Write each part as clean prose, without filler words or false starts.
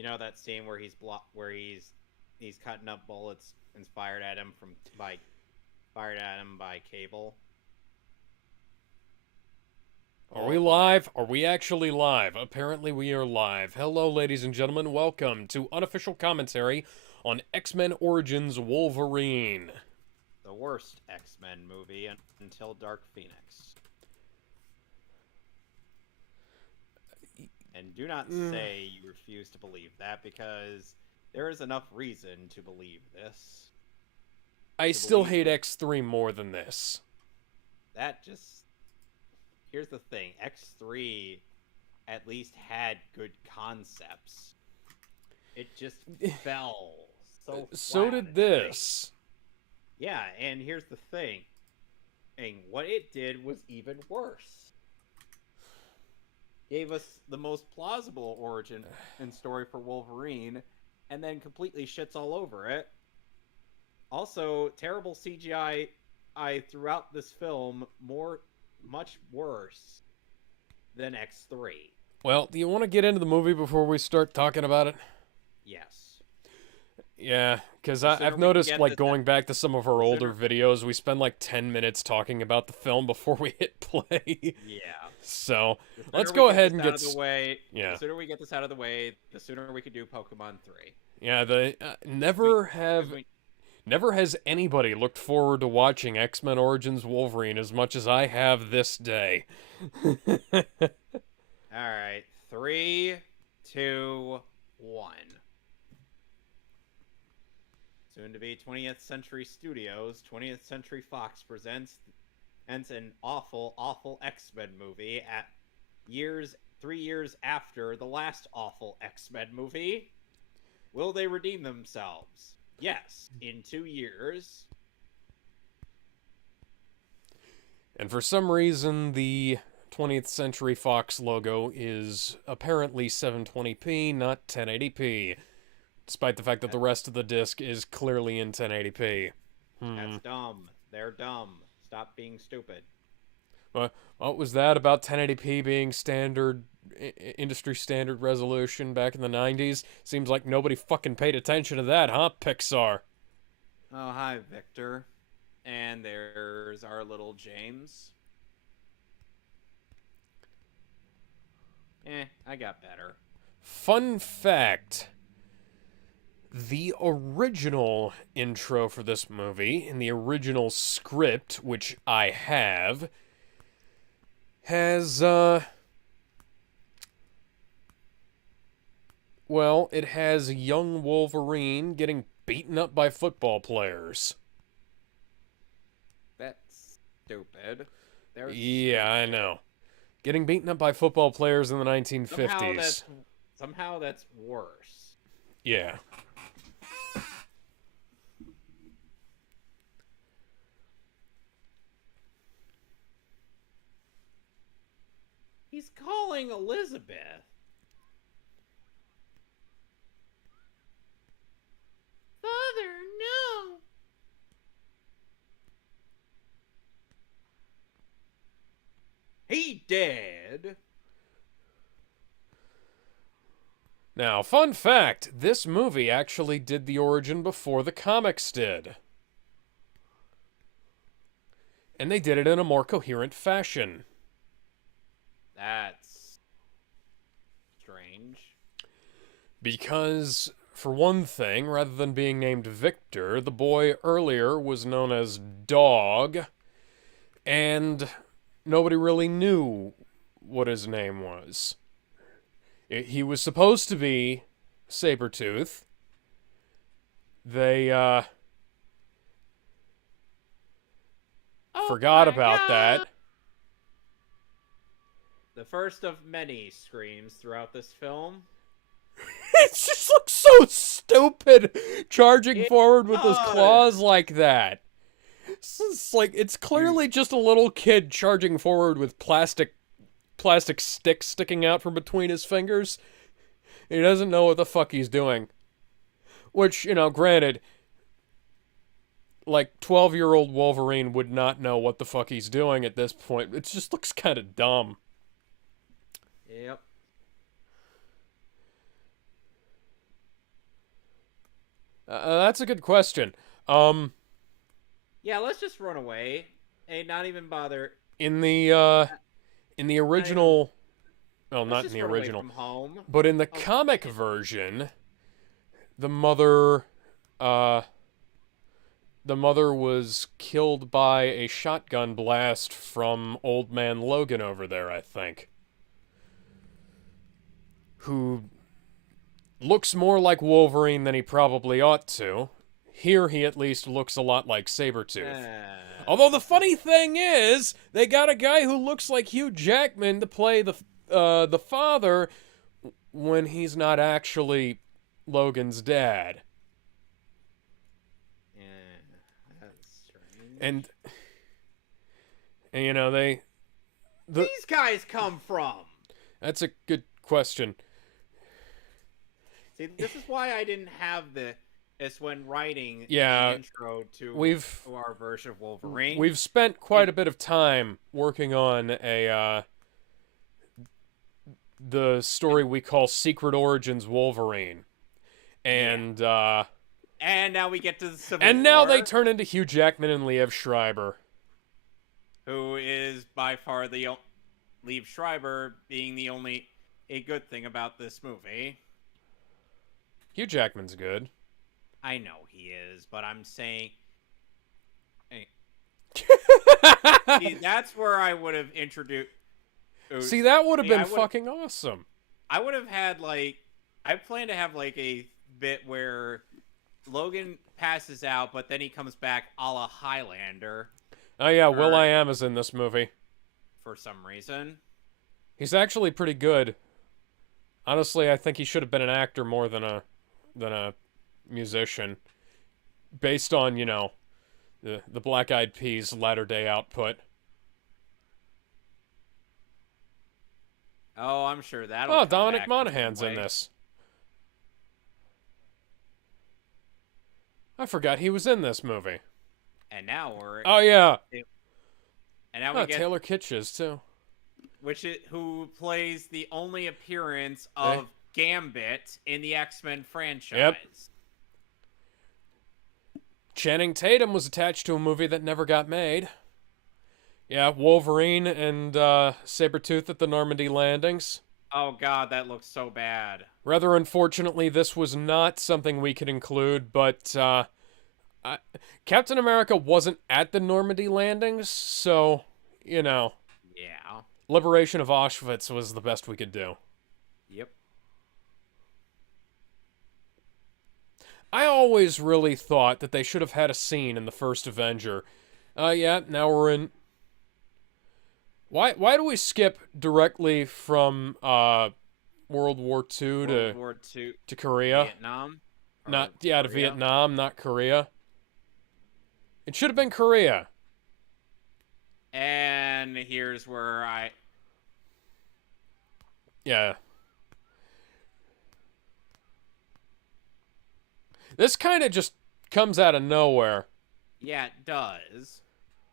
You know that scene where he's cutting up bullets inspired at him from by fired at him by Cable. Are we Well, fine. live? Are we actually live? Apparently we are live. Hello, ladies and gentlemen. Welcome to Unofficial Commentary on X-Men Origins Wolverine. The worst X-Men movie until Dark Phoenix. And do not say you refuse to believe that, because there is enough reason to believe this. I To still believe hate X3 more than this. that just... Here's the thing. X3 at least had good concepts. It just fell so So flat did in the face. this. Yeah, and here's the thing. And what it did was even worse. Gave us the most plausible origin and story for Wolverine, and then completely shits all over it. Also, terrible CGI throughout this film, much worse than X3. Well, do you want to get into the movie before we start talking about it? Yes. Yeah, because The sooner I've we can noticed, get like, this, going back to some of our the older sooner, videos, we spend like 10 minutes talking about the film before we hit play. yeah. So, The let's sooner we go get ahead this and out get... of the way, the Yeah. sooner we get this out of the way, the sooner we can do Pokemon 3. Yeah, the We, never because have we, never has anybody looked forward to watching X-Men Origins Wolverine as much as I have this day. all right, 3, 2, 1. Soon to be 20th Century Studios, 20th Century Fox presents an awful, awful X-Men movie at 3 years after the last awful X-Men movie. Will they redeem themselves? Yes, in 2 years. And for some reason, the 20th Century Fox logo is apparently 720p, not 1080p, despite the fact that the rest of the disc is clearly in 1080p. That's dumb. They're dumb. Stop being stupid. What was that about 1080p being standard industry standard resolution back in the 90s? Seems like nobody fucking paid attention to that, huh, Pixar? Oh, hi, Victor. And there's our little James. I got better. Fun fact. The original intro for this movie, in the original script, which I have, has, well, it has young Wolverine getting beaten up by football players. That's stupid. They're Yeah, I stupid. know. Getting beaten up by football players in the Somehow 1950s. that's somehow that's worse. Yeah. He's calling Elizabeth. Father, no. He dead. Now, fun fact, this movie actually did the origin before the comics did. And they did it in a more coherent fashion. That's strange. Because, for one thing, rather than being named Victor, the boy earlier was known as Dog, and nobody really knew what his name was. He was supposed to be Sabretooth. They, Oh forgot my about god. that. The first of many screams throughout this film. It just looks so stupid, charging It forward with those claws does. like that. It's like, it's You clearly just a little kid charging forward with plastic sticks sticking out from between his fingers. He doesn't know what the fuck he's doing. Which, granted, like 12-year-old Wolverine would not know what the fuck he's doing at this point. It just looks kind of dumb. Yep. That's a good question. Um, Yeah, let's just run away and not even bother. in the uh, in the Not even. original, well, Let's not in just the run away original, from home. but in the Oh, comic version, the mother, uh, the mother was killed by a shotgun blast from Old Man Logan over there, I think, who looks more like Wolverine than he probably ought to. Here, he at least looks a lot like Sabretooth. Although the this is funny thing is, they got a guy who looks like Hugh Jackman to play the father when he's not actually Logan's dad. yeah, that's strange. And you know, These guys come from. that's a good question. See, this is why I didn't have this when writing Yeah, the intro we've to our version of Wolverine. we've spent quite a bit of time working on the story we call Secret Origins Wolverine. And and now we get to the Civil and War, now they turn into Hugh Jackman and Liev Schreiber. who is by far Liev Schreiber being the only a good thing about this movie. Hugh Jackman's good. I know he is, but I'm saying, hey, see, that's where I would have introduced. See, that would have been I would- fucking awesome. I would have had I plan to have a bit where Logan passes out, but then he comes back a la Highlander Oh yeah, Or- Will.i.am is in this movie. for some reason. He's actually pretty good. Honestly, I think he should have been an actor more than a musician, based on the Black Eyed Peas latter day output. Oh, I'm sure that'll. Oh, come Dominic back Monaghan's in anyway. this. I forgot he was in this movie. And now we're. Oh yeah. And now Oh, we get Taylor Kitsch is too. who plays the only appearance of Gambit in the X-Men franchise. Yep. Channing Tatum was attached to a movie that never got made. Yeah, Wolverine and Sabretooth at the Normandy landings. Oh god, that looks so bad. Rather unfortunately, this was not something we could include, but Captain America wasn't at the Normandy landings, so, Yeah. Liberation of Auschwitz was the best we could do. Yep. I always really thought that they should have had a scene in the first Avenger. Yeah, now we're in... Why do we skip directly from World War II World War II to Korea? Vietnam. To Korea? Vietnam, not Korea. It should have been Korea. And here's where Yeah. This kind of just comes out of nowhere. Yeah, it does.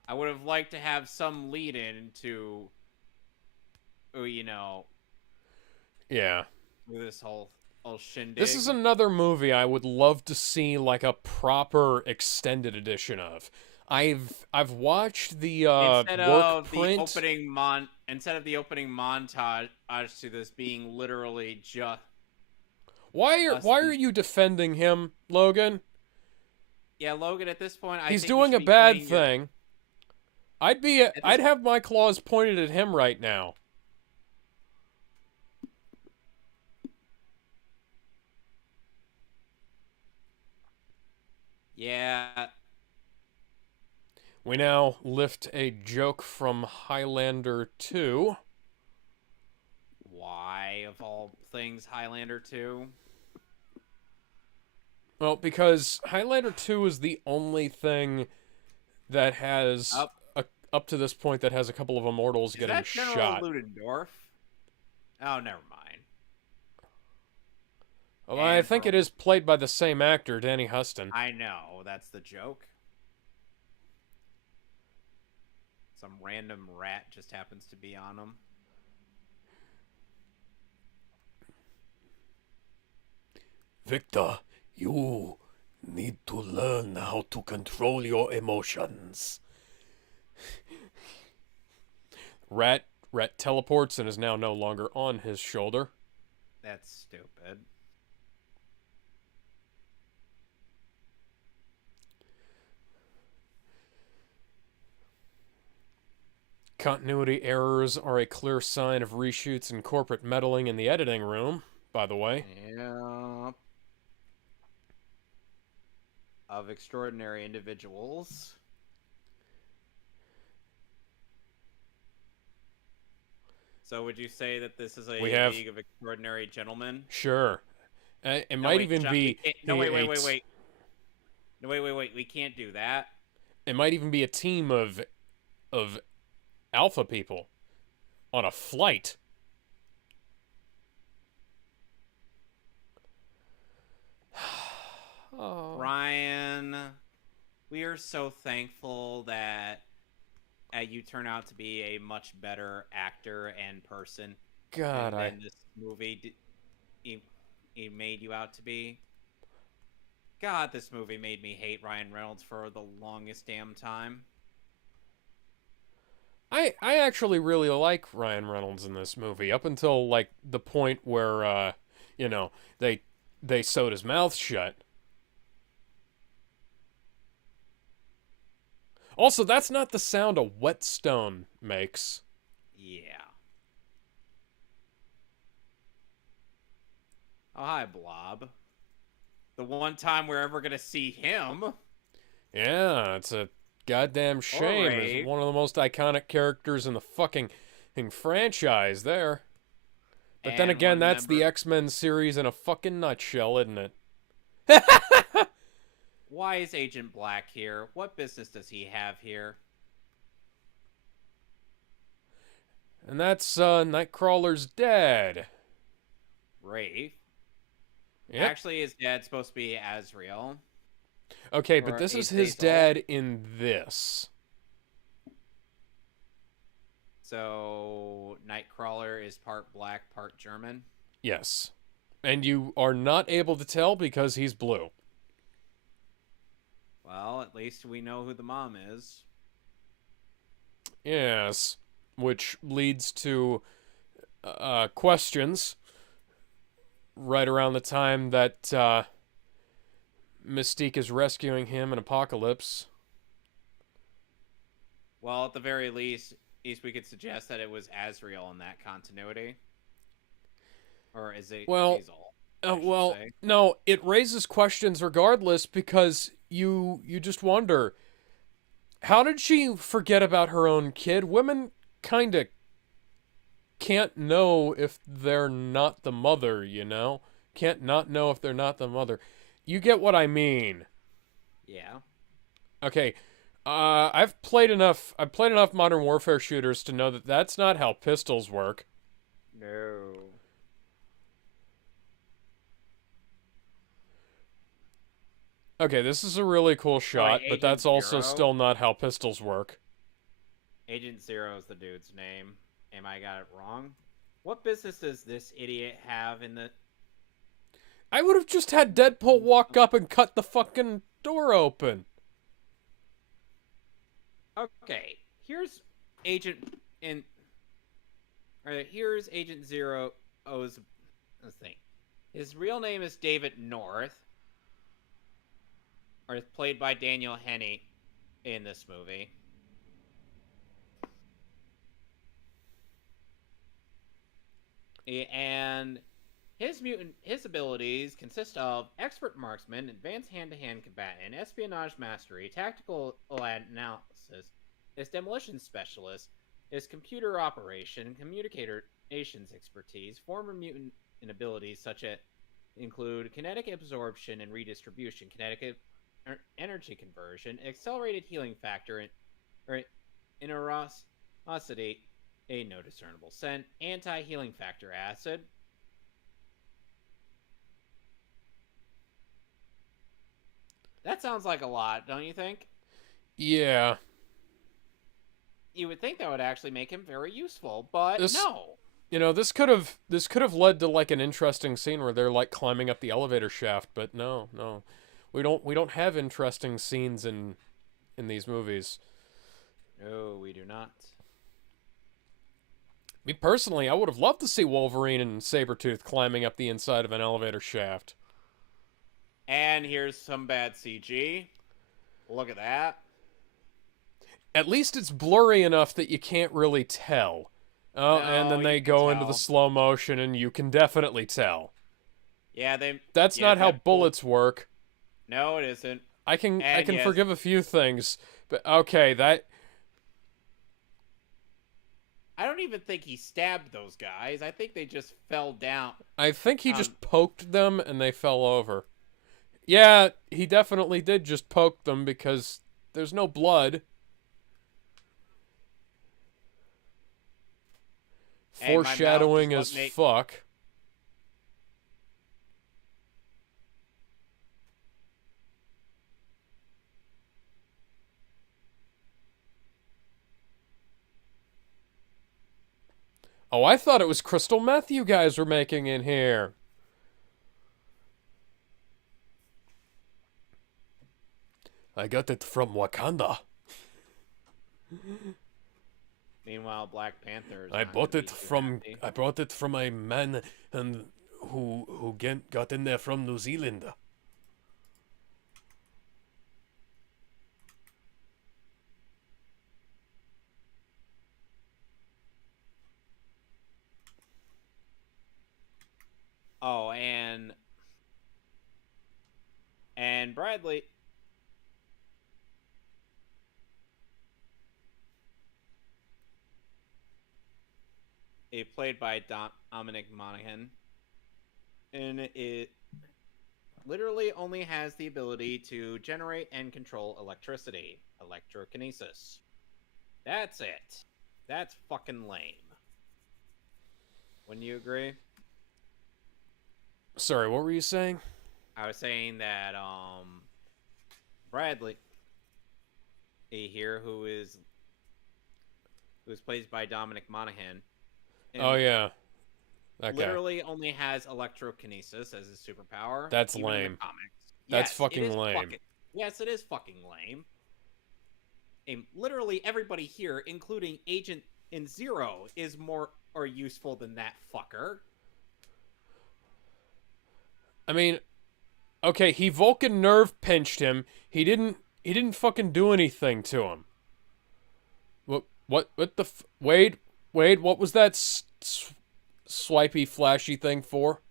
I would have liked to have some lead in to, Yeah. with this whole shindig. This is another movie I would love to see like a proper extended edition of. I've watched the instead work of print. instead of the opening montage to this being literally just. Why are you defending him, Logan? Yeah, Logan. At this point, He's think you doing should a be bad putting your- thing. I'd have my claws pointed at him right now. Yeah. We now lift a joke from Highlander 2. Why, of all things, Highlander 2? Well, because Highlander 2 is the only thing that has, up to this point, that has a couple of immortals Is getting that General shot. Ludendorff? Oh, never mind. Well, I think it is played by the same actor, Danny Huston. I know, that's the joke. Some random rat just happens to be on him. Victor, you need to learn how to control your emotions. Rat teleports and is now no longer on his shoulder. That's stupid. Continuity errors are a clear sign of reshoots and corporate meddling in the editing room, by the way. Yeah. Of extraordinary individuals. So would you say that this is a League of Extraordinary Gentlemen? Sure. It might even be... No, wait. No, wait. We can't do that. It might even be a team of alpha people on a flight. Oh. Ryan, we are so thankful that you turn out to be a much better actor and person than this movie he made you out to be. God, this movie made me hate Ryan Reynolds for the longest damn time. I actually really like Ryan Reynolds in this movie up until like the point where they sewed his mouth shut. Also, that's not the sound a whetstone makes. Yeah. Oh, hi, Blob. The one time we're ever gonna see him. Yeah, it's a goddamn shame. He's one of the most iconic characters in the fucking franchise there. But then again, that's the X-Men series in a fucking nutshell, isn't it? Why is Agent Black here? What business does he have here? And that's Nightcrawler's dad. Rafe. Yep. Actually, his dad's supposed to be Azrael. Okay, but this is his dad in this. So, Nightcrawler is part black, part German? Yes. And you are not able to tell because he's blue. Well, at least we know who the mom is. Yes. Which leads to questions right around the time that Mystique is rescuing him in Apocalypse. Well, at the very least we could suggest that it was Azrael in that continuity. Or is it Hazel? No, it raises questions regardless because you just wonder, how did she forget about her own kid? Women kind of can't know if they're not the mother, you know? Can't not know if they're not the mother. You get what I mean. Yeah. Okay. I've played enough Modern Warfare shooters to know that that's not how pistols work. No. Okay, this is a really cool shot, but that's also still not how pistols work. Agent Zero is the dude's name. Am I got it wrong? What business does this idiot have in the... I would have just had Deadpool walk up and cut the fucking door open. Okay, here's Agent Zero's thing. His real name is David North, or played by Daniel Henney in this movie. And his abilities consist of expert marksman, advanced hand-to-hand combatant, espionage mastery, tactical analysis, his demolition specialist, his computer operation, communications expertise, former mutant abilities such as include kinetic absorption and redistribution, kinetic energy conversion, accelerated healing factor, or inerosity, a no discernible scent, anti-healing factor acid. That sounds like a lot, don't you think? Yeah. You would think that would actually make him very useful, but no. You know, this could have led to like an interesting scene where they're like climbing up the elevator shaft, but no. We don't have interesting scenes in these movies. No, we do not. Me personally, I would have loved to see Wolverine and Sabretooth climbing up the inside of an elevator shaft. And here's some bad CG. Look at that. At least it's blurry enough that you can't really tell. Oh, and then No, they you can go into tell. the slow motion, and you can definitely tell. Yeah, they. That's yeah, not how that bullets work. No, it isn't. I can And yes, forgive a few things, but okay, that I don't even think he stabbed those guys. I think they just fell down. I think he just poked them and they fell over. Yeah, he definitely did just poke them because there's no blood. And my mouth is Foreshadowing what as make- fuck. Oh, I thought it was crystal meth you guys were making in here. I got it from Wakanda. Meanwhile, Black Panther is I not bought gonna it be too from happy. I brought it from a man and who got in there from New Zealand. Oh, and Bradley. Played by Dominic Monaghan, and it literally only has the ability to generate and control electricity, electrokinesis. That's it. That's fucking lame. Wouldn't you agree? Sorry, what were you saying? I was saying that Bradley here who's played by Dominic Monaghan. Oh yeah. That guy. Literally only has electrokinesis as his superpower. That's even in the lame. comics. That's Yes, it fucking is lame. Yes, it is fucking lame. And literally everybody here, including Agent in Zero, is more or useful than that fucker. I mean, okay, he Vulcan nerve pinched him. He didn't fucking do anything to him. What the Wade, what was that swipey flashy thing for?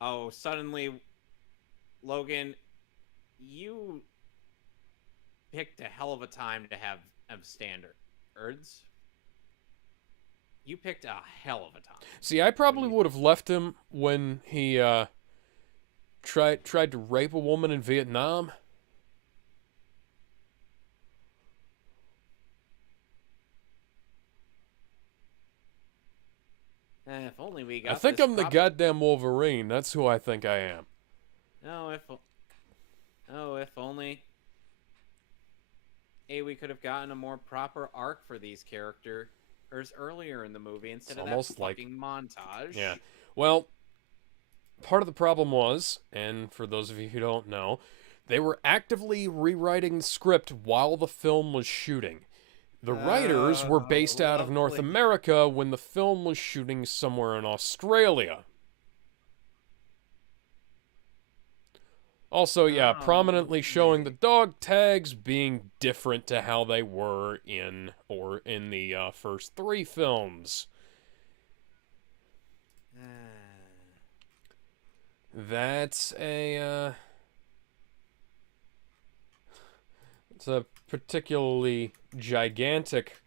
Oh, suddenly Logan, you picked a hell of a time to have standards. You picked a hell of a time. See, I probably would have left him when he tried to rape a woman in Vietnam. If only we got. I think I'm the goddamn Wolverine. That's who I think I am. If only. Hey, we could have gotten a more proper arc for these characters earlier in the movie instead of that fucking montage. Yeah. Well, part of the problem was, and for those of you who don't know, they were actively rewriting the script while the film was shooting. The writers were based out of North America when the film was shooting somewhere in Australia. Also, yeah, prominently showing the dog tags being different to how they were in the first 3 films. That's it's a particularly gigantic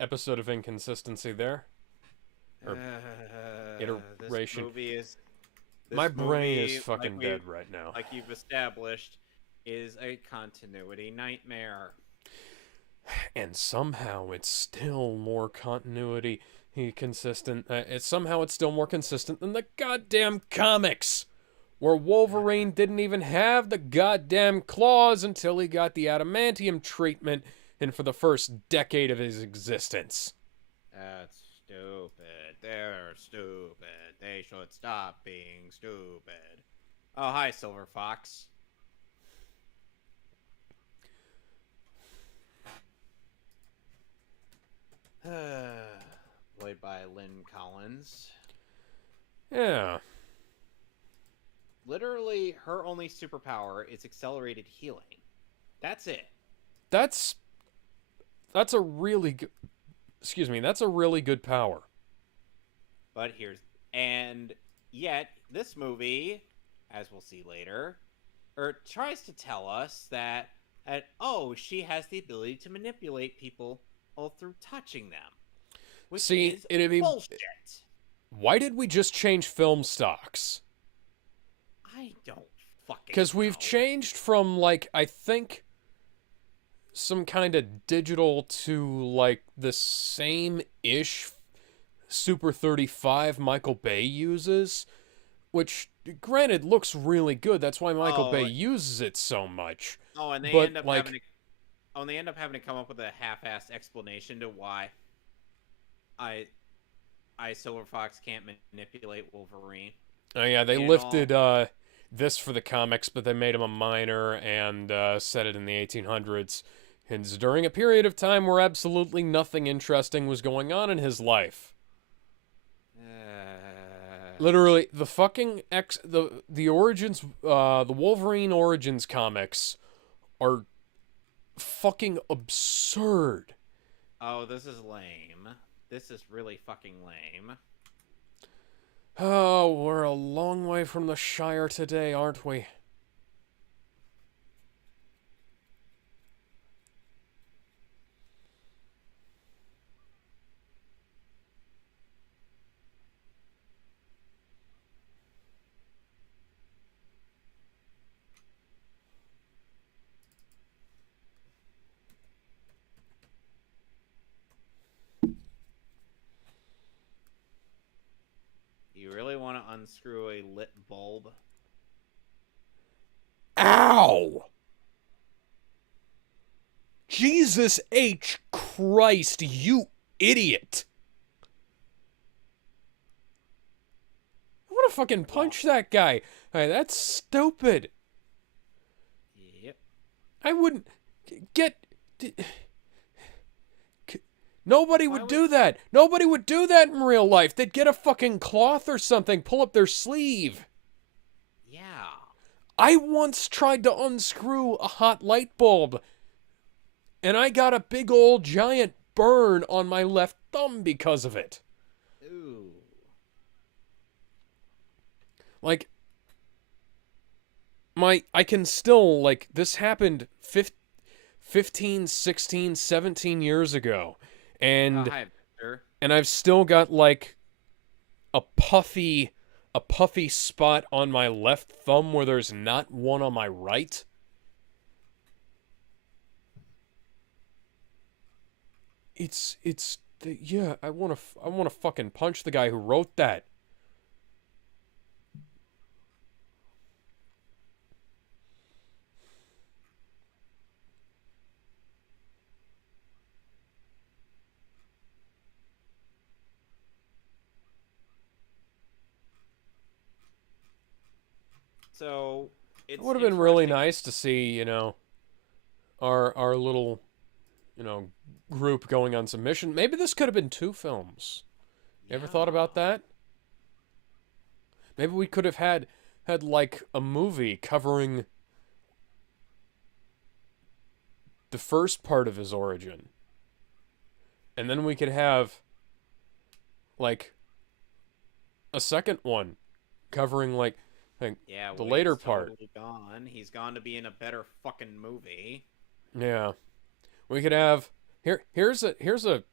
episode of inconsistency there. Or iteration. My brain is fucking dead right now. Like you've established, is a continuity nightmare. And somehow it's still more continuity consistent. It's still more consistent than the goddamn comics, where Wolverine didn't even have the goddamn claws until he got the adamantium treatment, and for the first decade of his existence. That's stupid. They're stupid. They should stop being stupid. Oh, hi, Silver Fox. Played by Lynn Collins. Yeah. Literally, her only superpower is accelerated healing. That's it. That's a really good... Excuse me, that's a really good power. But and yet, this movie, as we'll see later, tries to tell us that, she has the ability to manipulate people all through touching them. Which is bullshit. Why did we just change film stocks? I don't fucking know. Because we've changed from, like, I think, some kind of digital to, like, the same-ish Super 35 Michael Bay uses, which, granted, looks really good. That's why Michael Bay uses it so much. Oh, and they end up having to come up with a half-assed explanation to why Silver Fox can't manipulate Wolverine. Oh yeah, they lifted this for the comics, but they made him a minor and set it in the 1800s. And during a period of time where absolutely nothing interesting was going on in his life. Literally, the fucking the origins, the Wolverine Origins comics are fucking absurd. Oh, this is lame. This is really fucking lame. Oh, we're a long way from the Shire today, aren't we? You really want to unscrew a lit bulb? Ow! Jesus H. Christ, you idiot! I want to fucking punch that guy. Hey, that's stupid. Yep. I wouldn't get... Nobody would do that. Nobody would do that in real life. They'd get a fucking cloth or something, pull up their sleeve. Yeah. I once tried to unscrew a hot light bulb, and I got a big old giant burn on my left thumb because of it. Ooh. Like, I can still, like, this happened 15, 16, 17 years ago. And hi, Victor. And I've still got, like, a puffy spot on my left thumb where there's not one on my right. Yeah, I want to fucking punch the guy who wrote that. So it would have been really nice to see, you know, our little, you know, group going on some mission. Maybe this could have been 2 films. You ever thought about that? Maybe we could have had like a movie covering the first part of his origin. And then we could have like a second one covering like the later part. Totally gone. He's gone to be in a better fucking movie. Yeah. We could have here's a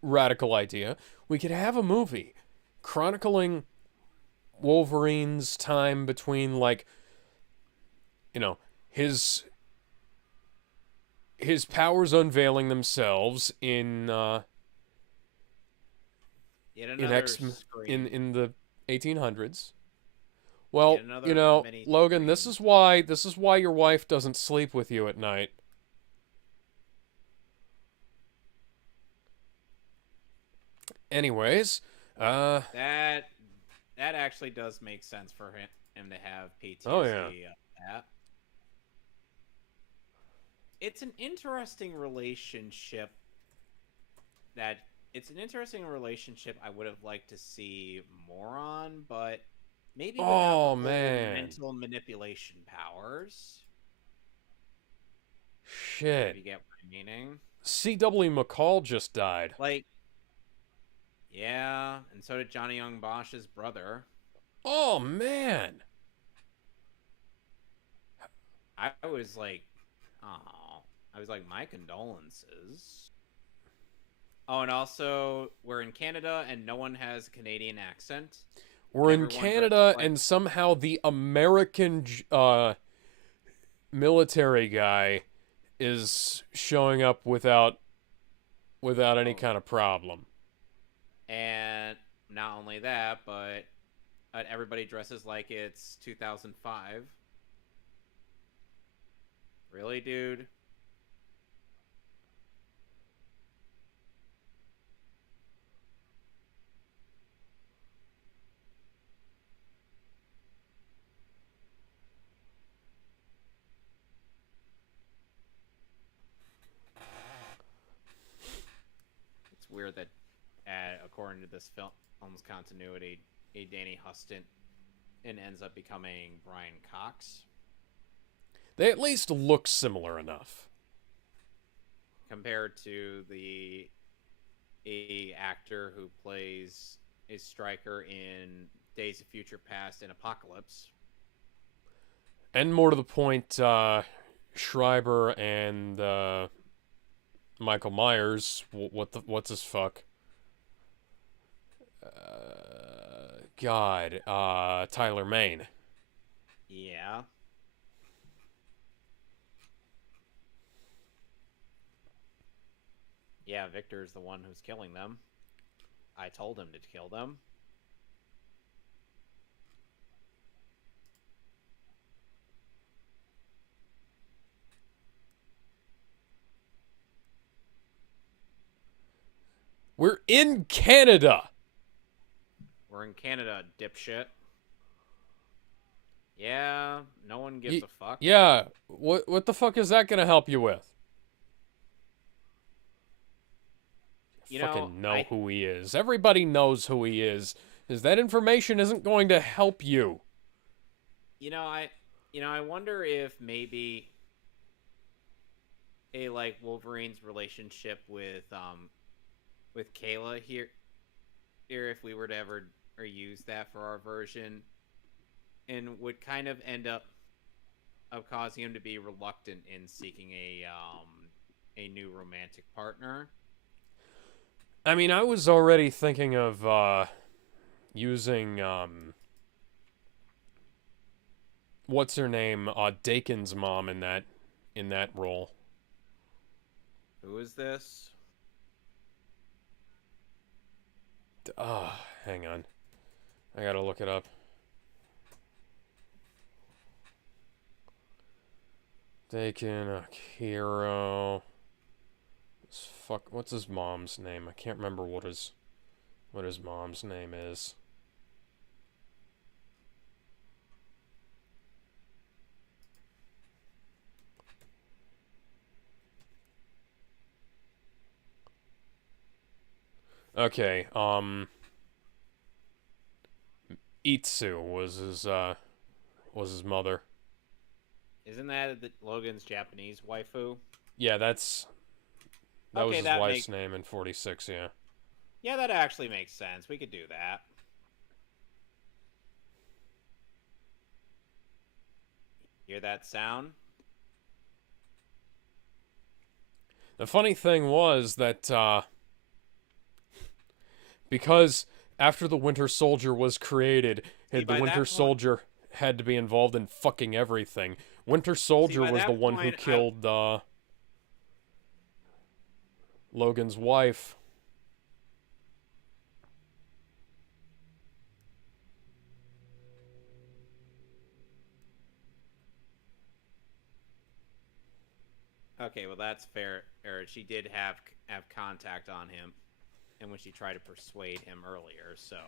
radical idea. We could have a movie chronicling Wolverine's time between, like, you know, his powers unveiling themselves in in the 1800s. Well, you know, Logan, this is why your wife doesn't sleep with you at night. Anyways, Uh, That that actually does make sense for him to have oh yeah. PTSD. That it's an interesting relationship. That it's an interesting relationship. I would have liked to see more on, but maybe without the Oh whole man. mental manipulation powers. If Shit. you get what I'm meaning. C.W. McCall just died. Like, yeah, and so did Johnny Young Bosch's brother. Oh man. I was like, oh, I was like, my condolences. Oh, and also, we're in Canada and no one has a Canadian accent. We're And in everyone dresses Canada like, and somehow the American military guy is showing up without any oh, kind of problem. and not only that, but everybody dresses like it's 2005. Really, dude? It's weird that, according to this film's continuity, a Danny Huston and ends up becoming Brian Cox They at least look similar enough. compared to the a actor who plays a striker in Days of Future Past and Apocalypse. And more to the point, Schreiber and Michael Myers, what's his fuck? God, Tyler Mane. Yeah. Yeah, Victor's the one who's killing them. I told him to kill them. We're in Canada. We're in Canada, dipshit. Yeah, no one gives Y- a fuck. yeah, what the fuck is that gonna help you with? You know, Fucking know who he is. Everybody knows who he is. Is that information isn't going to help you? you know, I, I wonder if maybe a like Wolverine's relationship with Kayla here if we were to ever or use that for our version, and would kind of end up of causing him to be reluctant in seeking a new romantic partner. I mean, I was already thinking of using what's her name, Dakin's mom in that role. Who is this? Hang on, I gotta look it up. Dakin, Akiro. Fuck, what's his mom's name? I can't remember what his mom's name is. Okay, Itsu was his mother. Isn't that Logan's Japanese waifu? Yeah, that was Okay, his wife's name in 46, yeah. Yeah, that actually makes sense. We could do that. Hear that sound? The funny thing was that because after the Winter Soldier was created, See, the by Winter that point, Soldier had to be involved in fucking everything. Winter see, Soldier by was the that one who point, killed Logan's wife. okay, well that's fair. Or she did have contact on him, and when she tried to persuade him earlier, so...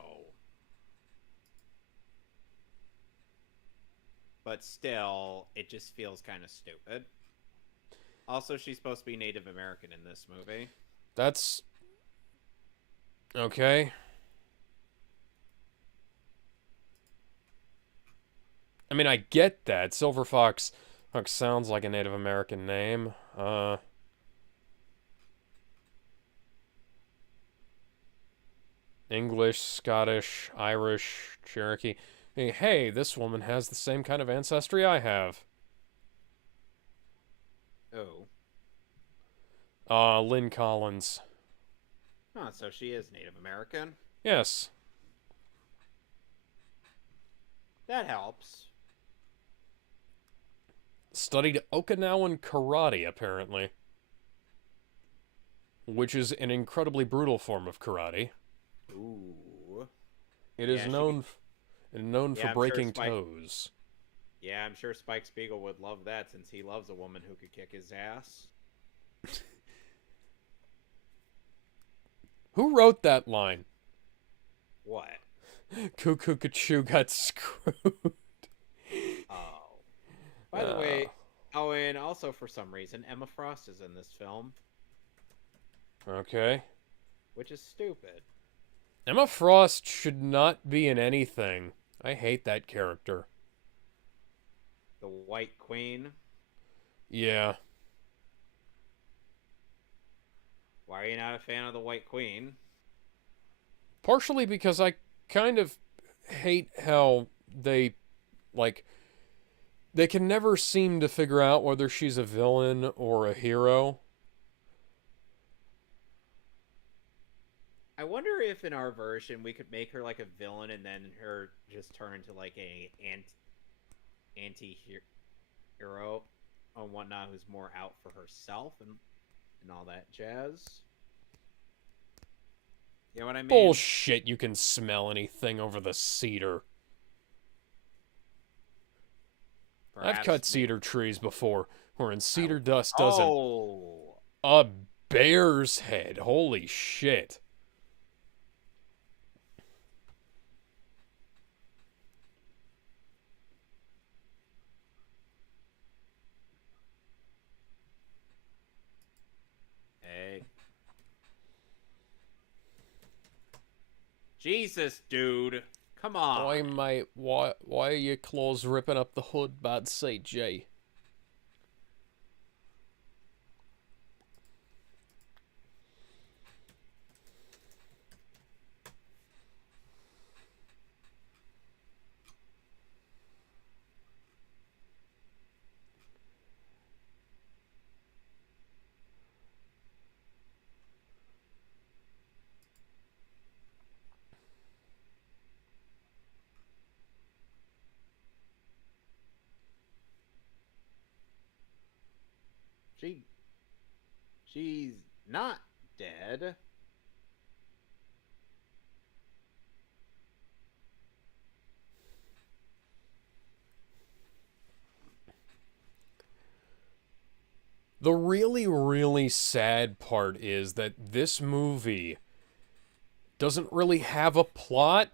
But still, it just feels kind of stupid. Also, she's supposed to be Native American in this movie. That's... okay. I mean, I get that. Silver Fox sounds like a Native American name. English, Scottish, Irish, Cherokee. Hey, this woman has the same kind of ancestry I have. Oh. Lynn Collins. Huh, so she is Native American? Yes. That helps. Studied Okinawan karate, apparently. Which is an incredibly brutal form of karate. Ooh. It is known for breaking toes. Yeah, I'm sure Spike Spiegel would love that since he loves a woman who could kick his ass. Who wrote that line? What? Cuckoo got screwed. Oh. By the way, oh, and also for some reason, Emma Frost is in this film. Okay. Which is stupid. Emma Frost should not be in anything. I hate that character. The White Queen? Yeah. Why are you not a fan of the White Queen? Partially because I kind of hate how they can never seem to figure out whether she's a villain or a hero. I wonder if in our version we could make her like a villain and then her just turn into like a anti-hero and whatnot who's more out for herself and all that jazz. You know what I mean? Bullshit, you can smell anything over the cedar. Perhaps I've cut cedar trees before, wherein cedar dust doesn't... Oh! A bear's head, holy shit. Hey. Jesus, dude. Come on. Why are your claws ripping up the hood, bad CG? She's not dead. The really, really sad part is that this movie doesn't really have a plot,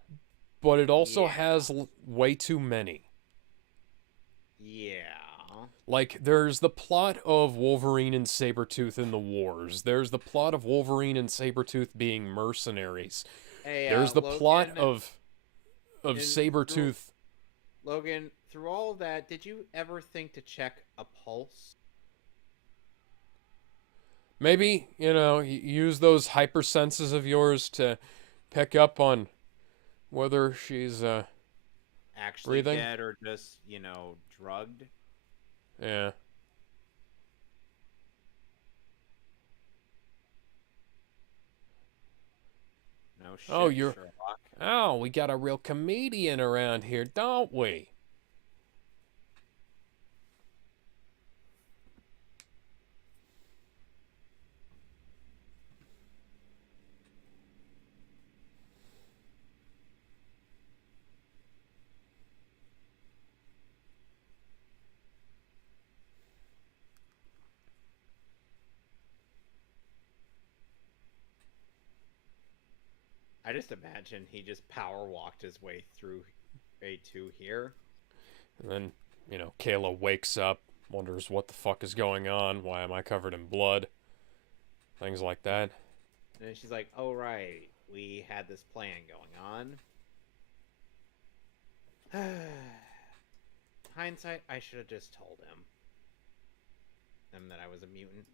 but it also has way too many. Yeah. Like, there's the plot of Wolverine and Sabretooth in the wars. There's the plot of Wolverine and Sabretooth being mercenaries. Hey, there's the Logan, plot of Sabretooth. Logan, through all of that, did you ever think to check a pulse? Maybe, use those hypersenses of yours to pick up on whether she's Actually breathing? Dead or just, drugged? Yeah. No shit, Sherlock. Oh, we got a real comedian around here, don't we? I just imagine he just power walked his way through A2 here. And then, Kayla wakes up, wonders what the fuck is going on. Why am I covered in blood? Things like that. And then she's like, oh, right. We had this plan going on. Hindsight, I should have just told him that I was a mutant.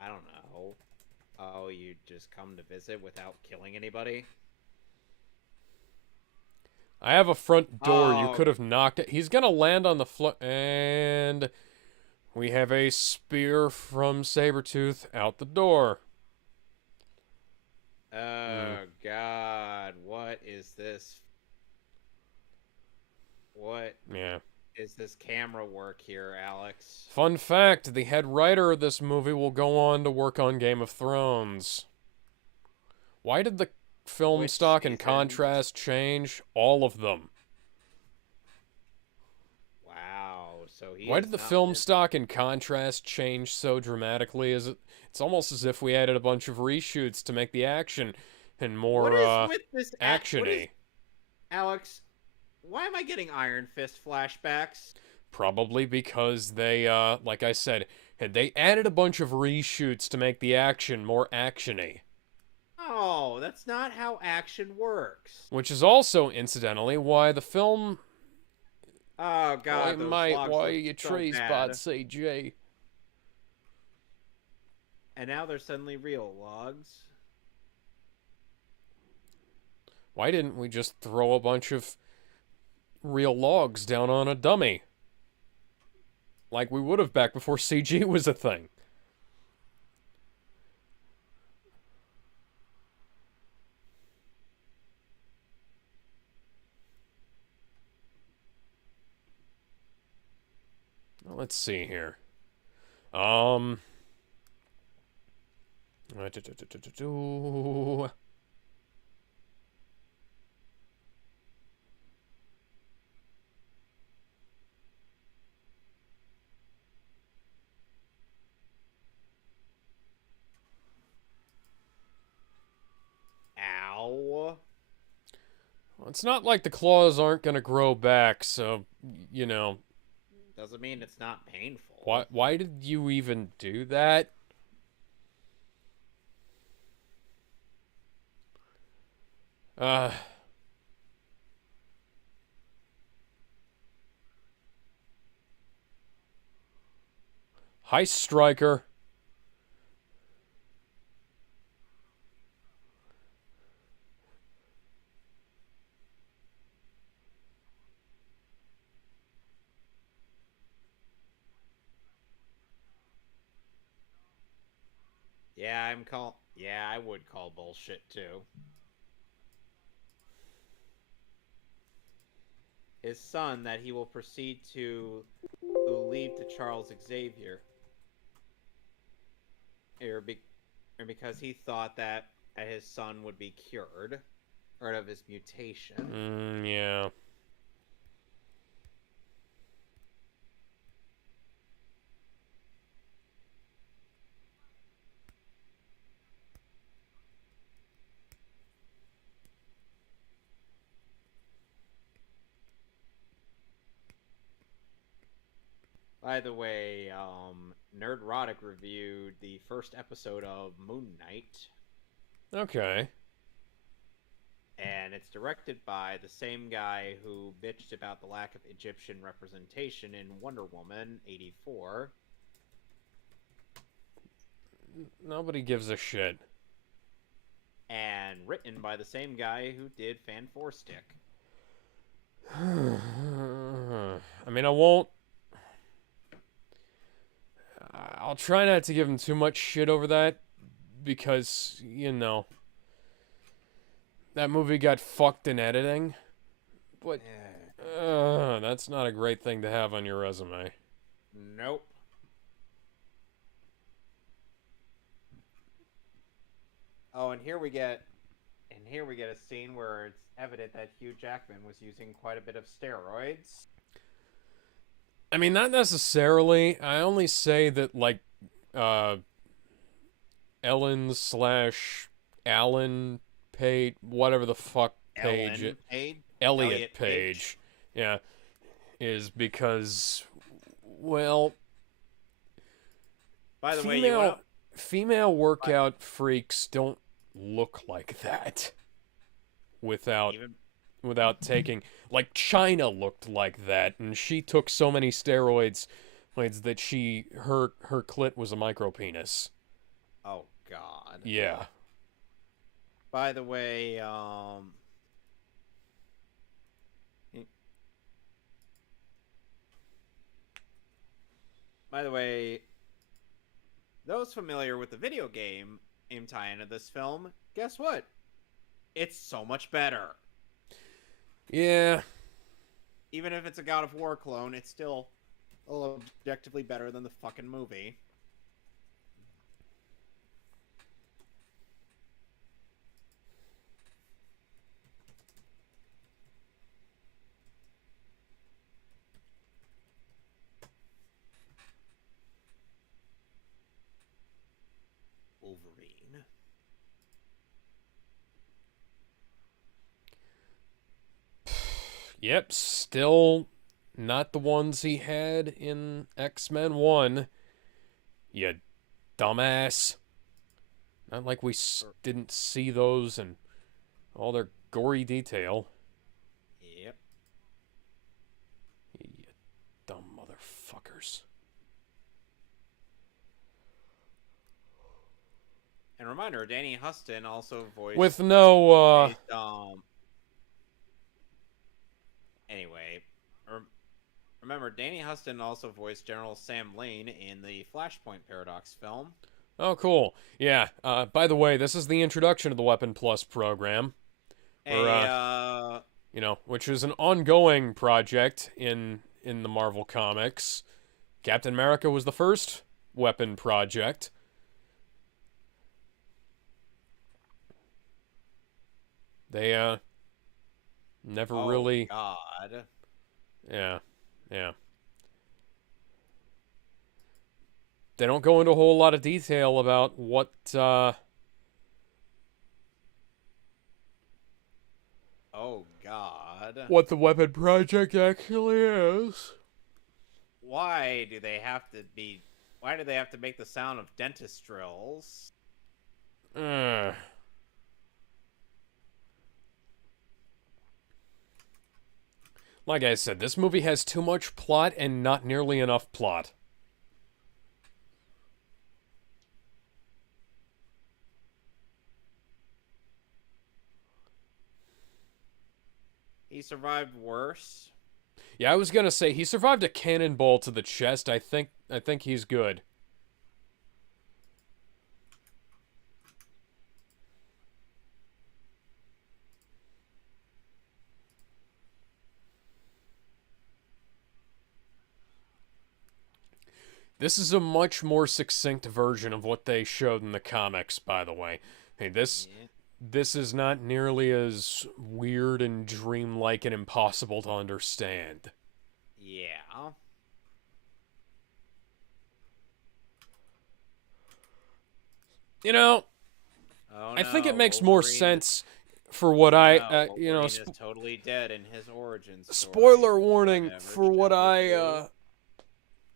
I don't know. Oh, you just come to visit without killing anybody? I have a front door. You Oh, could have knocked it. He's gonna land on the floor, and we have a spear from Sabretooth out the door. oh God. What is this? What Yeah. is this camera work here, Alex? Fun fact, the head writer of this movie will go on to work on Game of Thrones. Why did the film Which stock and season? contrast change? All of them. Wow. So he Why is did the not film this- stock and contrast change so dramatically? It's almost as if we added a bunch of reshoots to make the action and more What is with this actiony. Alex, why am I getting Iron Fist flashbacks? Probably because they, like I said, they added a bunch of reshoots to make the action more actiony. Oh, that's not how action works. Which is also, incidentally, why the film... Oh God, those logs why look you so trees bad. bad CG? And now they're suddenly real logs. Why didn't we just throw a bunch of real logs down on a dummy? Like we would have back before CG was a thing. Well, let's see here. Ow. Well, it's not like the claws aren't gonna grow back, so Doesn't mean it's not painful. why did you even do that? Uh Hi, Striker. Yeah, I would call bullshit too. His son that he will proceed to leave to Charles Xavier. Or because he thought that his son would be cured or of his mutation. Yeah. By the way, Nerdrotic reviewed the first episode of Moon Knight, Okay. and it's directed by the same guy who bitched about the lack of Egyptian representation in Wonder Woman 84. Nobody gives a shit. And written by the same guy who did Fan 4 Stick. I mean, I'll try not to give him too much shit over that because, that movie got fucked in editing. But that's not a great thing to have on your resume. Nope. Oh, and here we get And here we get a scene where it's evident that Hugh Jackman was using quite a bit of steroids. I mean, not necessarily. I only say that, like, uh, Ellen slash Alan Page, whatever the fuck Page, Ellen Page? Elliot Elliot Page? Page, yeah, is because, well, By the way, you female want female workout freaks don't look like that to without even taking, like, China looked like that, and she took so many steroids that her clit was a micro penis. Oh God. Yeah. By the way, by the way, those familiar with the video game tie-in of this film, guess what? It's so much better. Yeah. Even if it's a God of War clone, it's still objectively better than the fucking movie. Wolverine. Yep, still not the ones he had in X-Men 1. You dumbass. Not like we didn't see those and all their gory detail. Yep. You dumb motherfuckers. And reminder, Danny Huston also voiced With no, Anyway, remember, Danny Huston also voiced General Sam Lane in the Flashpoint Paradox film. Oh, cool. Yeah, by the way, this is the introduction of the Weapon Plus program. You know, which is an ongoing project in the Marvel Comics. Captain America was the first weapon project. They never really. God. Yeah. They don't go into a whole lot of detail about what Oh God. what the weapon project actually is. Why do they have to be? Why do they have to make the sound of dentist drills? Like I said, this movie has too much plot and not nearly enough plot. He survived worse. Yeah, I was gonna say he survived a cannonball to the chest. I think he's good. This is a much more succinct version of what they showed in the comics, by the way. Hey, this is not nearly as weird and dreamlike and impossible to understand. Yeah. You know, Oh, I think it no, makes more Wolverine sense for what I, you know, Wolverine is totally dead in his origin story. spoiler warning Whatever,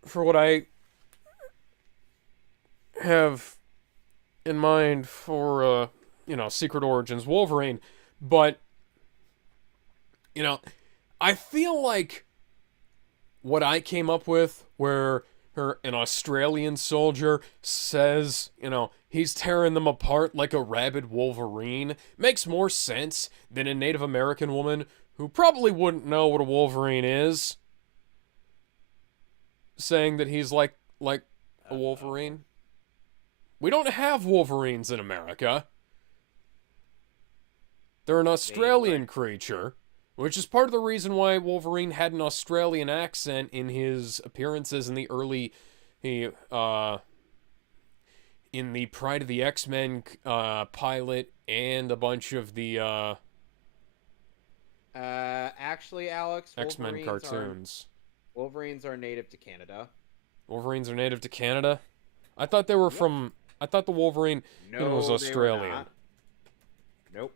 for what I have in mind for you know, Secret Origins Wolverine, but you know, I feel like what I came up with, where an Australian soldier says, you know, he's tearing them apart like a rabid Wolverine, makes more sense than a Native American woman who probably wouldn't know what a Wolverine is saying that he's like a Wolverine. We don't have Wolverines in America. They're an Australian creature, which is part of the reason why Wolverine had an Australian accent in his appearances in the early, in the Pride of the X-Men pilot and a bunch of the Actually, Alex, X-Men cartoons. Wolverines are native to Canada. Wolverines are native to Canada? I thought they were Yep. from... I thought the Wolverine was No, they were Australian. not. Nope.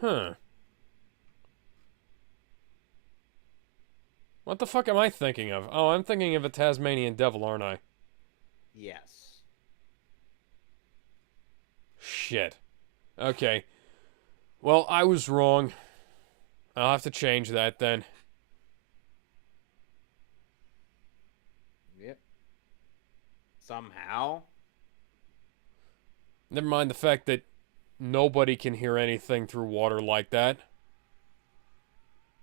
Huh. What the fuck am I thinking of? Oh, I'm thinking of a Tasmanian devil, aren't I? Yes. Shit. Okay. Well, I was wrong. I'll have to change that then. Yep. Somehow. Never mind the fact that nobody can hear anything through water like that.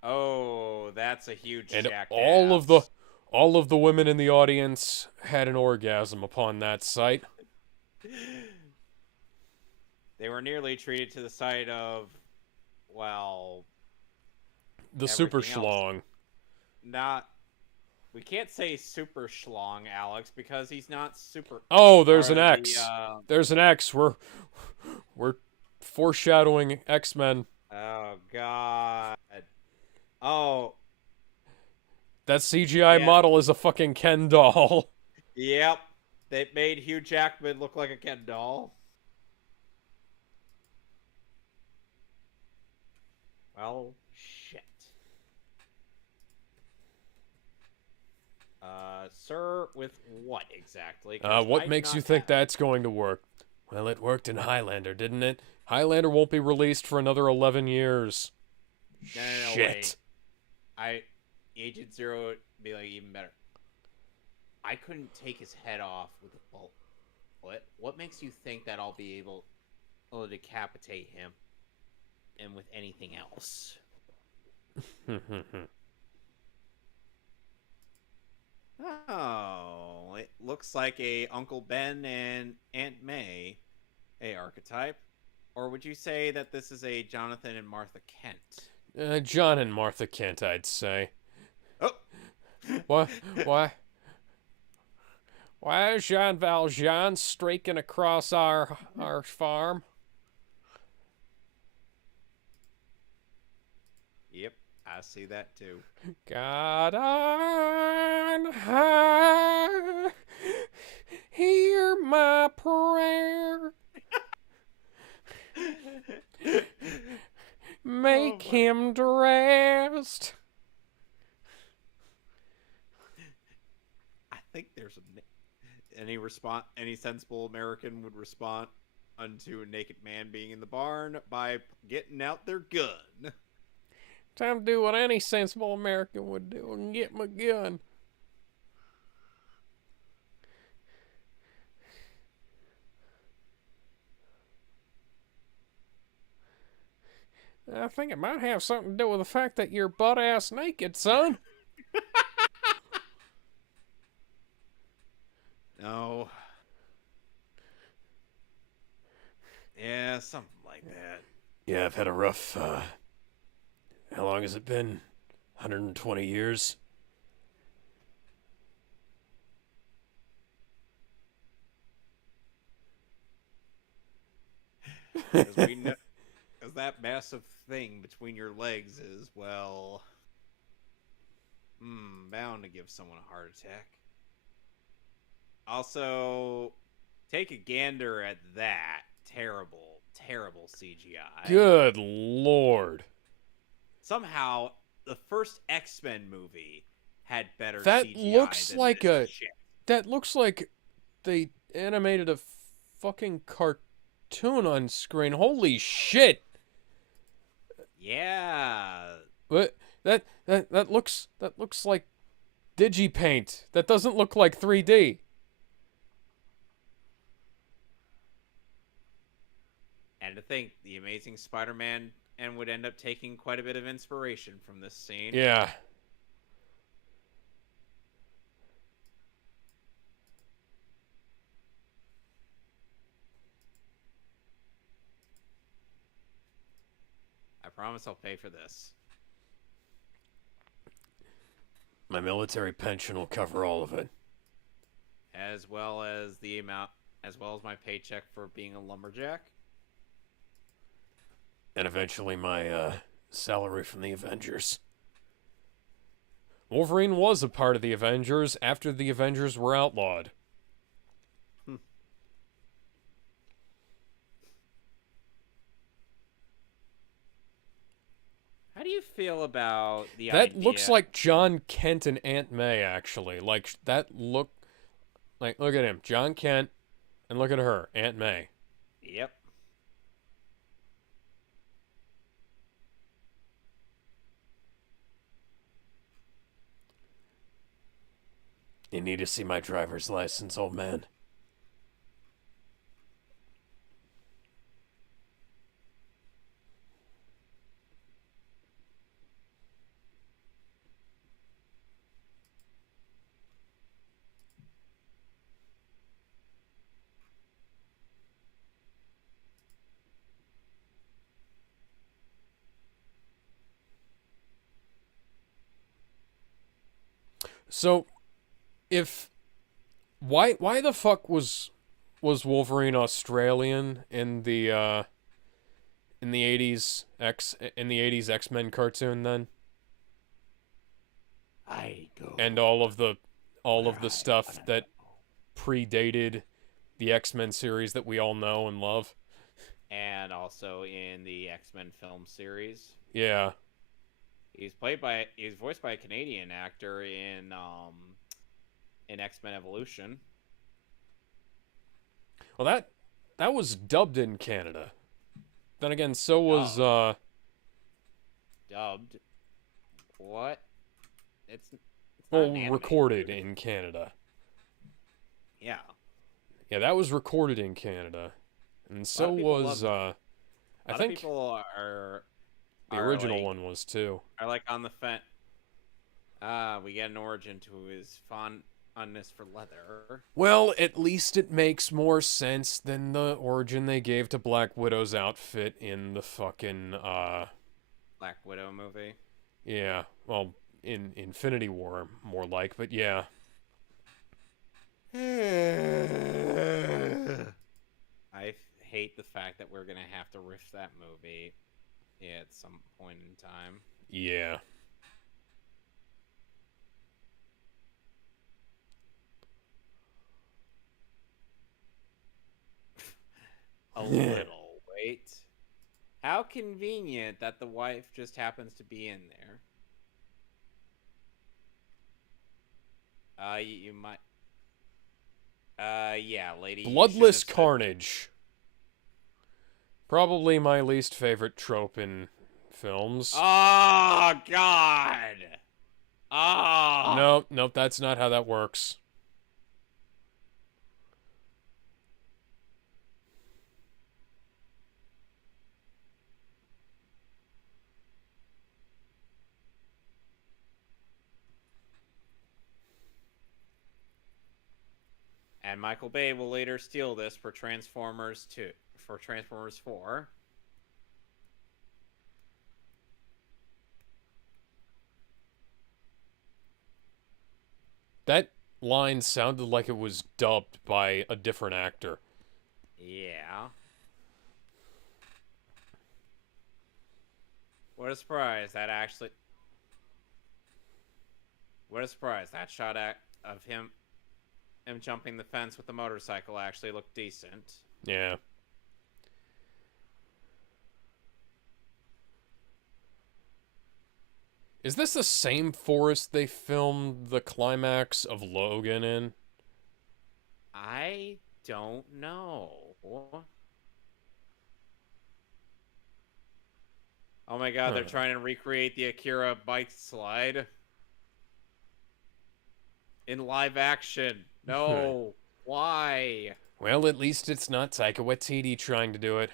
Oh, that's a huge And jackass. all of the women in the audience had an orgasm upon that sight. They were nearly treated to the sight of, well, The super everything else. schlong. Not. We can't say super schlong, Alex, because he's not super. Oh, there's or an X. There's an X. We're foreshadowing X-Men. Oh God. Oh. That CGI Yeah. model is a fucking Ken doll. Yep. They made Hugh Jackman look like a Ken doll. Well, shit. Sir, with what exactly? 'Cause What I do makes you not think have- that's going to work? Well, it worked in Highlander, didn't it? Highlander won't be released for another 11 years. No, Shit. wait. Agent Zero would be like even better. I couldn't take his head off with a bolt. What makes you think that I'll be able to decapitate him and with anything else? Oh, it looks like a Uncle Ben and Aunt May, a archetype. Or would you say that this is a Jonathan and Martha Kent? John and Martha Kent, I'd say. Oh, What? Why? Why is Jean Valjean streaking across our farm? Yep, I see that too. God on high, hear my prayer. Make him dressed. I think there's any sensible American would respond unto a naked man being in the barn by getting out their gun. Time to do what any sensible American would do and get my gun. I think it might have something to do with the fact that you're butt-ass naked, son. No. Yeah, something like that. Yeah, I've had a rough, how long has it been? 120 years? Because we know, because that massive thing between your legs is, well, bound to give someone a heart attack. Also, take a gander at that terrible, terrible CGI. Good lord. Somehow, the first X-Men movie had better That CGI looks than like this a- shit. That looks like they animated a fucking cartoon on screen. Holy shit. Yeah. What? That looks like Digipaint. That doesn't look like 3D. And to think, the Amazing Spider-Man and would end up taking quite a bit of inspiration from this scene. Yeah. I promise I'll pay for this. My military pension will cover all of it. as well as the amount, as well as my paycheck for being a lumberjack. And eventually my salary from the Avengers. Wolverine was a part of the Avengers after the Avengers were outlawed. How do you feel about the That idea? looks like John Kent and Aunt May, actually. Like, that look... Like, look at him. John Kent, and look at her, Aunt May. Yep. You need to see my driver's license, old man. So, if... Why the fuck was Wolverine Australian in the 80s X-Men cartoon then? I go. And all of the stuff that predated the X-Men series that we all know and love. And also in the X-Men film series. Yeah. He's voiced by a Canadian actor in X-Men Evolution. Well, that was dubbed in Canada. Then again, so was Dubbed. What? It's not well, an animated recorded movie. in Canada. Yeah. Yeah, that was recorded in Canada. And so people was love it. I A lot think of people are the original like, one was too. are like on the fence. We get an origin to his fondness for leather. Well, at least it makes more sense than the origin they gave to Black Widow's outfit in the fucking Black Widow movie. yeah, well, in Infinity War more like, but yeah. I hate the fact that we're gonna have to riff that movie at some point in time. Yeah. A little. Wait. How convenient that the wife just happens to be in there. You might. Yeah, lady. Bloodless carnage. Probably my least favorite trope in films. Oh God. Oh. Nope, that's not how that works. And Michael Bay will later steal this for Transformers 2, for Transformers 4. That line sounded like it was dubbed by a different actor. Yeah. What a surprise that actually... What a surprise. That shot of him jumping the fence with the motorcycle actually looked decent. Yeah. Is this the same forest they filmed the climax of Logan in? I don't know. Oh my god, they're trying to recreate the Akira bike slide in live action. No. Why? Well, at least it's not Taika Waititi trying to do it.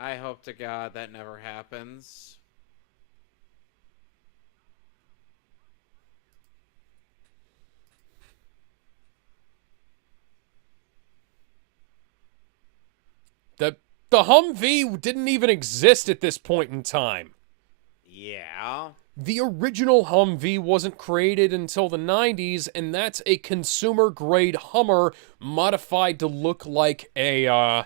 I hope to God that never happens. The Humvee didn't even exist at this point in time. Yeah. The original Humvee wasn't created until the 90s, and that's a consumer-grade Hummer modified to look like a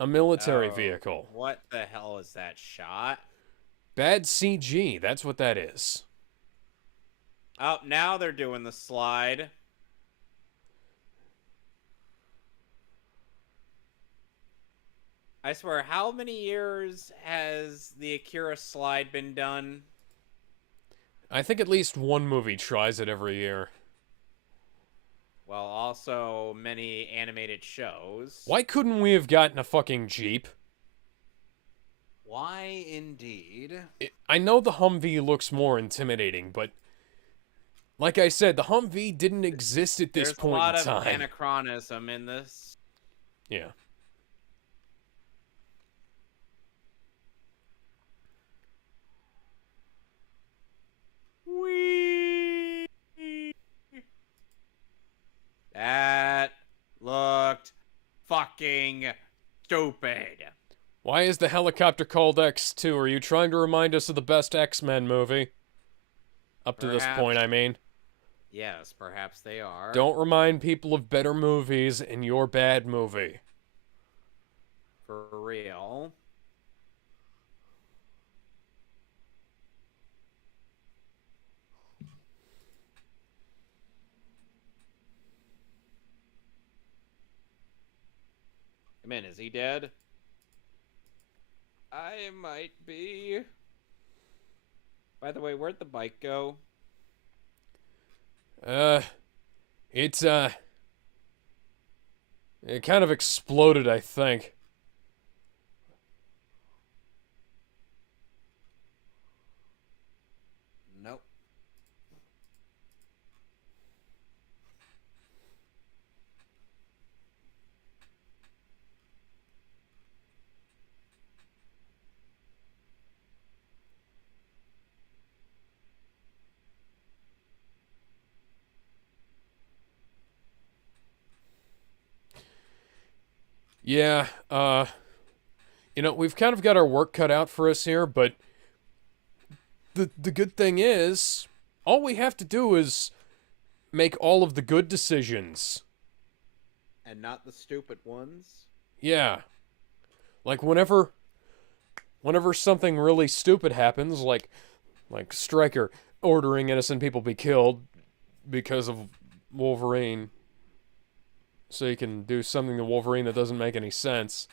military Oh, vehicle. what the hell is that shot? Bad CG, that's what that is. Oh, now they're doing the slide. I swear, how many years has the Akira slide been done? I think at least one movie tries it every year. Well, also many animated shows. Why couldn't we have gotten a fucking Jeep? Why indeed? I know the Humvee looks more intimidating, but like I said, the Humvee didn't exist at this There's a point in lot of time. anachronism in this. Yeah. Whee! That looked fucking stupid. Why is the helicopter called X2? Are you trying to remind us of the best X-Men movie? Up to this point, I mean. Yes, perhaps they are. Don't remind people of better movies in your bad movie. For real. Come in, is he dead? I might be. By the way, where'd the bike go? It's, it kind of exploded, I think. Nope. Yeah, you know, we've kind of got our work cut out for us here, but the good thing is, all we have to do is make all of the good decisions. And not the stupid ones. Yeah. Like whenever something really stupid happens, like Stryker ordering innocent people be killed because of Wolverine, so he can do something to Wolverine that doesn't make any sense.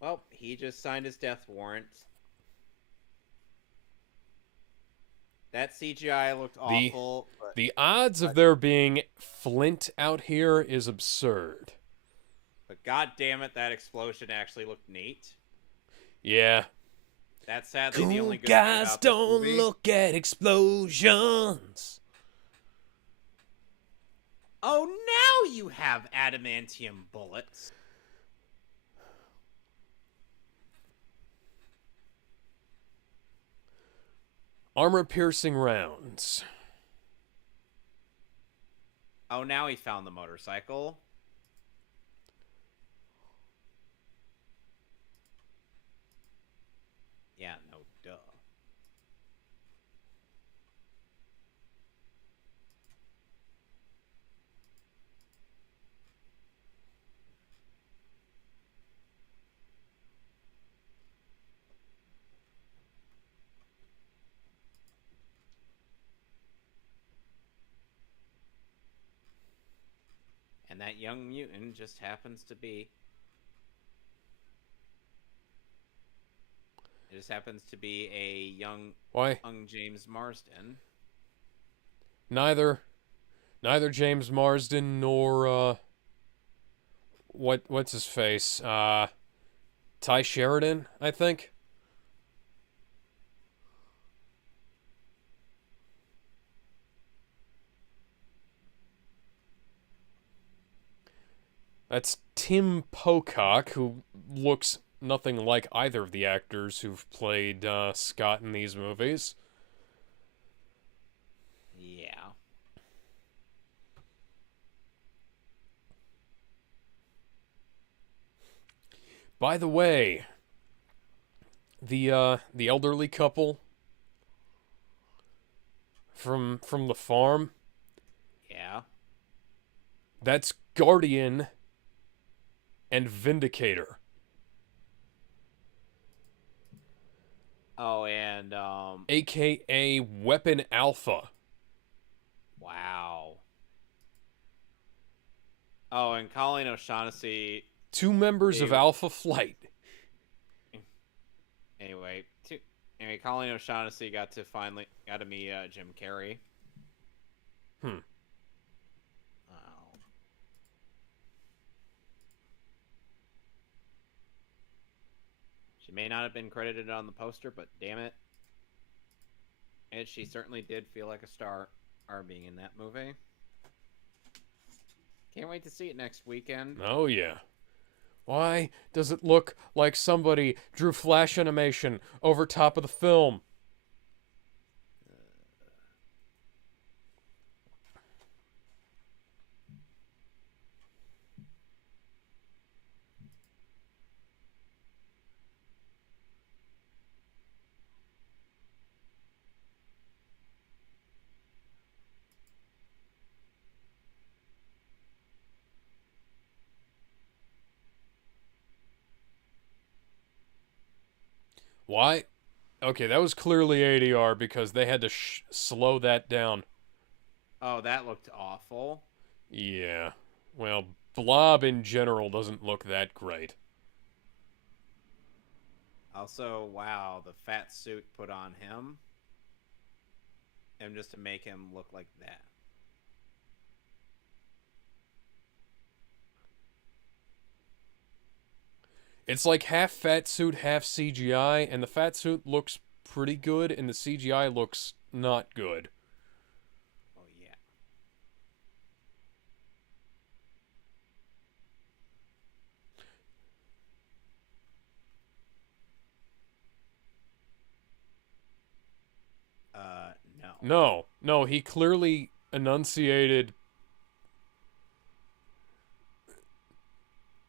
Well, he just signed his death warrant. That CGI looked awful. The odds of there being Flint out here is absurd. But god damn it, that explosion actually looked neat. Yeah. That's sadly the only good guys thing about don't this movie. look at explosions. Oh, now you have adamantium bullets. Armor-piercing rounds. Oh, now he found the motorcycle. Yeah, no, duh. And that young mutant just happens to be... It just happens to be a young James Marsden. Neither James Marsden nor what's his face? Ty Sheridan, I think. That's Tim Pocock, who looks nothing like either of the actors who've played Scott in these movies. Yeah. By the way, the elderly couple from the farm. Yeah. That's Guardian and Vindicator. Oh, and AKA Weapon Alpha. wow. Oh, and Colleen O'Shaughnessy. Two members of They Alpha Flight. anyway. Anyway, Colleen O'Shaughnessy got to meet Jim Carrey. Hmm. Oh. She may not have been credited on the poster, but damn it, and she certainly did feel like a star being in that movie. Can't wait to see it next weekend. Oh, yeah. Why does it look like somebody drew flash animation over top of the film? Why? Okay, that was clearly ADR because they had to slow that down. Oh, that looked awful. Yeah. Well, Blob in general doesn't look that great. Also, wow, the fat suit put on him. And just to make him look like that. It's like half fat suit, half CGI, and the fat suit looks pretty good, and the CGI looks not good. Oh, yeah. No. No, he clearly enunciated.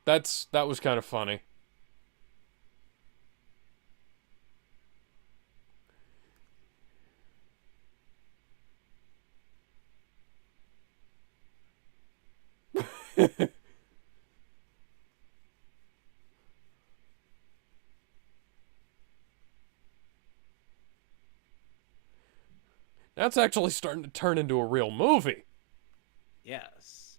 That was kind of funny. That's actually starting to turn into a real movie. Yes.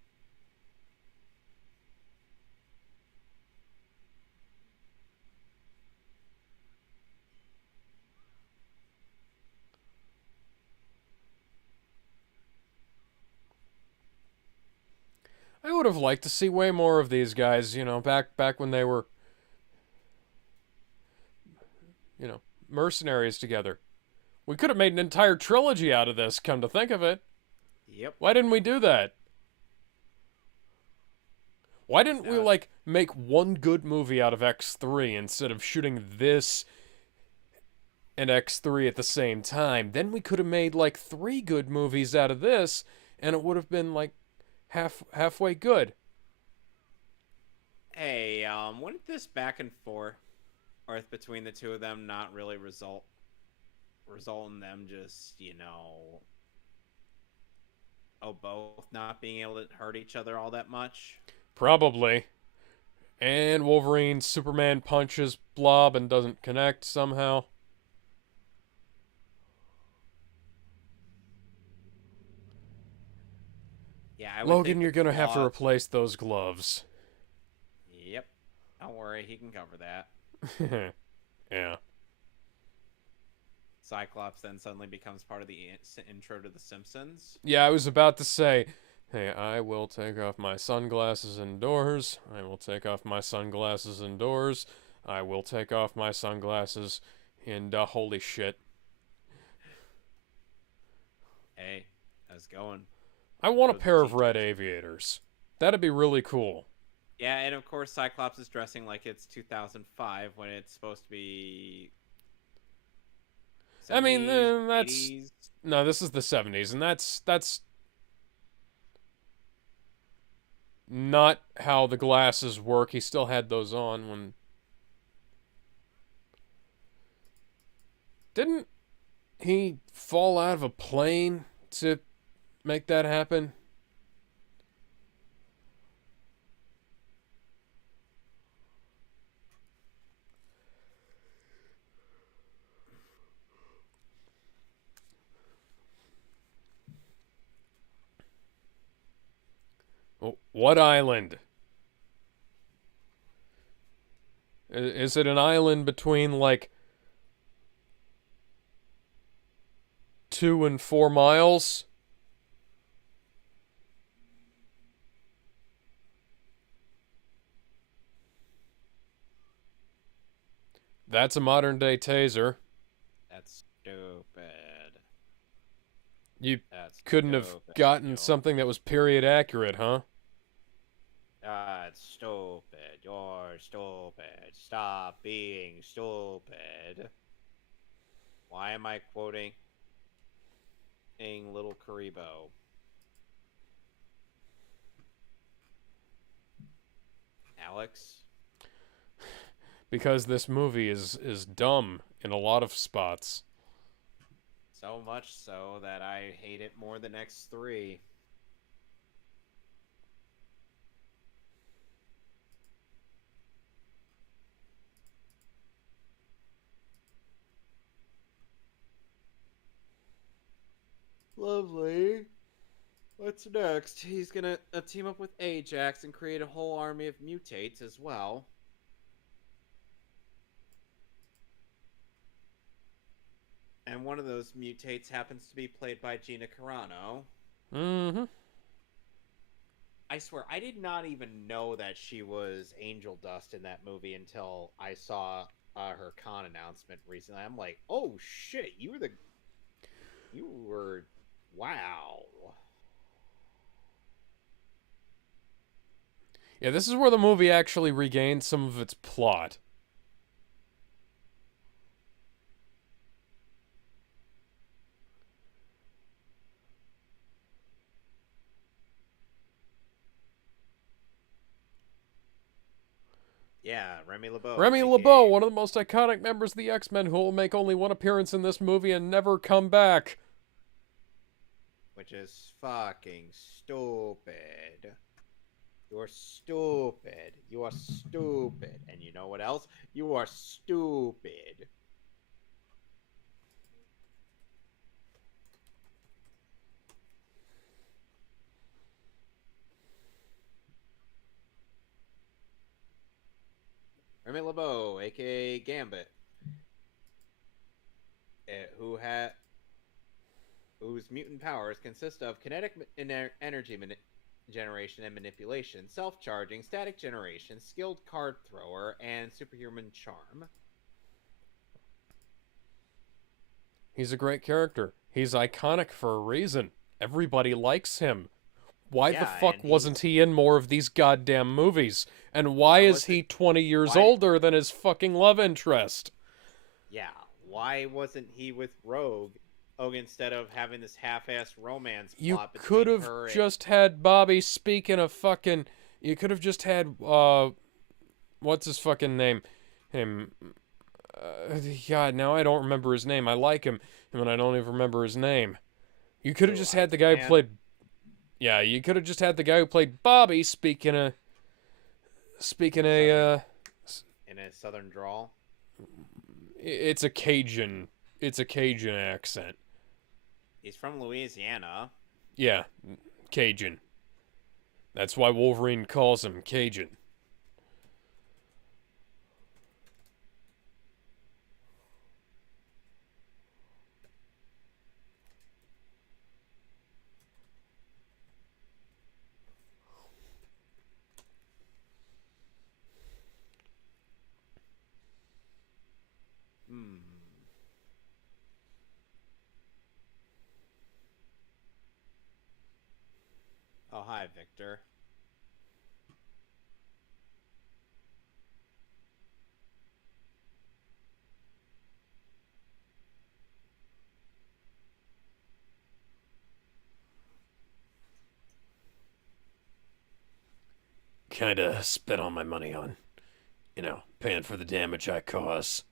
I would have liked to see way more of these guys, back when they were, mercenaries together. We could have made an entire trilogy out of this, come to think of it. Yep. Why didn't we do that? Why didn't we, make one good movie out of X3 instead of shooting this and X3 at the same time? Then we could have made, three good movies out of this, and it would have been, halfway good. Hey, wouldn't this back and forth between the two of them not really result in them just, both not being able to hurt each other all that much? Probably. And Wolverine, Superman punches Blob and doesn't connect somehow. Yeah, I would Logan, think you're gonna have to flaws. replace those gloves. Yep. Don't worry, he can cover that. Yeah. Cyclops then suddenly becomes part of the intro to The Simpsons. Yeah, I was about to say, hey, I will take off my sunglasses indoors. I will take off my sunglasses indoors. I will take off my sunglasses and holy shit. Hey, how's it going? I want a Those pair of teachers. red aviators. That'd be really cool. Yeah, and of course Cyclops is dressing like it's 2005 when it's supposed to be I mean, 70s, that's 80s. no, this is the 70s, and that's not how the glasses work. He still had those on when Didn't he fall out of a plane to make that happen? What island? Is it an island between like 2 and 4 miles? That's a modern day taser. That's stupid. You That's couldn't have stupid. gotten something that was period accurate, huh? That's stupid. You're stupid. Stop being stupid. Why am I quoting Little Karibo? Alex? Because this movie is dumb in a lot of spots. So much so that I hate it more than X3. Lovely. What's next? He's gonna team up with Ajax and create a whole army of mutates as well. And one of those mutates happens to be played by Gina Carano. Mm-hmm. I swear, I did not even know that she was Angel Dust in that movie until I saw her con announcement recently. I'm like, oh shit, you were, wow. Yeah, this is where the movie actually regained some of its plot. Yeah, Remy LeBeau. Remy aka... LeBeau, one of the most iconic members of the X-Men, who will make only one appearance in this movie and never come back. Which is fucking stupid. You're stupid. You are stupid. And you know what else? You are stupid. Remy LeBeau, aka Gambit, whose mutant powers consist of kinetic energy generation and manipulation, self-charging, static generation, skilled card thrower, and superhuman charm. He's a great character. He's iconic for a reason. Everybody likes him. Why the fuck wasn't he in more of these goddamn movies? And why is he 20 years older than his fucking love interest? Yeah, why wasn't he with Rogue instead of having this half-assed romance plot between her and... You could have just had Bobby speaking a fucking... You could have just had, what's his fucking name? God, now I don't remember his name. I like him, and I don't even remember his name. You could have just had the guy who played... Yeah, you could have just had the guy who played Bobby speaking a in a southern drawl. It's a Cajun accent. He's from Louisiana. Yeah, Cajun. That's why Wolverine calls him Cajun. Oh, hi, Victor. Kinda spent all my money on, paying for the damage I cause.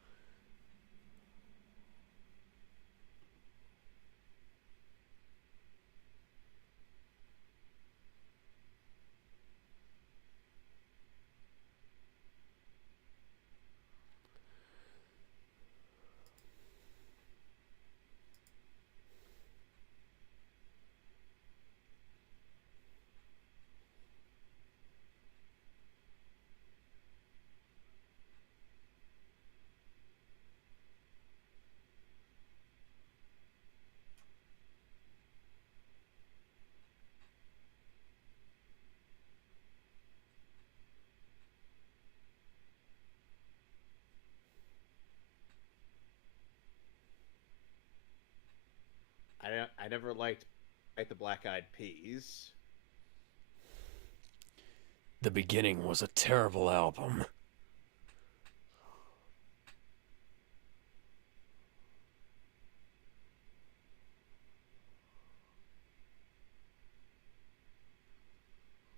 I never liked the Black Eyed Peas. The Beginning was a terrible album.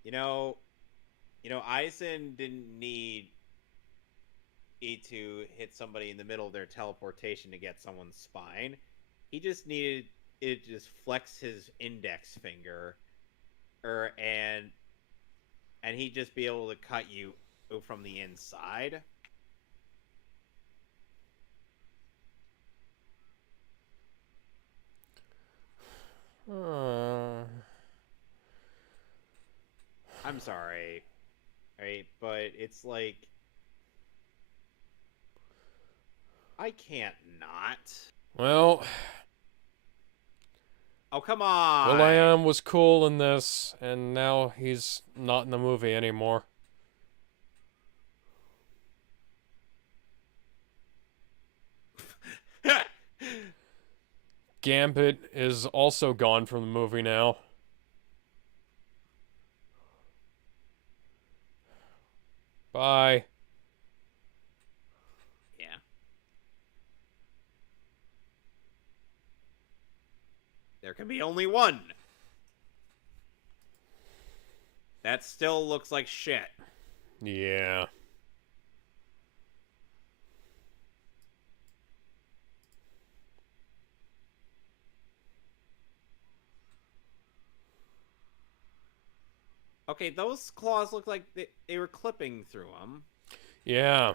You know, Eisen didn't need to hit somebody in the middle of their teleportation to get someone's spine. He just needed it to just flex his index finger, and he'd just be able to cut you from the inside. I'm sorry, right? But it's like I can't not. Well, Oh, come on. Will.i.am was cool in this, and now he's not in the movie anymore. Gambit is also gone from the movie now. Bye. Yeah. There can be only one. That still looks like shit. Yeah. Okay, those claws look like they were clipping through them. Yeah.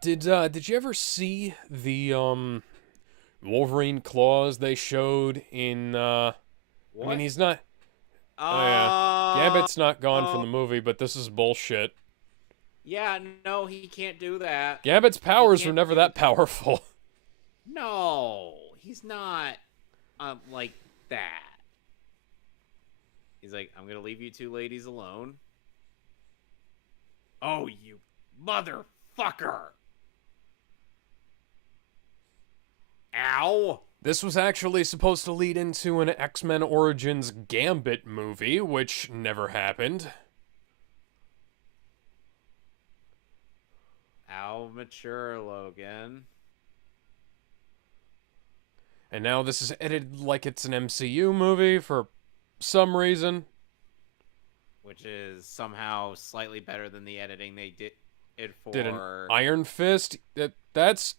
Did you ever see the Wolverine claws they showed in What? I mean, he's not. Oh yeah. Gambit's not gone from the Oh. movie, but this is bullshit. Yeah, no, he can't do that. Gambit's powers were can't never do that powerful. No, he's not like that. He's like, I'm gonna leave you two ladies alone. Oh, you motherfucker! Ow! This was actually supposed to lead into an X-Men Origins Gambit movie, which never happened. Ow, mature, Logan. And now this is edited like it's an MCU movie for some reason. Which is somehow slightly better than the editing they did for... Did an Iron Fist? That's...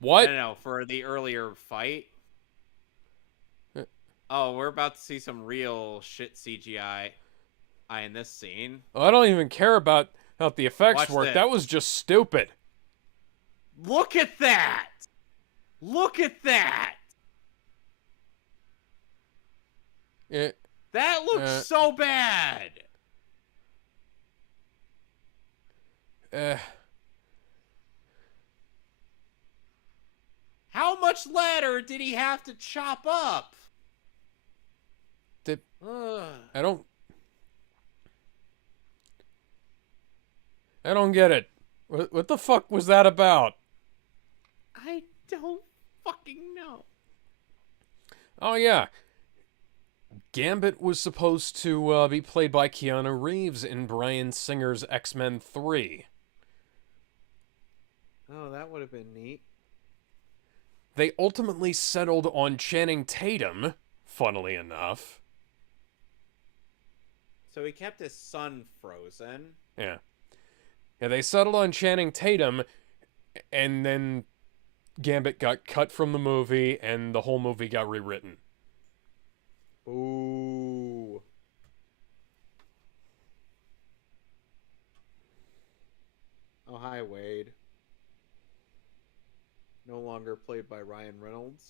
What? No, for the earlier fight. Oh, we're about to see some real shit CGI in this scene. Well, I don't even care about how the effects Watch work. this. That was just stupid. Look at that! Look at that! That looks so bad! How much ladder did he have to chop up? I don't get it. What the fuck was that about? I don't fucking know. Oh, yeah. Gambit was supposed to be played by Keanu Reeves in Bryan Singer's X-Men 3. Oh, that would have been neat. They ultimately settled on Channing Tatum, funnily enough. So he kept his son frozen. Yeah. Yeah, they settled on Channing Tatum, and then Gambit got cut from the movie, and the whole movie got rewritten. Ooh. Oh, hi, Wade. No longer played by Ryan Reynolds.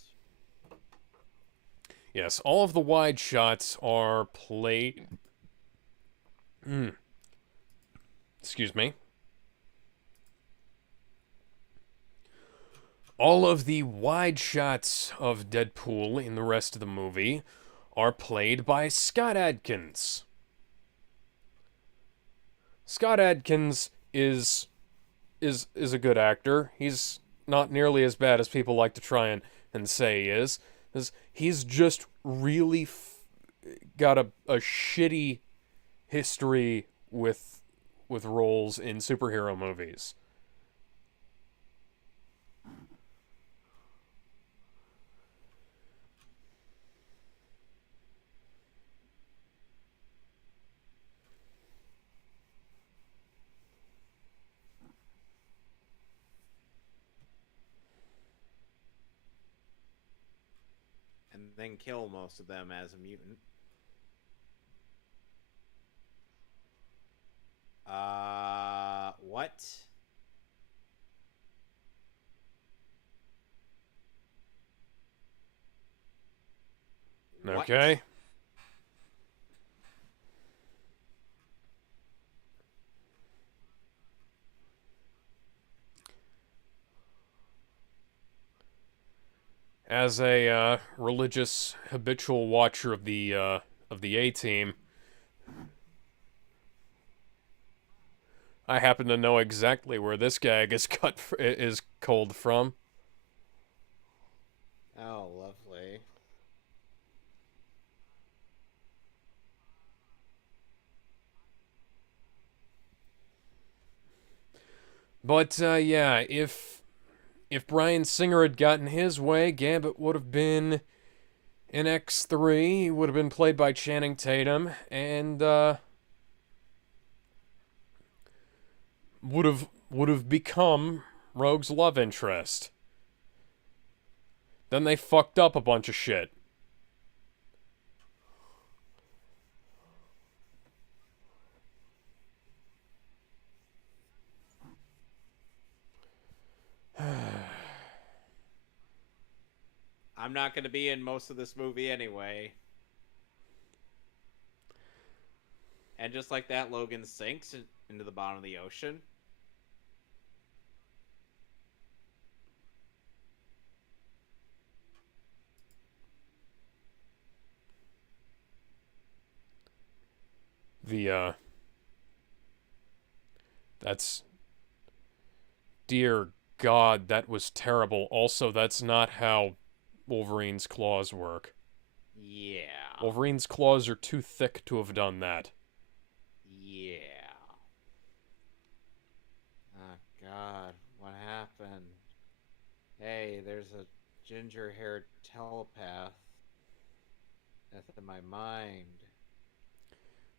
Yes, all of the wide shots are played... Excuse me. All of the wide shots of Deadpool in the rest of the movie are played by Scott Adkins. Scott Adkins is a good actor. He's not nearly as bad as people like to try and say he is. 'Cause he's just really got a shitty history with roles in superhero movies. And then kill most of them as a mutant. What? What? Okay. As a religious habitual watcher of the A-Team, I happen to know exactly where this gag is culled from. Oh, lovely. But yeah, if Bryan Singer had gotten his way, Gambit would have been in X3. He would have been played by Channing Tatum, and would have become Rogue's love interest. Then they fucked up a bunch of shit. I'm not going to be in most of this movie anyway. And just like that, Logan sinks into the bottom of the ocean. The that's dear God, that was terrible. Also, that's not how Wolverine's claws work. Yeah. Wolverine's claws are too thick to have done that. Yeah. Oh, God. What happened? Hey, there's a ginger-haired telepath. That's in my mind.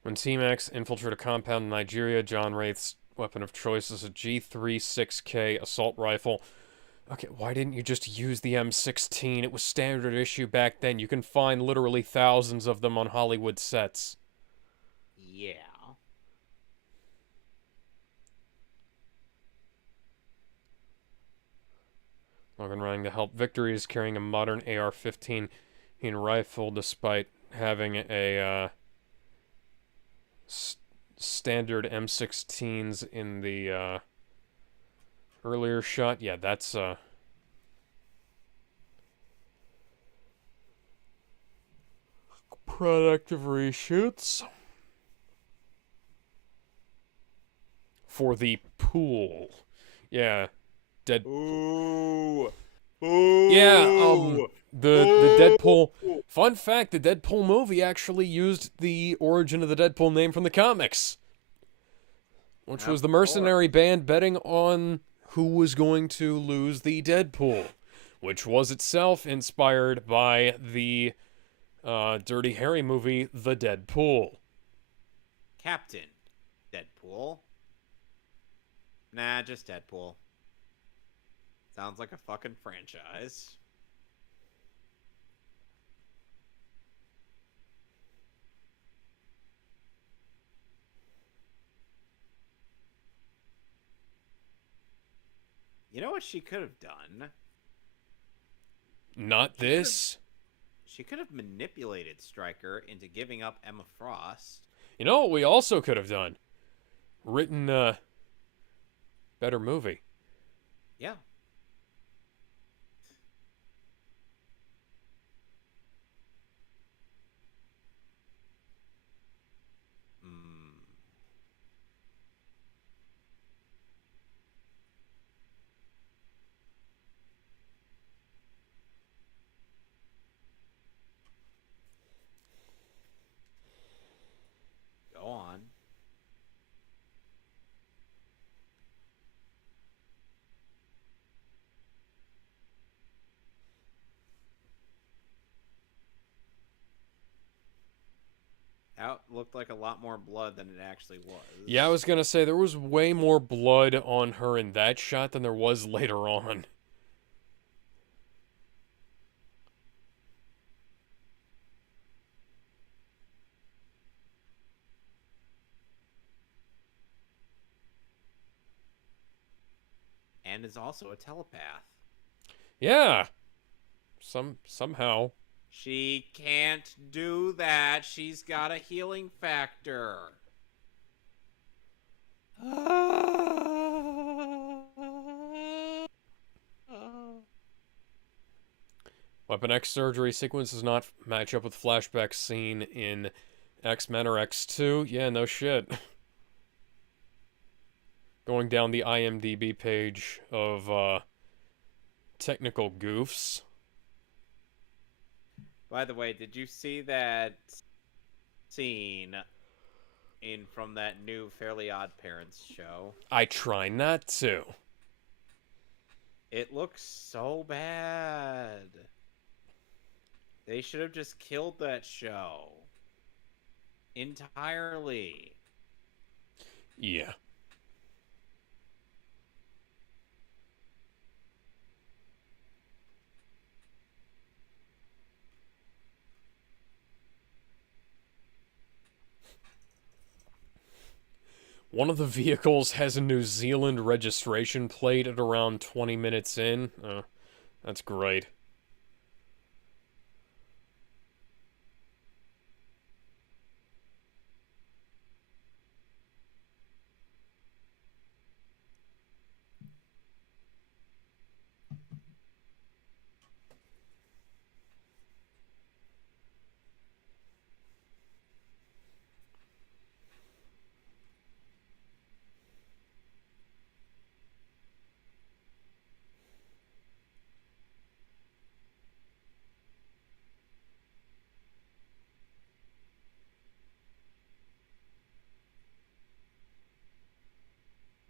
When Team X infiltrate a compound in Nigeria, John Wraith's weapon of choice is a G36K assault rifle. Okay, why didn't you just use the M16? It was standard issue back then. You can find literally thousands of them on Hollywood sets. Yeah. Logan running to help Victory is carrying a modern AR-15 rifle despite having a standard M16s in the earlier shot. Yeah, that's product of reshoots for the pool. Yeah, dead. Ooh. Yeah, Ooh. the Deadpool. Fun fact: the Deadpool movie actually used the origin of the Deadpool name from the comics, which was the mercenary band betting on who was going to lose the Deadpool, which was itself inspired by the Dirty Harry movie, The Deadpool. Captain Deadpool. Nah, just Deadpool. Sounds like a fucking franchise. You know what she could have done? Not this. She could have manipulated Stryker into giving up Emma Frost. You know what we also could have done? Written a better movie. Yeah. looked like a lot more blood than it actually was. Yeah, I was gonna say there was way more blood on her in that shot than there was later on. And is also a telepath. Yeah. Somehow. She can't do that. She's got a healing factor. Weapon X surgery sequence does not match up with flashback scene in X-Men or X2. Yeah, no shit. Going down the IMDb page of technical goofs. By the way, did you see that scene from that new Fairly Odd Parents show? I try not to. It looks so bad. They should have just killed that show entirely. Yeah. One of the vehicles has a New Zealand registration plate at around 20 minutes in. That's great.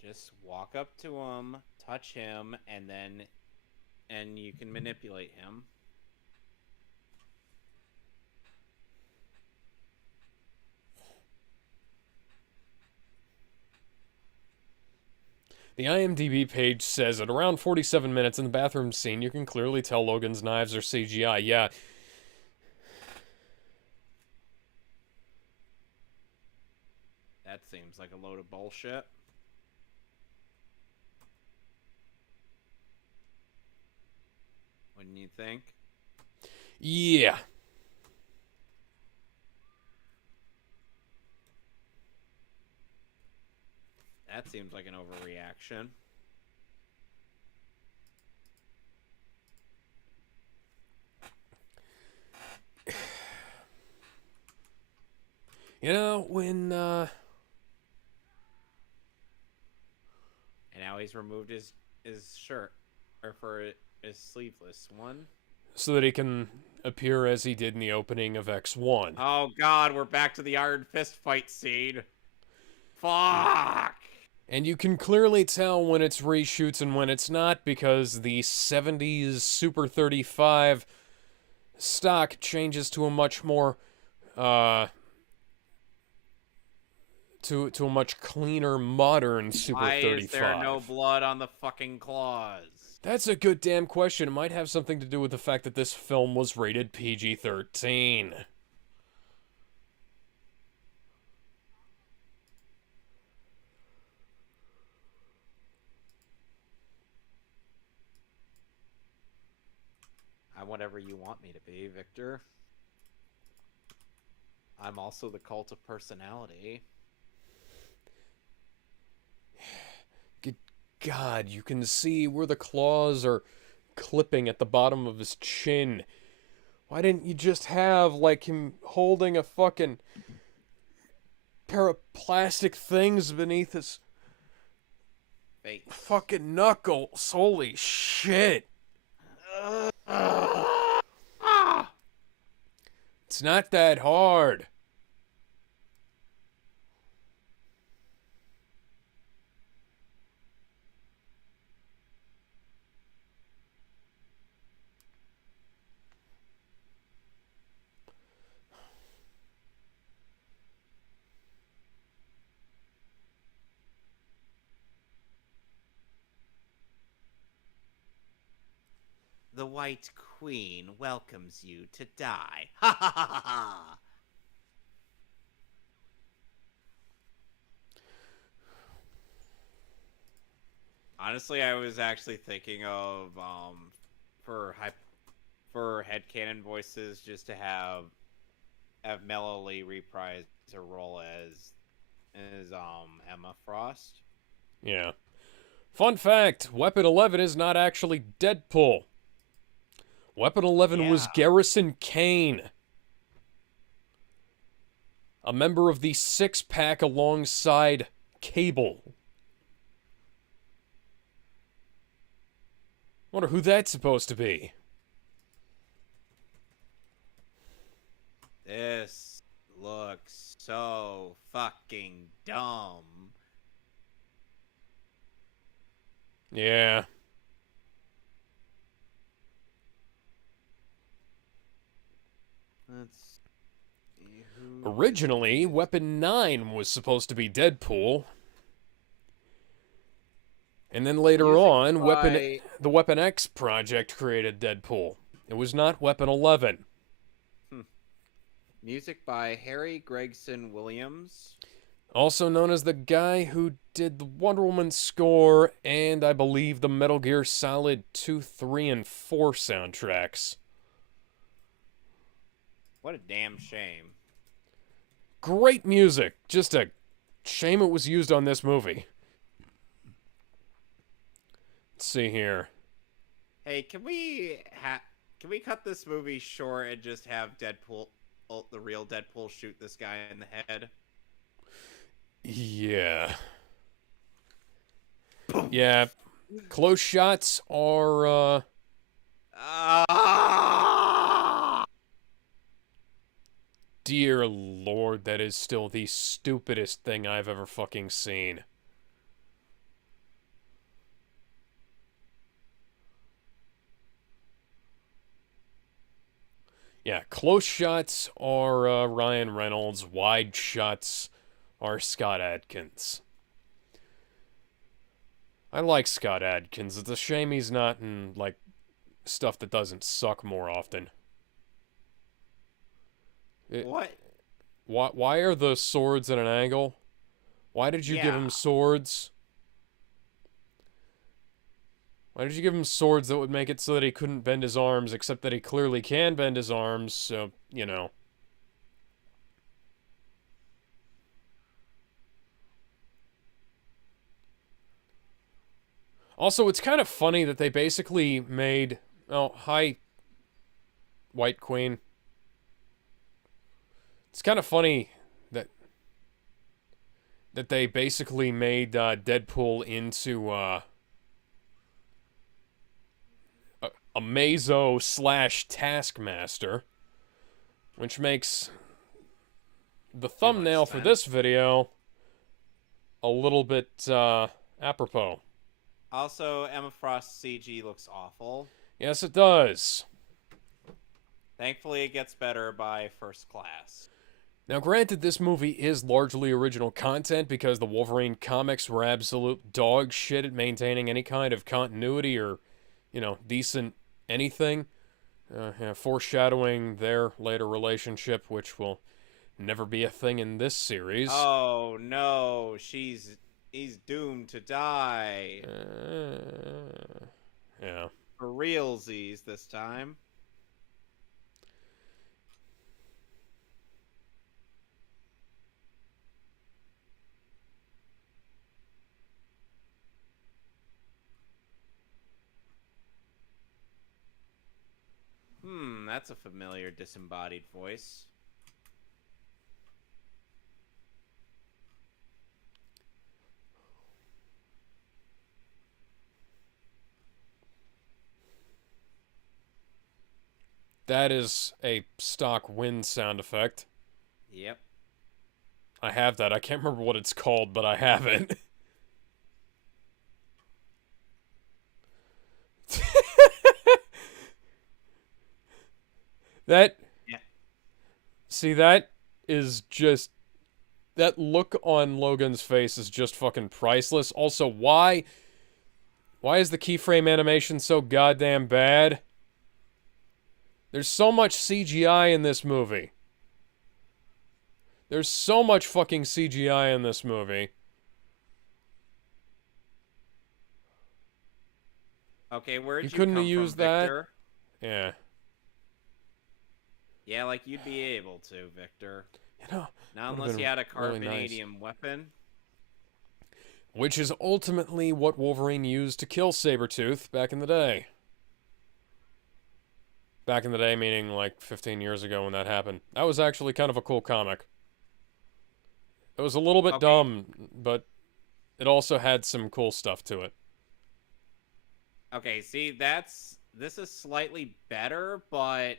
Just walk up to him, touch him, and you can manipulate him. The IMDb page says at around 47 minutes in the bathroom scene, you can clearly tell Logan's knives are CGI. Yeah. That seems like a load of bullshit. Wouldn't you think? Yeah. That seems like an overreaction. You know, when, And now he's removed his shirt. Or for his sleeveless one. so that he can appear as he did in the opening of X1. Oh god, we're back to the Iron Fist fight scene. Fuck! And you can clearly tell when it's reshoots and when it's not, because the 70s Super 35 stock changes to a much more, to a much cleaner, modern Super 35. Why is there no blood on the fucking claws? That's a good damn question. It might have something to do with the fact that this film was rated PG-13. I'm whatever you want me to be, Victor. I'm also the cult of personality. Good God, you can see where the claws are clipping at the bottom of his chin. Why didn't you just have, like, him holding a fucking pair of plastic things beneath his Face. fucking knuckles? Holy shit. It's not that hard. the White Queen welcomes you to die. Ha ha ha ha ha! Honestly, I was actually thinking of for headcanon voices just to have Melody reprise her role as Emma Frost. Yeah. Fun fact, Weapon 11 is not actually Deadpool. Weapon 11 was Garrison Kane, a member of the Six Pack alongside Cable. Wonder who that's supposed to be. This looks so fucking dumb. Yeah. Let's see who... Originally, Weapon 9 was supposed to be Deadpool. And then later on, the Weapon X project created Deadpool. It was not Weapon 11. Music by Harry Gregson Williams. Also known as the guy who did the Wonder Woman score and, I believe, the Metal Gear Solid 2, 3, and 4 soundtracks. What a damn shame. Great music. Just a shame it was used on this movie. Let's see here. Hey, can we cut this movie short and just have Deadpool, the real Deadpool, shoot this guy in the head? Yeah. Yeah. Close shots are, Dear Lord, that is still the stupidest thing I've ever fucking seen. Yeah, close shots are Ryan Reynolds. Wide shots are Scott Adkins. I like Scott Adkins. It's a shame he's not in, like, stuff that doesn't suck more often. What? Why are the swords at an angle? Why did you give him swords? Why did you give him swords that would make it so that he couldn't bend his arms, except that he clearly can bend his arms, so, you know. Also, it's kind of funny that they basically made... Oh, hi, White Queen. It's kind of funny that they basically made Deadpool into a Mazo / Taskmaster, which makes the thumbnail for this video a little bit apropos. Also, Emma Frost's CG looks awful. Yes, it does. Thankfully, it gets better by First Class. Now, granted, this movie is largely original content because the Wolverine comics were absolute dog shit at maintaining any kind of continuity or, you know, decent anything. Foreshadowing their later relationship, which will never be a thing in this series. Oh, no. He's doomed to die. Yeah. For realsies this time. That's a familiar disembodied voice. That is a stock wind sound effect. Yep. I have that. I can't remember what it's called, but I have it. See, that is just... That look on Logan's face is just fucking priceless. Also, why is the keyframe animation so goddamn bad? There's so much CGI in this movie. There's so much fucking CGI in this movie. Okay, You where'd you couldn't have come from, used that? Victor? Yeah. Yeah, like you'd be able to, Victor. You know, Not would have unless you been had a really nice. carbonadium weapon. Which is ultimately what Wolverine used to kill Sabretooth back in the day. Back in the day, meaning like 15 years ago when that happened. That was actually kind of a cool comic. It was a little bit Okay. dumb, but it also had some cool stuff to it. Okay, see, this is slightly better, but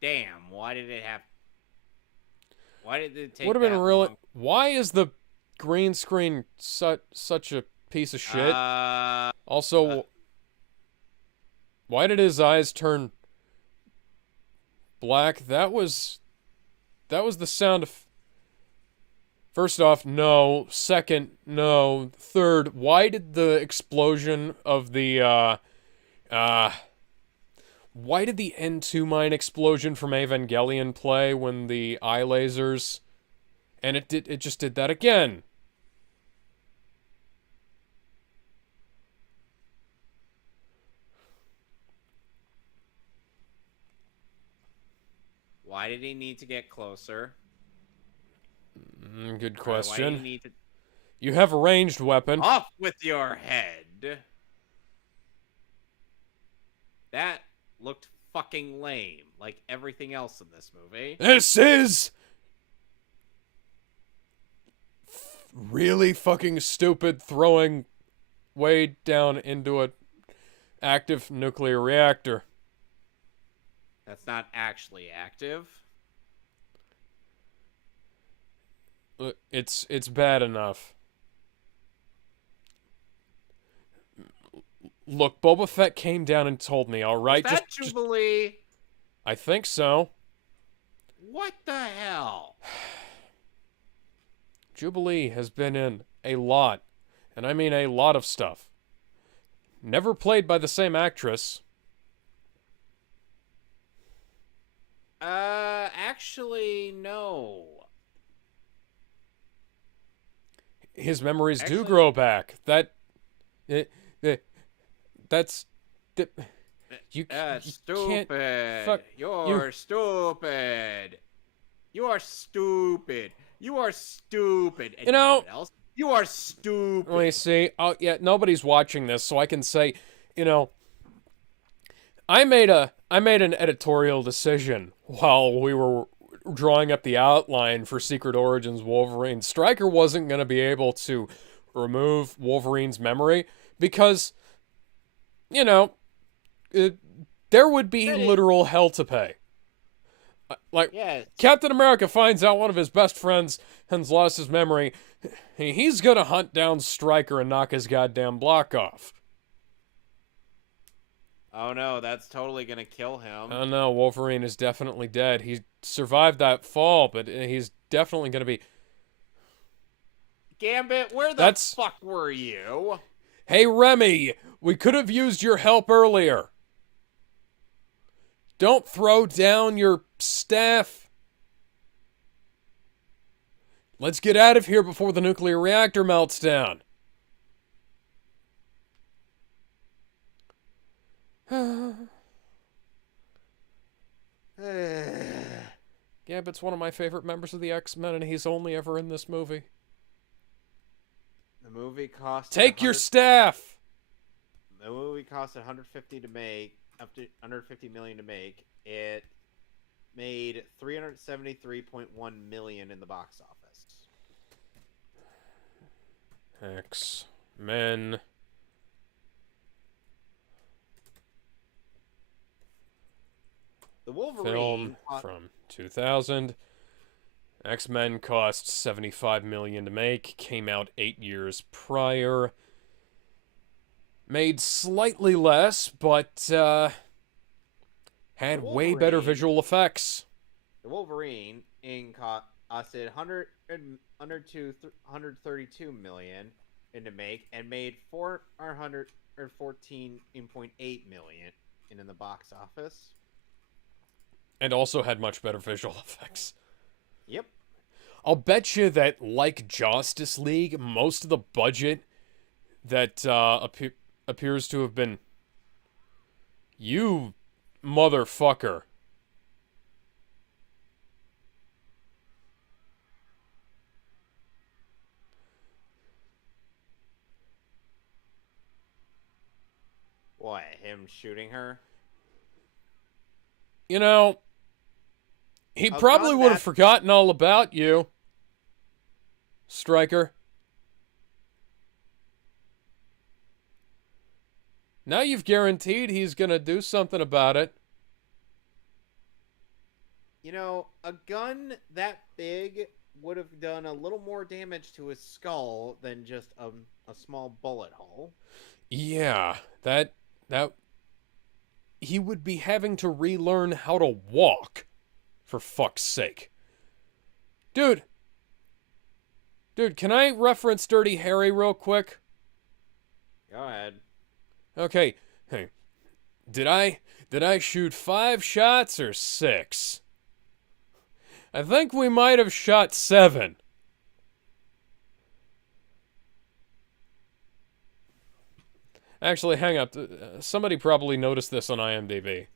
damn, why did it Would take have been that really. long? Why is the green screen such a piece of shit? Uh, Also, why did his eyes turn black? That was the sound of. First off, no. Second, no. Third, why did the explosion of the why did the N2 mine explosion from Evangelion play when the eye lasers, and it just did that again. why did he need to get closer? Good Why did he question. need to You have a ranged weapon. off with your head? That looked fucking lame, like everything else in this movie. This is really fucking stupid throwing way down into an active nuclear reactor. That's not actually active. It's bad enough. Look, Boba Fett came down and told me, all right? Is that Jubilee? I think so. What the hell? Jubilee has been in a lot, and I mean a lot of stuff. Never played by the same actress. Actually, no. His memories do grow back. That's you stupid. can't fuck You're stupid. You are stupid. You are stupid. And You know, else, you are stupid. let me see. Oh yeah, nobody's watching this, so I can say, you know, I made an editorial decision while we were drawing up the outline for Secret Origins Wolverine. Stryker wasn't going to be able to remove Wolverine's memory because, you know, there would be literal hell to pay. Like, yes. Captain America finds out one of his best friends has lost his memory. He's going to hunt down Stryker and knock his goddamn block off. Oh no, that's totally gonna kill him. Oh no, Wolverine is definitely dead. He survived that fall, but he's definitely going to be... Gambit, where the fuck were you? Hey Remy, we could have used your help earlier. Don't throw down your staff. Let's get out of here before the nuclear reactor melts down. Gambit's one of my favorite members of the X-Men, and he's only ever in this movie. The movie cost... Take your staff! The movie cost 150 to make, up to 150 million to make. It made 373.1 million in the box office. X-Men. The Wolverine film from 2000. X-Men cost 75 million to make, came out 8 years prior. Made slightly less, but had way better visual effects. The Wolverine costed 132 million in to make and made 414.8 million in the box office. And also had much better visual effects. Yep. I'll bet you that, like Justice League, most of the budget that appears to have been... You motherfucker. What, him shooting her? You know, he A probably gun would have that- forgotten all about you, Stryker. Now you've guaranteed he's gonna do something about it. You know, a gun that big would have done a little more damage to his skull than just a small bullet hole. Yeah, that he would be having to relearn how to walk, for fuck's sake. Dude, can I reference Dirty Harry real quick? Go ahead. Okay, hey, did I shoot 5 shots or 6? I think we might have shot 7. Actually, hang up. Somebody probably noticed this on IMDb.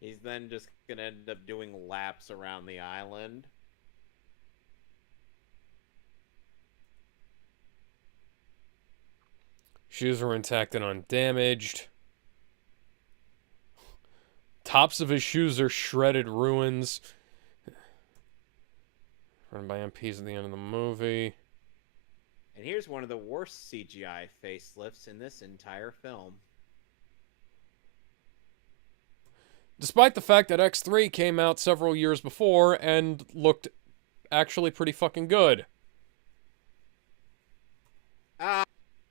He's then just gonna end up doing laps around the island. Shoes were intact and undamaged. Tops of his shoes are shredded ruins. Run by MPs at the end of the movie. And here's one of the worst CGI facelifts in this entire film. Despite the fact that X3 came out several years before and looked actually pretty fucking good.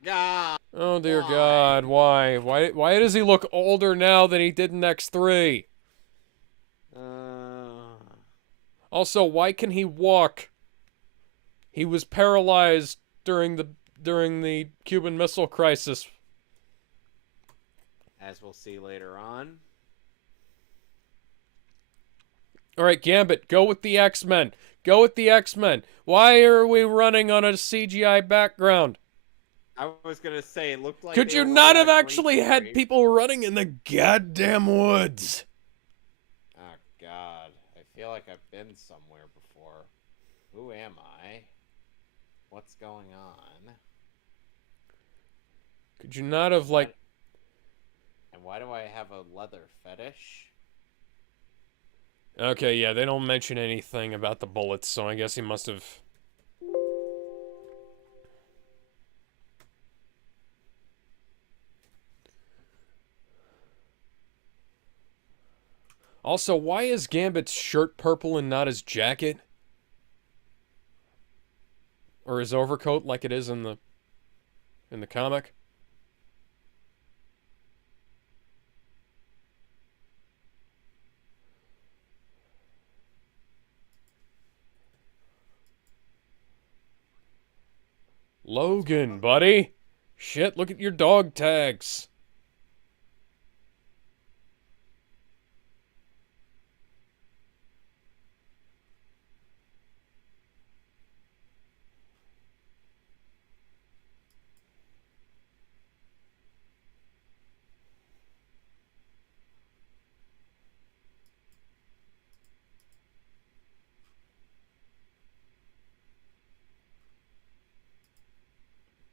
God. Oh dear Why? God, why? Why does he look older now than he did in X3? Also, why can he walk? He was paralyzed during the Cuban Missile Crisis. As we'll see later on. Alright, Gambit, go with the X-Men. Go with the X-Men. Why are we running on a CGI background? I was gonna say, it looked like... Could they you were not running have a actually green had screen. people running in the goddamn woods? Oh, God. I feel like I've been somewhere before. Who am I? What's going on? Could you not have, like... And why do I have a leather fetish? Okay, yeah, they don't mention anything about the bullets, so I guess he must have... Also, why is Gambit's shirt purple and not his jacket? Or his overcoat like it is in the comic? Logan, buddy. Shit, look at your dog tags.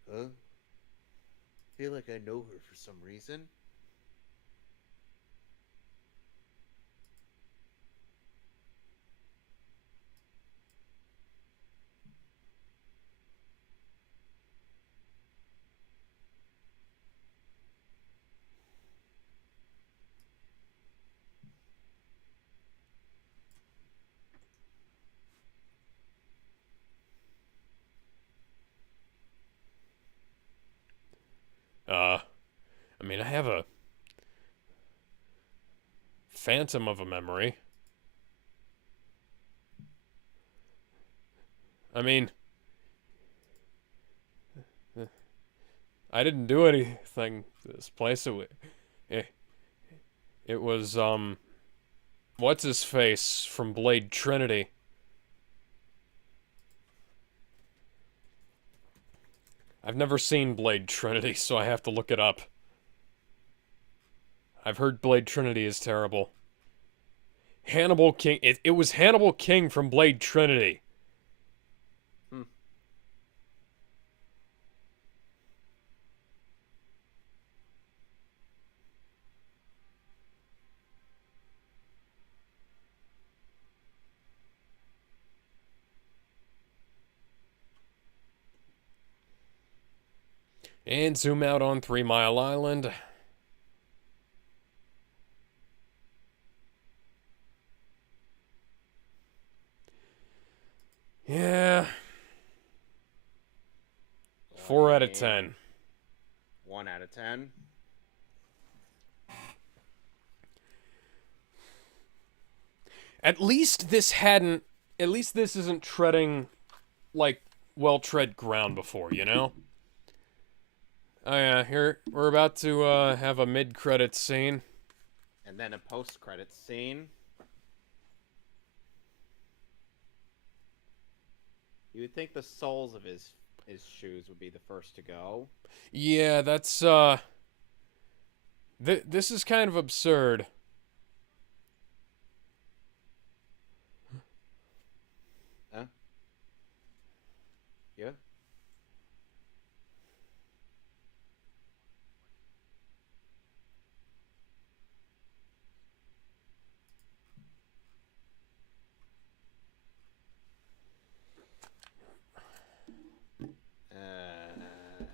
Huh? Feel like I know her for some reason. I mean, I have a phantom of a memory. I mean, I didn't do anything to this place. It, it was, what's his face from Blade Trinity? I've never seen Blade Trinity, so I have to look it up. I've heard Blade Trinity is terrible. Hannibal King. It was Hannibal King from Blade Trinity. Hmm. And zoom out on 3 Mile Island. Yeah. 4 out of 10. 1 out of 10. At least this isn't treading like well-tread ground before, you know? Oh yeah, here we're about to have a mid-credits scene. And then a post-credits scene. You would think the soles of his shoes would be the first to go. Yeah, that's this is kind of absurd. Huh? Yeah.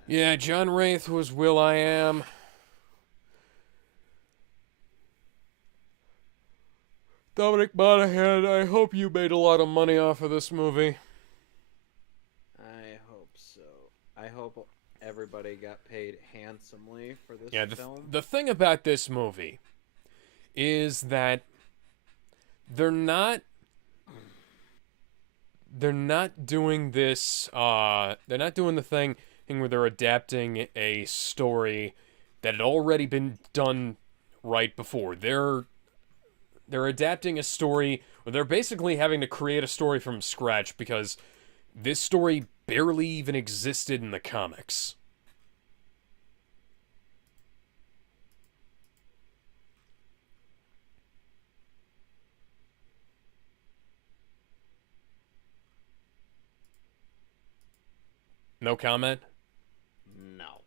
Yeah, John Wraith was Will.i.am. Dominic Monaghan, I hope you made a lot of money off of this movie. I hope so. I hope everybody got paid handsomely for this film. The thing about this movie is that they're not doing this they're not doing the thing where they're adapting a story that had already been done right before. They're adapting a story, or they're basically having to create a story from scratch because this story barely even existed in the comics. No comment? No.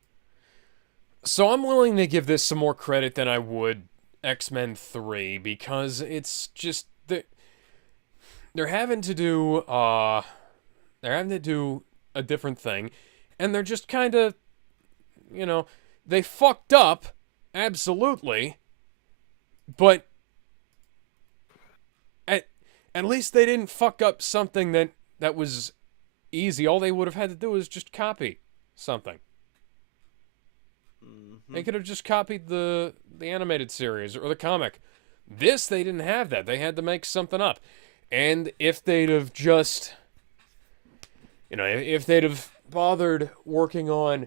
So I'm willing to give this some more credit than I would X-Men 3 because it's just they're having to do a different thing, and they're just kind of, you know, they fucked up, absolutely, but at least they didn't fuck up something that was easy. All they would have had to do was just copy something. They could have just copied the animated series or the comic. This, they didn't have that. They had to make something up. And if they'd have just, if they'd have bothered working on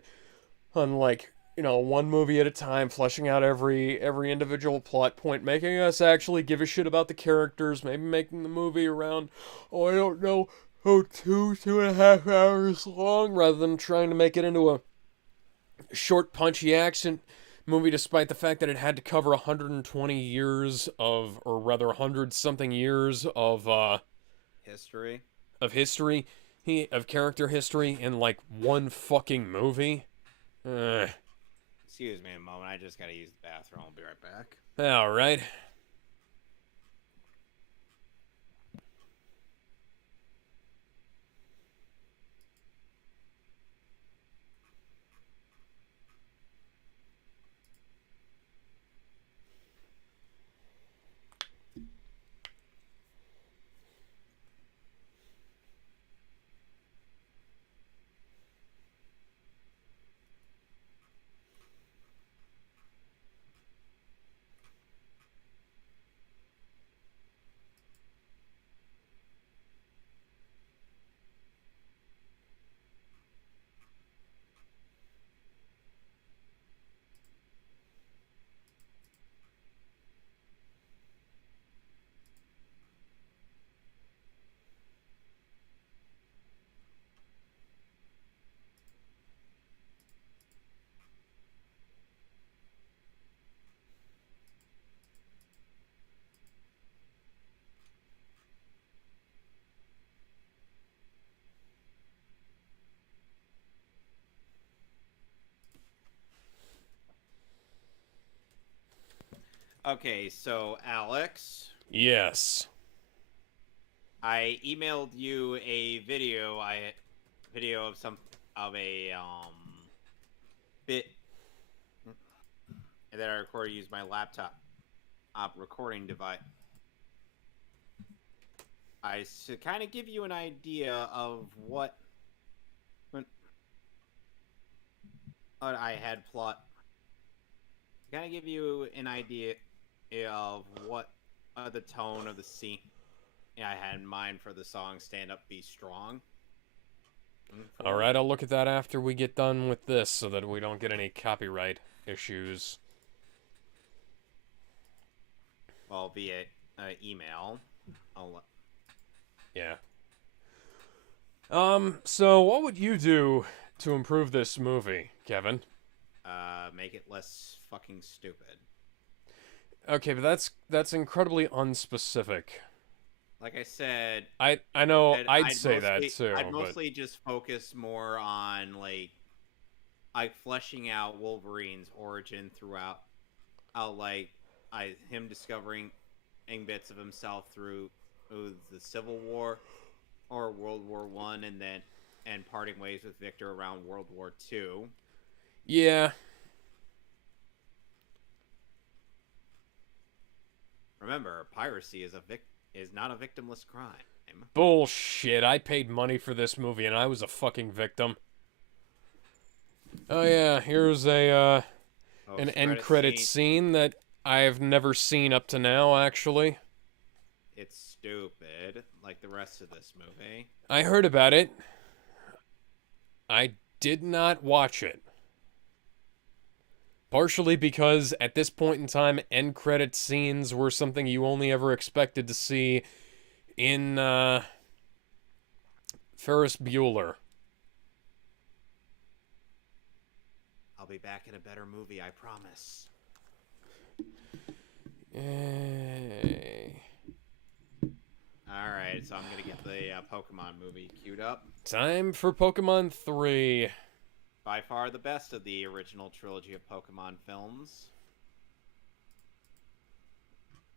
like, one movie at a time, fleshing out every individual plot point, making us actually give a shit about the characters, maybe making the movie around, I don't know, 2.5 hours long, rather than trying to make it into a short, punchy action movie, despite the fact that it had to cover 120 years of, or rather 100-something years of history. Of character history in like one fucking movie. Excuse me a moment. I just gotta use the bathroom. I'll be right back. All right. Okay, so Alex, Yes. I emailed you a video of some of a bit that I recorded using my laptop recording device. To kind of give you an idea of what I had plot. Kind of give you an idea of what the tone of the scene I had in mind for the song "Stand Up, Be Strong." All right, I'll look at that after we get done with this so that we don't get any copyright issues. Well, via email. Yeah. So what would you do to improve this movie, Kevin? Make it less fucking stupid. Okay, but that's incredibly unspecific. Like I said, I know I'd say that too, I'd but mostly just focus more on like fleshing out Wolverine's origin throughout, him discovering bits of himself through the Civil War or World War One, and parting ways with Victor around World War Two. yeah. Remember, piracy is not a victimless crime. Bullshit. I paid money for this movie and I was a fucking victim. Oh yeah, here's an end credit scene that I've never seen up to now, actually. It's stupid, like the rest of this movie. I heard about it. I did not watch it. Partially because at this point in time, end credit scenes were something you only ever expected to see in Ferris Bueller. I'll be back in a better movie, I promise. Yay. Alright, so I'm gonna get the Pokemon movie queued up. Time for Pokemon 3. By far the best of the original trilogy of Pokemon films.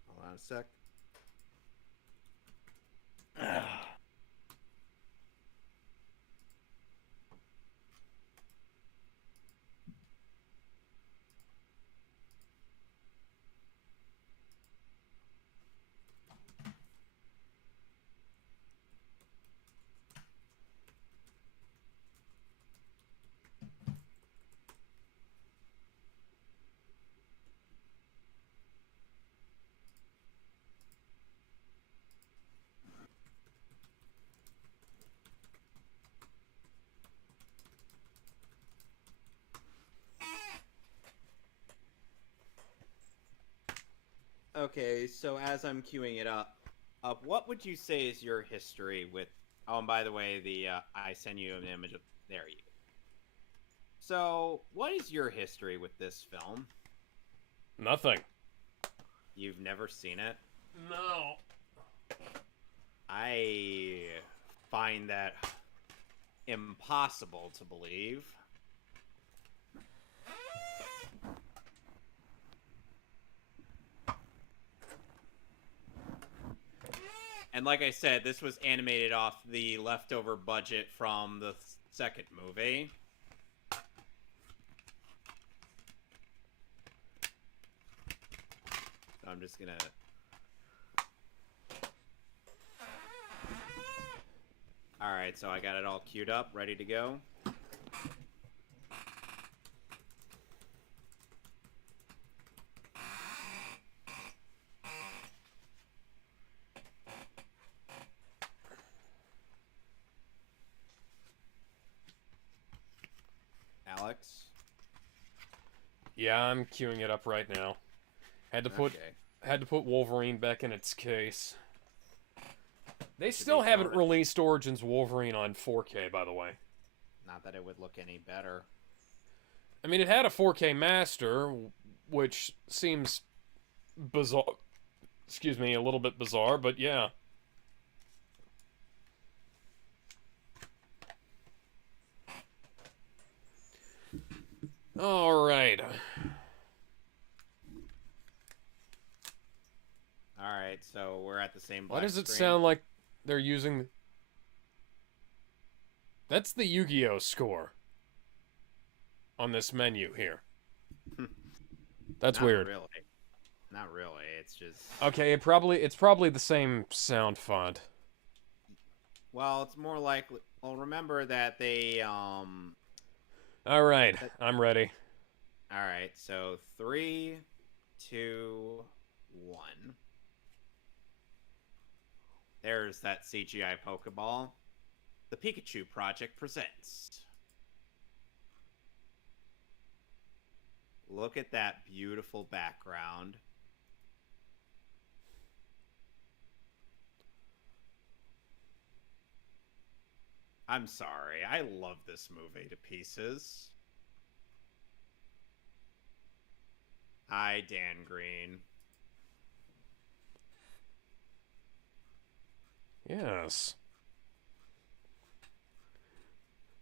Hold on a sec. Okay, so as I'm queuing it up, what would you say is your history with? Oh, and by the way, I send you an image of there you go. So, what is your history with this film? Nothing. You've never seen it? No. I find that impossible to believe. And like I said, this was animated off the leftover budget from the second movie. So I'm just gonna... Alright, so I got it all queued up, ready to go. Alex? Yeah, I'm queuing it up right now. Had to put Wolverine back in its case. They still haven't released Origins Wolverine on 4K, by the way. Not that it would look any better. I mean, it had a 4K master, which seems bizarre. Excuse me, a little bit bizarre, but yeah. All right. so we're at the same Why black does it screen. sound like they're using... That's the Yu-Gi-Oh score on this menu here. That's Not weird. really. Not really. It's just... Okay, it's probably the same sound font. Well, it's more likely... Well, remember that they, All right, I'm ready. Alright, so 3, 2, 1. There's that CGI Pokeball. The Pikachu Project presents. Look at that beautiful background. I'm sorry, I love this movie to pieces. Hi, Dan Green. Yes.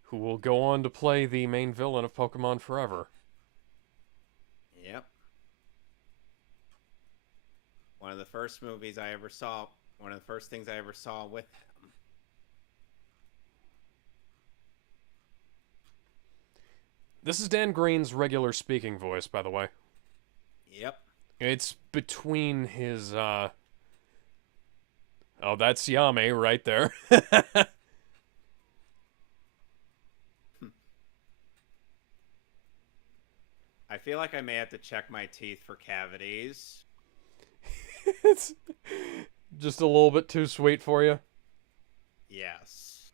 Who will go on to play the main villain of Pokemon Forever. Yep. One of the first movies I ever saw, one of the first things I ever saw with him. This is Dan Green's regular speaking voice, by the way. Yep. It's between his, Oh, that's Yame right there. I feel like I may have to check my teeth for cavities. It's just a little bit too sweet for you. Yes.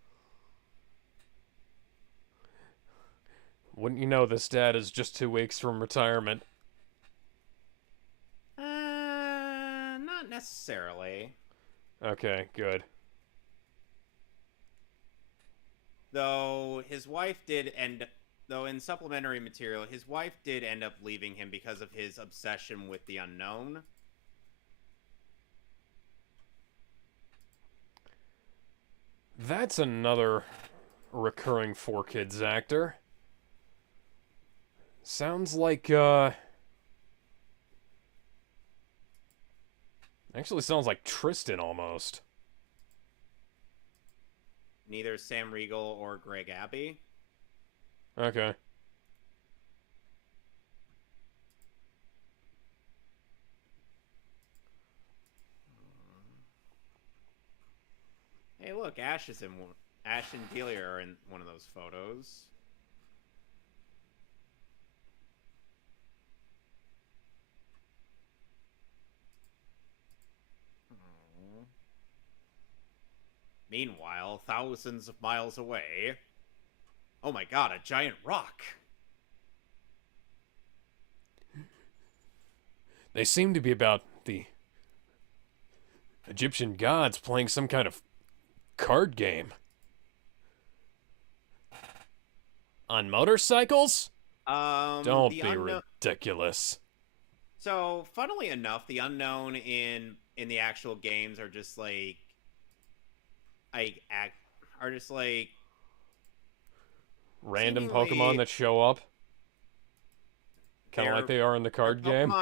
Wouldn't you know, this dad is just 2 weeks from retirement. Not necessarily. Okay, good. Though his wife did end... Though in supplementary material, his wife did end up leaving him because of his obsession with the unknown. That's another recurring 4Kids actor. Sounds like, actually sounds like Tristan, almost. Neither Sam Riegel or Greg Abbey. Okay. Hey, look, Ash is in one. Ash and Delia are in one of those photos. Aww. Meanwhile, thousands of miles away... Oh my god, a giant rock! They seem to be about the Egyptian gods playing some kind of card game. On motorcycles? Don't be ridiculous. So, funnily enough, the unknown in the actual games are just like Random seemingly, Pokemon that show up. Kind of like they are in the card game.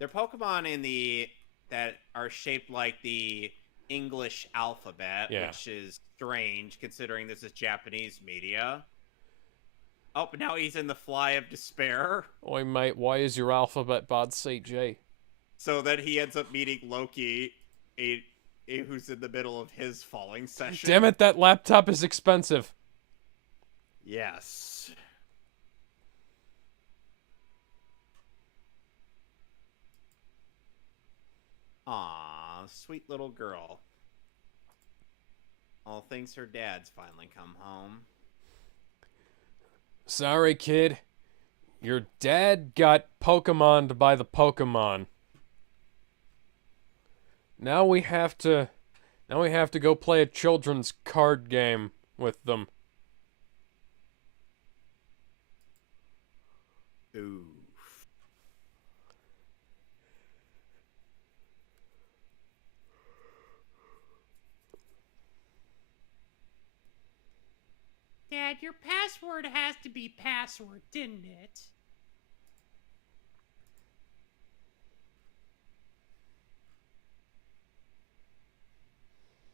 They're Pokemon in the that are shaped like the English alphabet, which is strange considering this is Japanese media. Oh, but now he's in the Fly of Despair. Oi, mate, why is your alphabet bad CG? So that he ends up meeting Loki, who's in the middle of his falling session. Damn it, that laptop is expensive. Yes. Aw, sweet little girl. All thinks her dad's finally come home. Sorry, kid. Your dad got Pokemoned by the Pokemon. Now we have to go play a children's card game with them. Oof. Dad, your password has to be password, didn't it?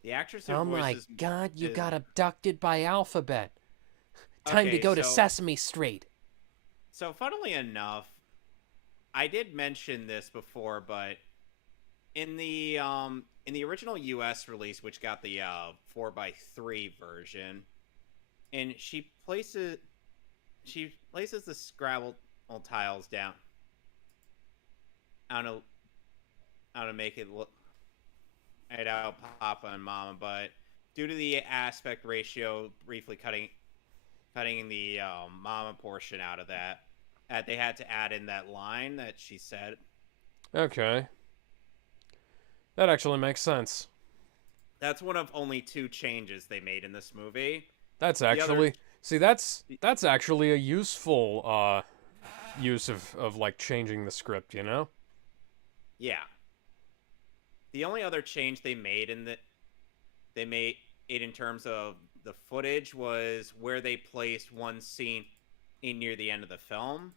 The actress who Oh my voices god, you is got abducted by Alphabet. Time to okay. go to Sesame Street. So funnily enough, I did mention this before, but in the original U.S. release, which got the 4x3 version, and she places the Scrabble tiles down. I don't know how to make it look right out Papa and Mama, but due to the aspect ratio briefly cutting the Mama portion out of that, they had to add in that line that she said. Okay. That actually makes sense. That's one of only 2 changes they made in this movie. That's The other, actually see that's actually a useful use of like changing the script, you know? yeah. The only other change they made it in terms of the footage was where they placed one scene in near the end of the film.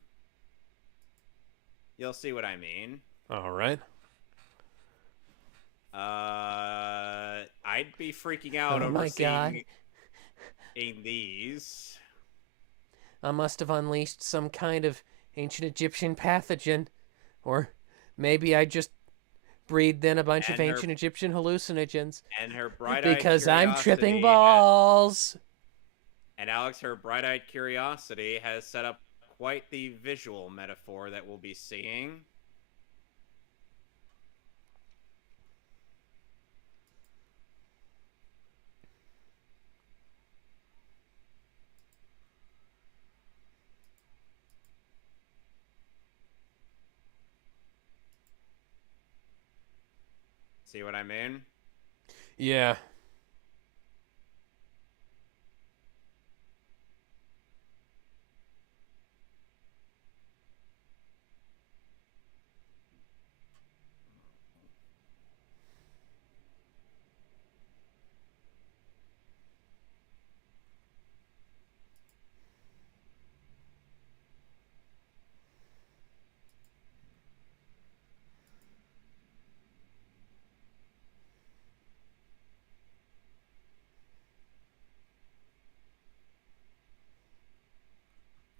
You'll see what I mean. All right. I'd be freaking out Oh over my god. seeing these. I must have unleashed some kind of ancient Egyptian pathogen. Or maybe I just breathed in a bunch of And her- ancient Egyptian hallucinogens. And her bright-eyed Because I'm tripping curiosity balls. And Alex, her bright-eyed curiosity has set up quite the visual metaphor that we'll be seeing. See what I mean? Yeah.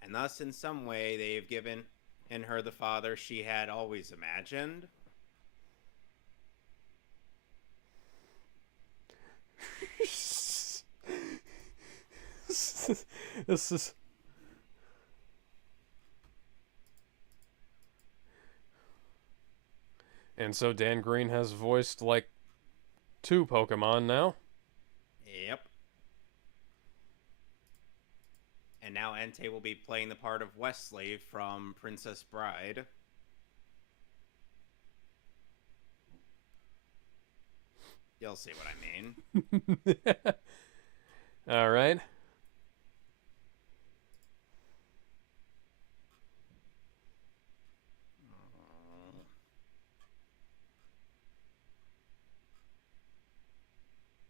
And thus, in some way, they've given in her the father she had always imagined. This is And so Dan Green has voiced like 2 Pokemon now. Yep. And now Entei will be playing the part of Wesley from Princess Bride. You'll see what I mean. All right.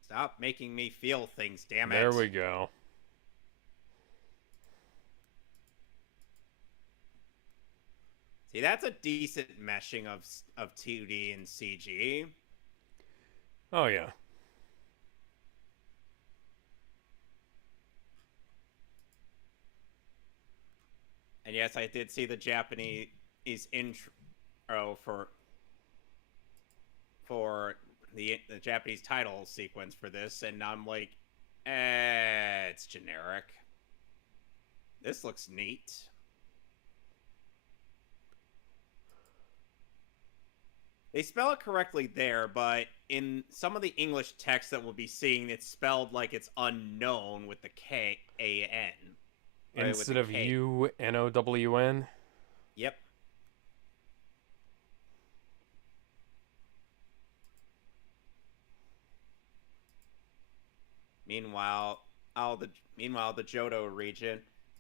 Stop making me feel things, damn it. There we go. See, that's a decent meshing of 2D and CG. Oh yeah. And yes, I did see the Japanese intro for the Japanese title sequence for this, and I'm like, it's generic. This looks neat. They spell it correctly there, but in some of the English text that we'll be seeing, it's spelled like it's unknown with the K-A-N. Right, Instead of U-N-O-W-N. Yep. Meanwhile, the Johto region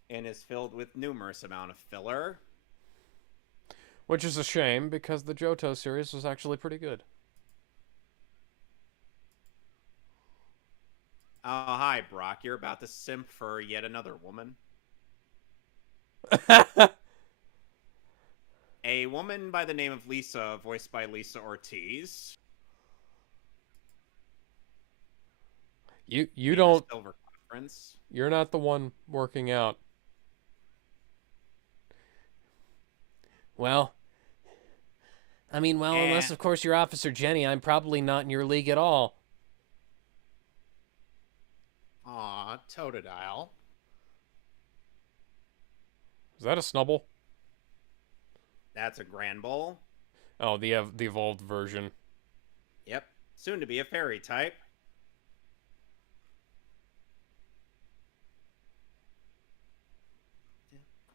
is filled with numerous amount of filler. Which is a shame, because the Johto series was actually pretty good. Oh, hi, Brock. You're about to simp for yet another woman. A woman by the name of Lisa, voiced by Lisa Ortiz. You being the don't. Silver Conference. You're not the one working out. Well, unless And of course you're Officer Jenny, I'm probably not in your league at all. aw, Totodile. Is that a Snubble? That's a Grand Bull. Oh, the evolved version. Yep. Soon to be a fairy type.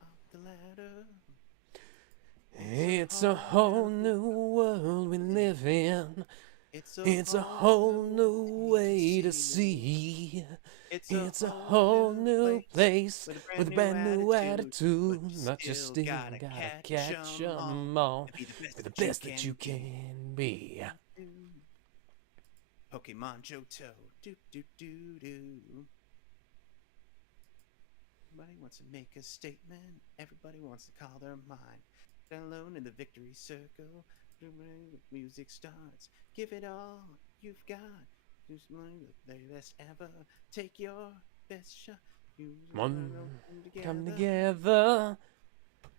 Up the ladder. It's a whole new world we live in. It's a whole new way to see. It's a whole new place with a brand new attitude. But you still gotta catch 'em all. Be the best that you can be. Pokemon Johto. Do do do do. Everybody wants to make a statement. Everybody wants to call their mind. Stand alone in the victory circle. The music starts. Give it all you've got. Do something the very best ever. Take your best shot. Come together.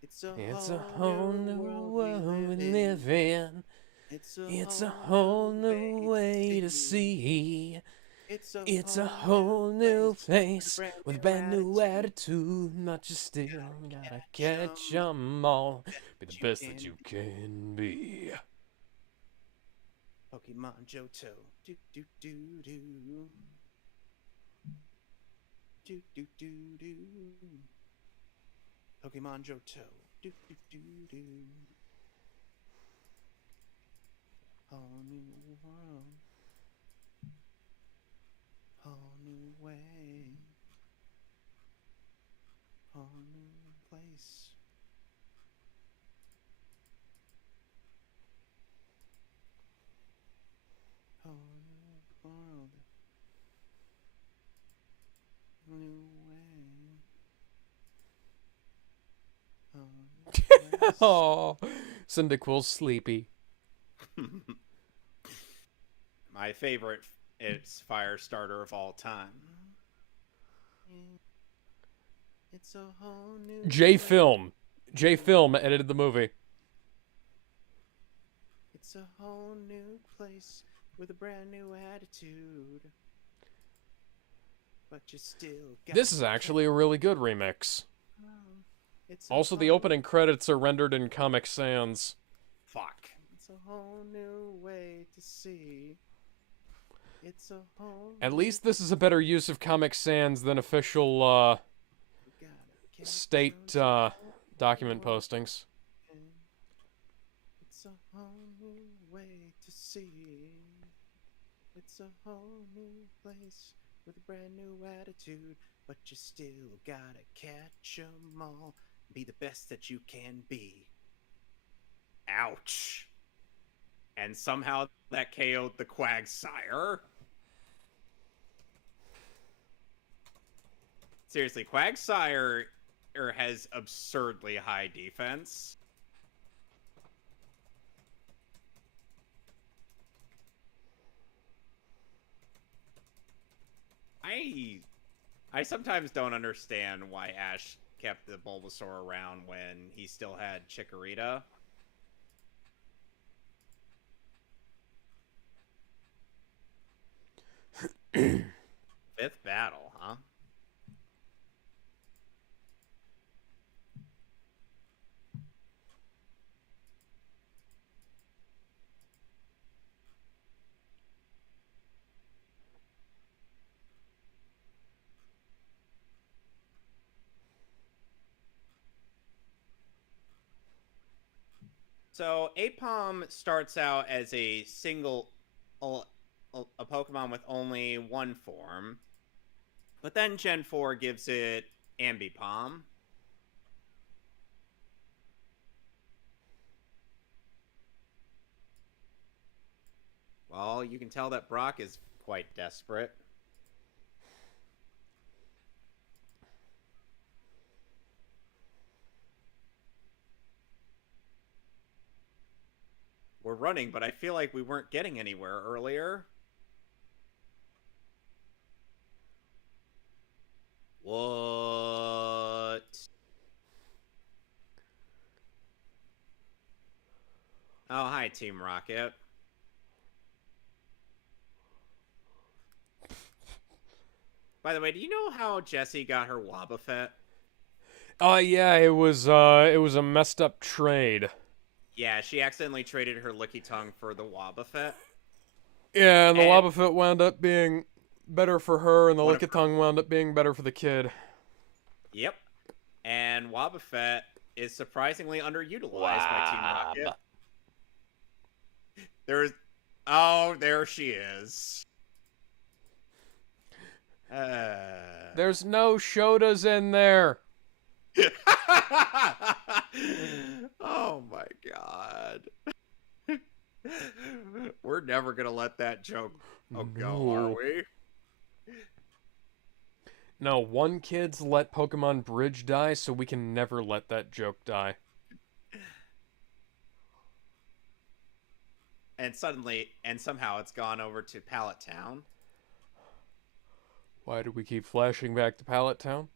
It's a whole new world we live in. It's a whole new way to see. It's a whole new place with a brand new attitude. Not you still gotta catch 'em all. Be the best that you can be. Pokemon Johto. Do do do do. Do do do do. Pokemon Johto. Do do do do. Whole new world. Whole new way. Whole new place. Whole new world. New way. Whole new place. Oh, Cyndaquil's sleepy. My favorite is fire starter of all time. It's a whole new J-Film edited the movie. It's a whole new place with a brand new attitude. But you still got This is actually a really good remix. It's a Also, the whole- opening credits are rendered in Comic Sans. Fuck. It's a whole new way to see. It's a whole At least this is a better use of Comic Sans than official state document postings. It's a whole new way to see. It's a whole new place with a brand new attitude, but you still gotta catch 'em all. Be the best that you can be. Ouch. And somehow that KO'd the Quagsire. Seriously, Quagsire has absurdly high defense. I sometimes don't understand why Ash kept the Bulbasaur around when he still had Chikorita. Fifth battle, huh? So Apom starts out as a single, a Pokemon with only one form, but then Gen 4 gives it Ambipom. Well, you can tell that Brock is quite desperate. We're running, but I feel like we weren't getting anywhere earlier. Hi, Team Rocket. By the way, do you know how Jessie got her Wobbuffet? Yeah, it was a messed up trade. Yeah, she accidentally traded her Licky Tongue for the Wobbuffet. Yeah, and the And Wobbuffet wound up being better for her, and the one of her... Lickitung wound up being better for the kid. Yep. And Wobbuffet is surprisingly underutilized by Team Rocket. There's... Oh, there she is. There's no Shotas in there. Oh my god. We're never gonna let that joke go, are we? No, one kid's let Pokemon Bridge die, so we can never let that joke die. And somehow it's gone over to Pallet Town. Why do we keep flashing back to Pallet Town?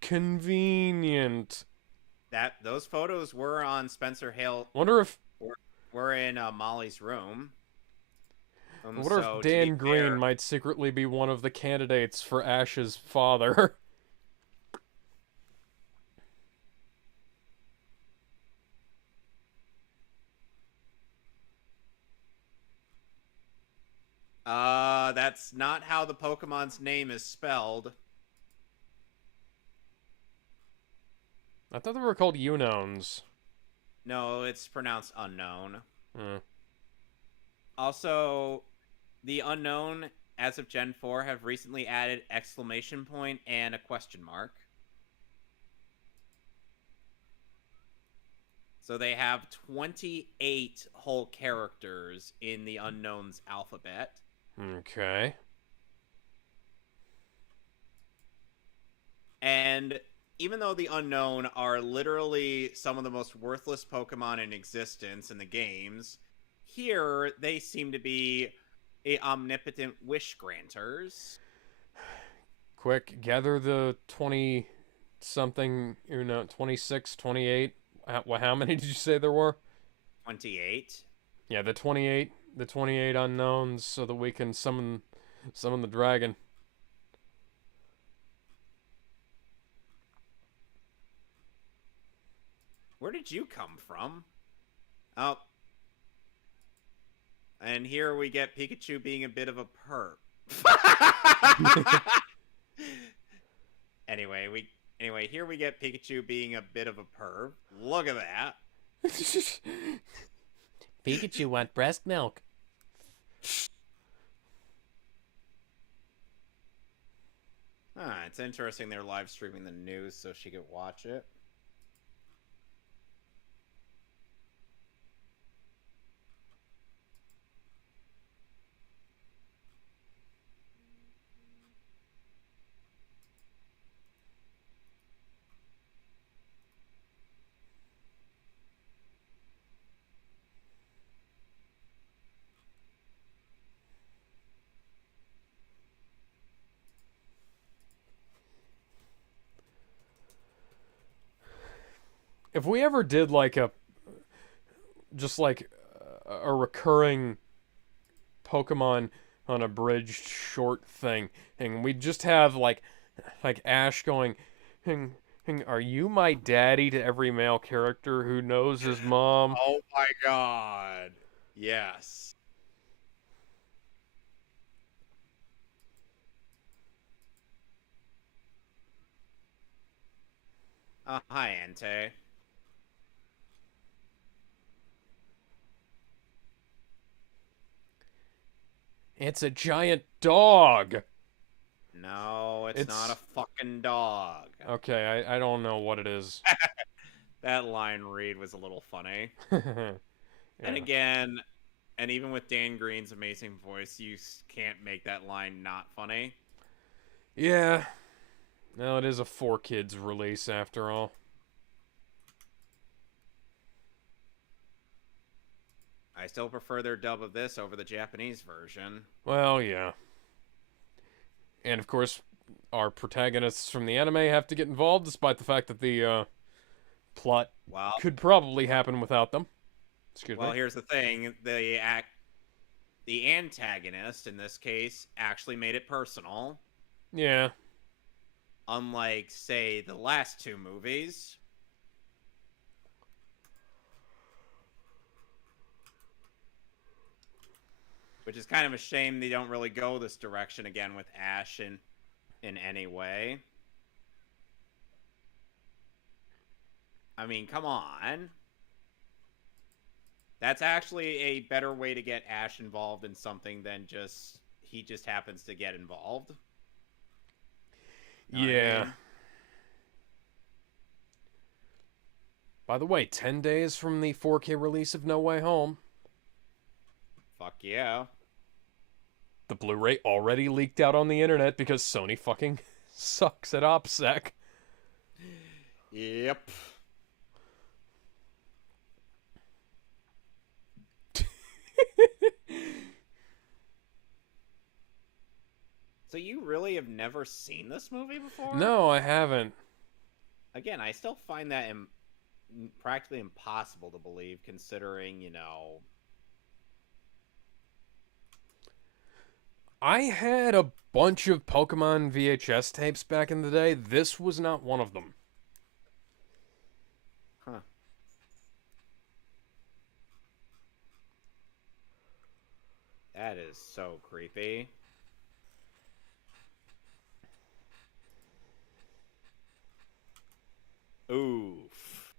Convenient. Those photos were on Spencer Hale. Wonder if We're in Molly's room. I wonder if Dan Green might secretly be one of the candidates for Ash's father. That's not how the Pokemon's name is spelled. I thought they were called Unowns. No, it's pronounced unknown. Hmm. Also, the unknown, as of Gen 4, have recently added exclamation point and a question mark. So they have 28 whole characters in the unknown's alphabet. Okay. And even though the unknown are literally some of the most worthless Pokemon in existence in the games, here they seem to be omnipotent wish granters. Quick, gather the 20-something, 26, 28. How many did you say there were? 28. Yeah, the 28 unknowns so that we can summon the dragon. Where did you come from? Oh. And here we get Pikachu being a bit of a perp. Anyway, here we get Pikachu being a bit of a perv. Look at that. Pikachu want breast milk. It's interesting they're live streaming the news so she could watch it. If we ever did like a recurring Pokemon on a bridged short thing, and we'd just have like Ash going, "Are you my daddy?" to every male character who knows his mom. Oh my god. Yes. Hi, Ante. It's a giant dog. No, it's not a fucking dog. Okay, I don't know what it is. That line read was a little funny. Yeah. And again, and even with Dan Green's amazing voice, you can't make that line not funny. Yeah. No, it is a 4Kids release after all. I still prefer their dub of this over the Japanese version. Well, yeah. And of course, our protagonists from the anime have to get involved, despite the fact that the plot Well, could probably happen without them. Excuse well, me. here's the thing: the antagonist in this case actually made it personal, Yeah. unlike, say, the last two movies. Which is kind of a shame they don't really go this direction again with Ash in any way. I mean, come on. That's actually a better way to get Ash involved in something than he just happens to get involved. Know what I Yeah. mean? By the way, 10 days from the 4K release of No Way Home. Fuck yeah. The Blu-ray already leaked out on the internet because Sony fucking sucks at OPSEC. Yep. So you really have never seen this movie before? No, I haven't. Again, I still find that practically impossible to believe, considering, I had a bunch of Pokemon VHS tapes back in the day. This was not one of them. Huh. That is so creepy. Oof.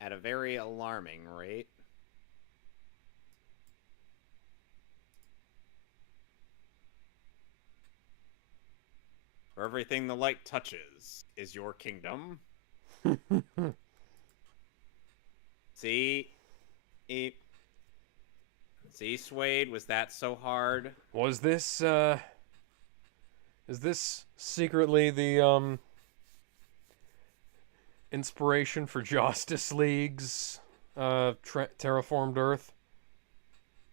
At a very alarming rate. For everything the light touches is your kingdom. See? See, Suede? Was that so hard? Was this, is this secretly the, inspiration for Justice League's, Terraformed Earth?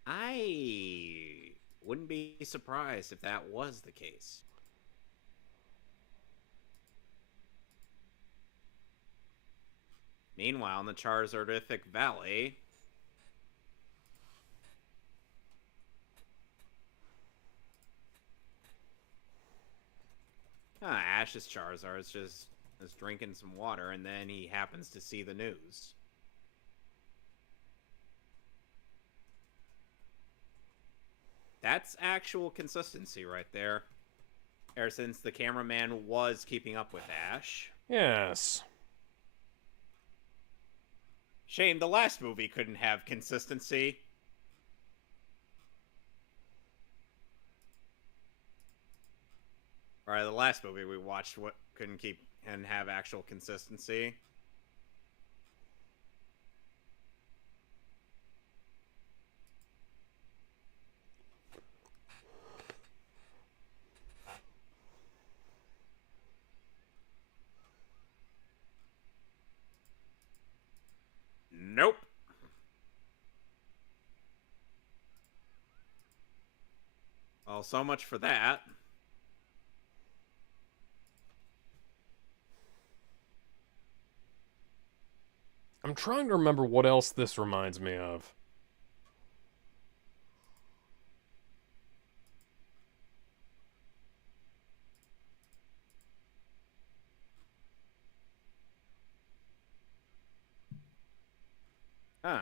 I wouldn't be surprised if that was the case. Meanwhile, in the Charizardific Valley, Ash's Charizard is drinking some water, and then he happens to see the news. That's actual consistency right there. Ever since the cameraman was keeping up with Ash. Yes. Shame the last movie couldn't have consistency. Or the last movie we watched couldn't keep and have actual consistency. Nope. Well, so much for that. I'm trying to remember what else this reminds me of. Huh.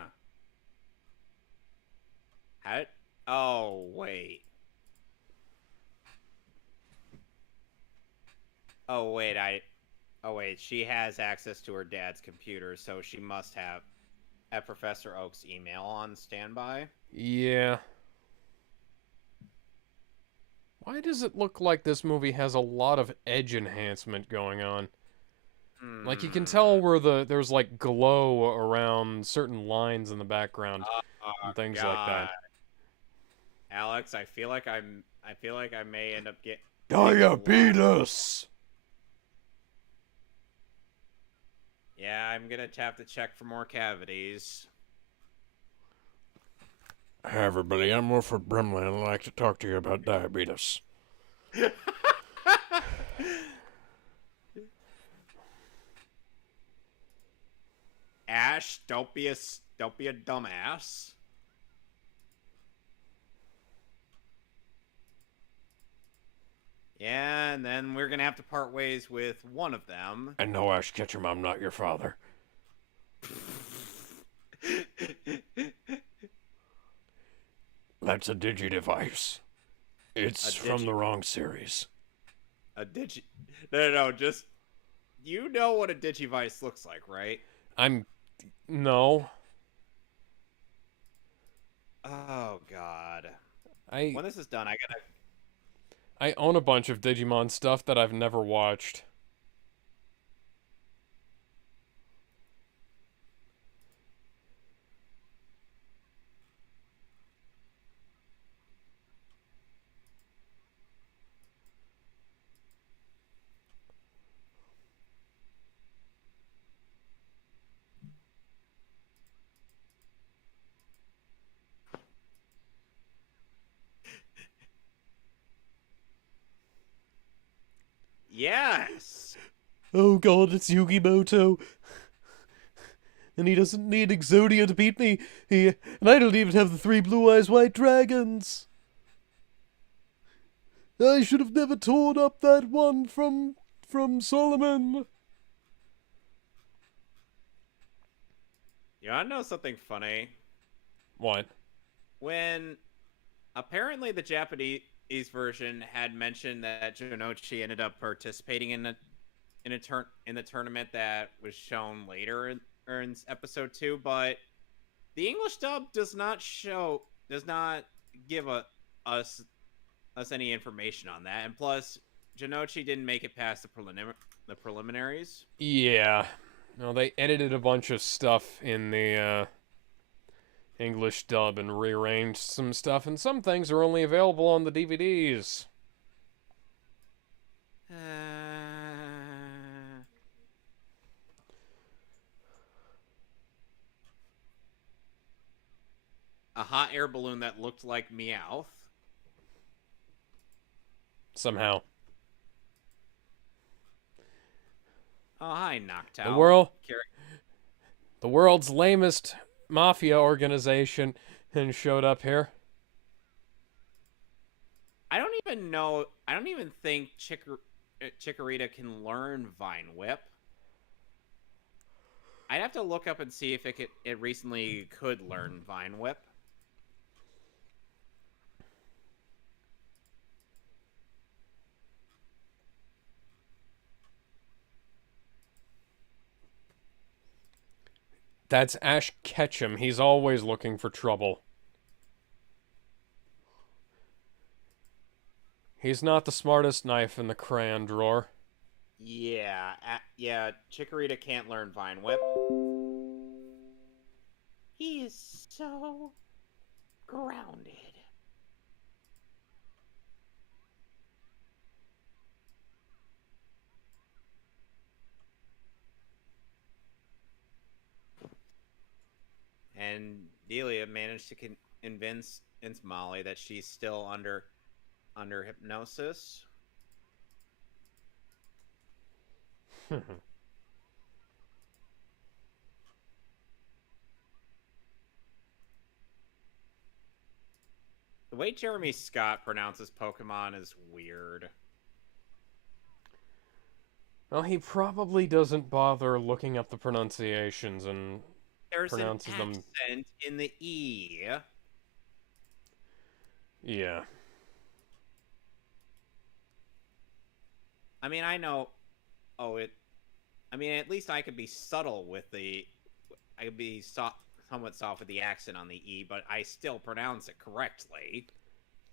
How did... Oh, wait. Oh, wait, Oh, wait, she has access to her dad's computer, so she must have Professor Oak's email on standby. Yeah. Why does it look like this movie has a lot of edge enhancement going on? Like, you can tell where there's, like, glow around certain lines in the background and things like that. Alex, I feel like I may end up getting... Diabetes! Yeah, I'm gonna have to check for more cavities. Hi, everybody. I'm Wilfred Brimley, and I'd like to talk to you about diabetes. Ash, don't be a dumbass. Yeah, and then we're gonna have to part ways with one of them. And no, Ash Ketchum, I'm not your father. That's a digi-device. It's from the wrong series. A digi. No, just you know what a digivice looks like, right? No. Oh God. I When this is done, I own a bunch of Digimon stuff that I've never watched. yes. Oh god, it's Yugimoto. And he doesn't need Exodia to beat me. And I don't even have the 3 blue eyes white dragons. I should have never torn up that one from Solomon. You wanna know something funny? What? When apparently the Japanese version had mentioned that Jonochi ended up participating in the tournament that was shown later in episode 2, but the English dub does not give us any information on that, and plus Jonochi didn't make it past the preliminaries. Yeah. No, they edited a bunch of stuff in the English dub and rearranged some stuff, and some things are only available on the DVDs. A hot air balloon that looked like Meowth. Somehow. Oh, hi, Noctowl. The world's lamest mafia organization showed up here. I don't even think Chikorita can learn Vine Whip. I'd have to look up and see if it recently could learn Vine Whip. That's Ash Ketchum. He's always looking for trouble. He's not the smartest knife in the crayon drawer. Yeah, Chikorita can't learn Vine Whip. He is so grounded. And Delia managed to convince Molly that she's still under hypnosis. The way Jeremy Scott pronounces Pokemon is weird. Well, he probably doesn't bother looking up the pronunciations and There's pronounces an them. accent in the E. Yeah. I mean, I know. I mean, at least I could be subtle with the. I could be somewhat soft with the accent on the E, but I still pronounce it correctly.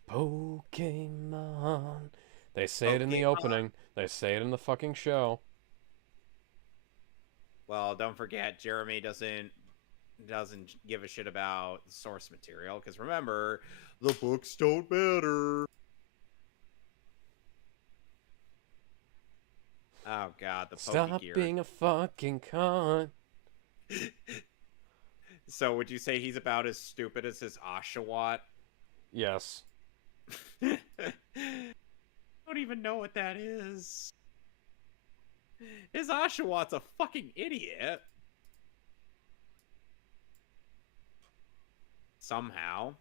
Pokemon. They say it in the opening. They say it in the fucking show. Well, don't forget, Jeremy doesn't give a shit about the source material, because remember, the books don't matter. Oh god, the Stop Pokegear. being a fucking cunt. So would you say he's about as stupid as his Oshawott? Yes. I don't even know what that is. His Oshawott's a fucking idiot. Somehow.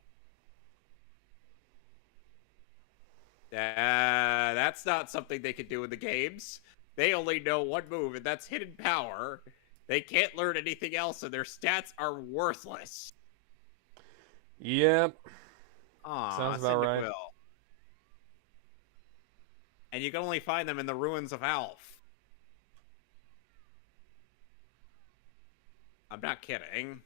That's not something they can do in the games. They only know one move, and that's hidden power. They can't learn anything else, and their stats are worthless. Yep. Aw, Sounds about right. Cyndaquil. And you can only find them in the ruins of Alf. I'm not kidding.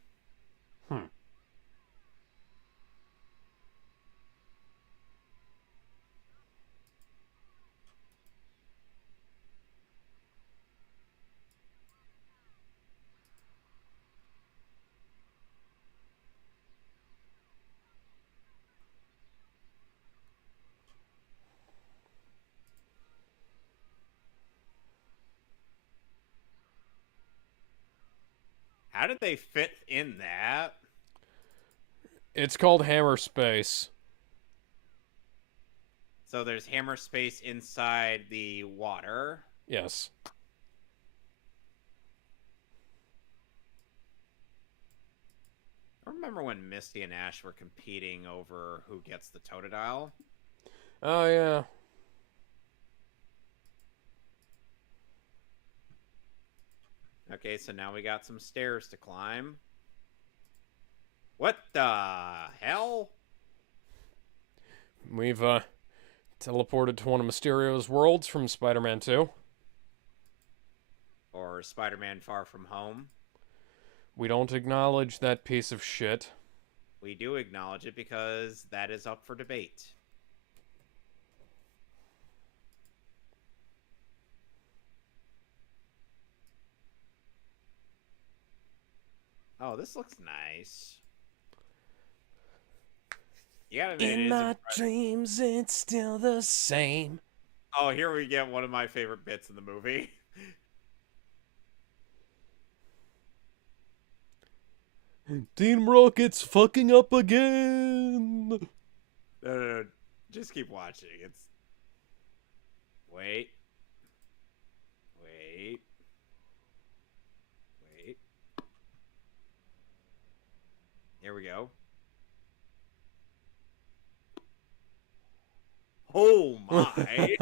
How did they fit in that? It's called Hammer Space. So there's hammer space inside the water. Yes. I remember when Misty and Ash were competing over who gets the Totodile. Oh, yeah. Okay, so now we got some stairs to climb. What the hell? We've, teleported to one of Mysterio's worlds from Spider-Man 2. Or Spider-Man Far From Home. We don't acknowledge that piece of shit. We do acknowledge it because that is up for debate. Oh, this looks nice. You gotta admit, it In is my impressive. dreams, it's still the same. Oh, here we get one of my favorite bits in the movie. Team Rocket's fucking up again! No. Just keep watching. It's... Wait. Here we go. Oh my!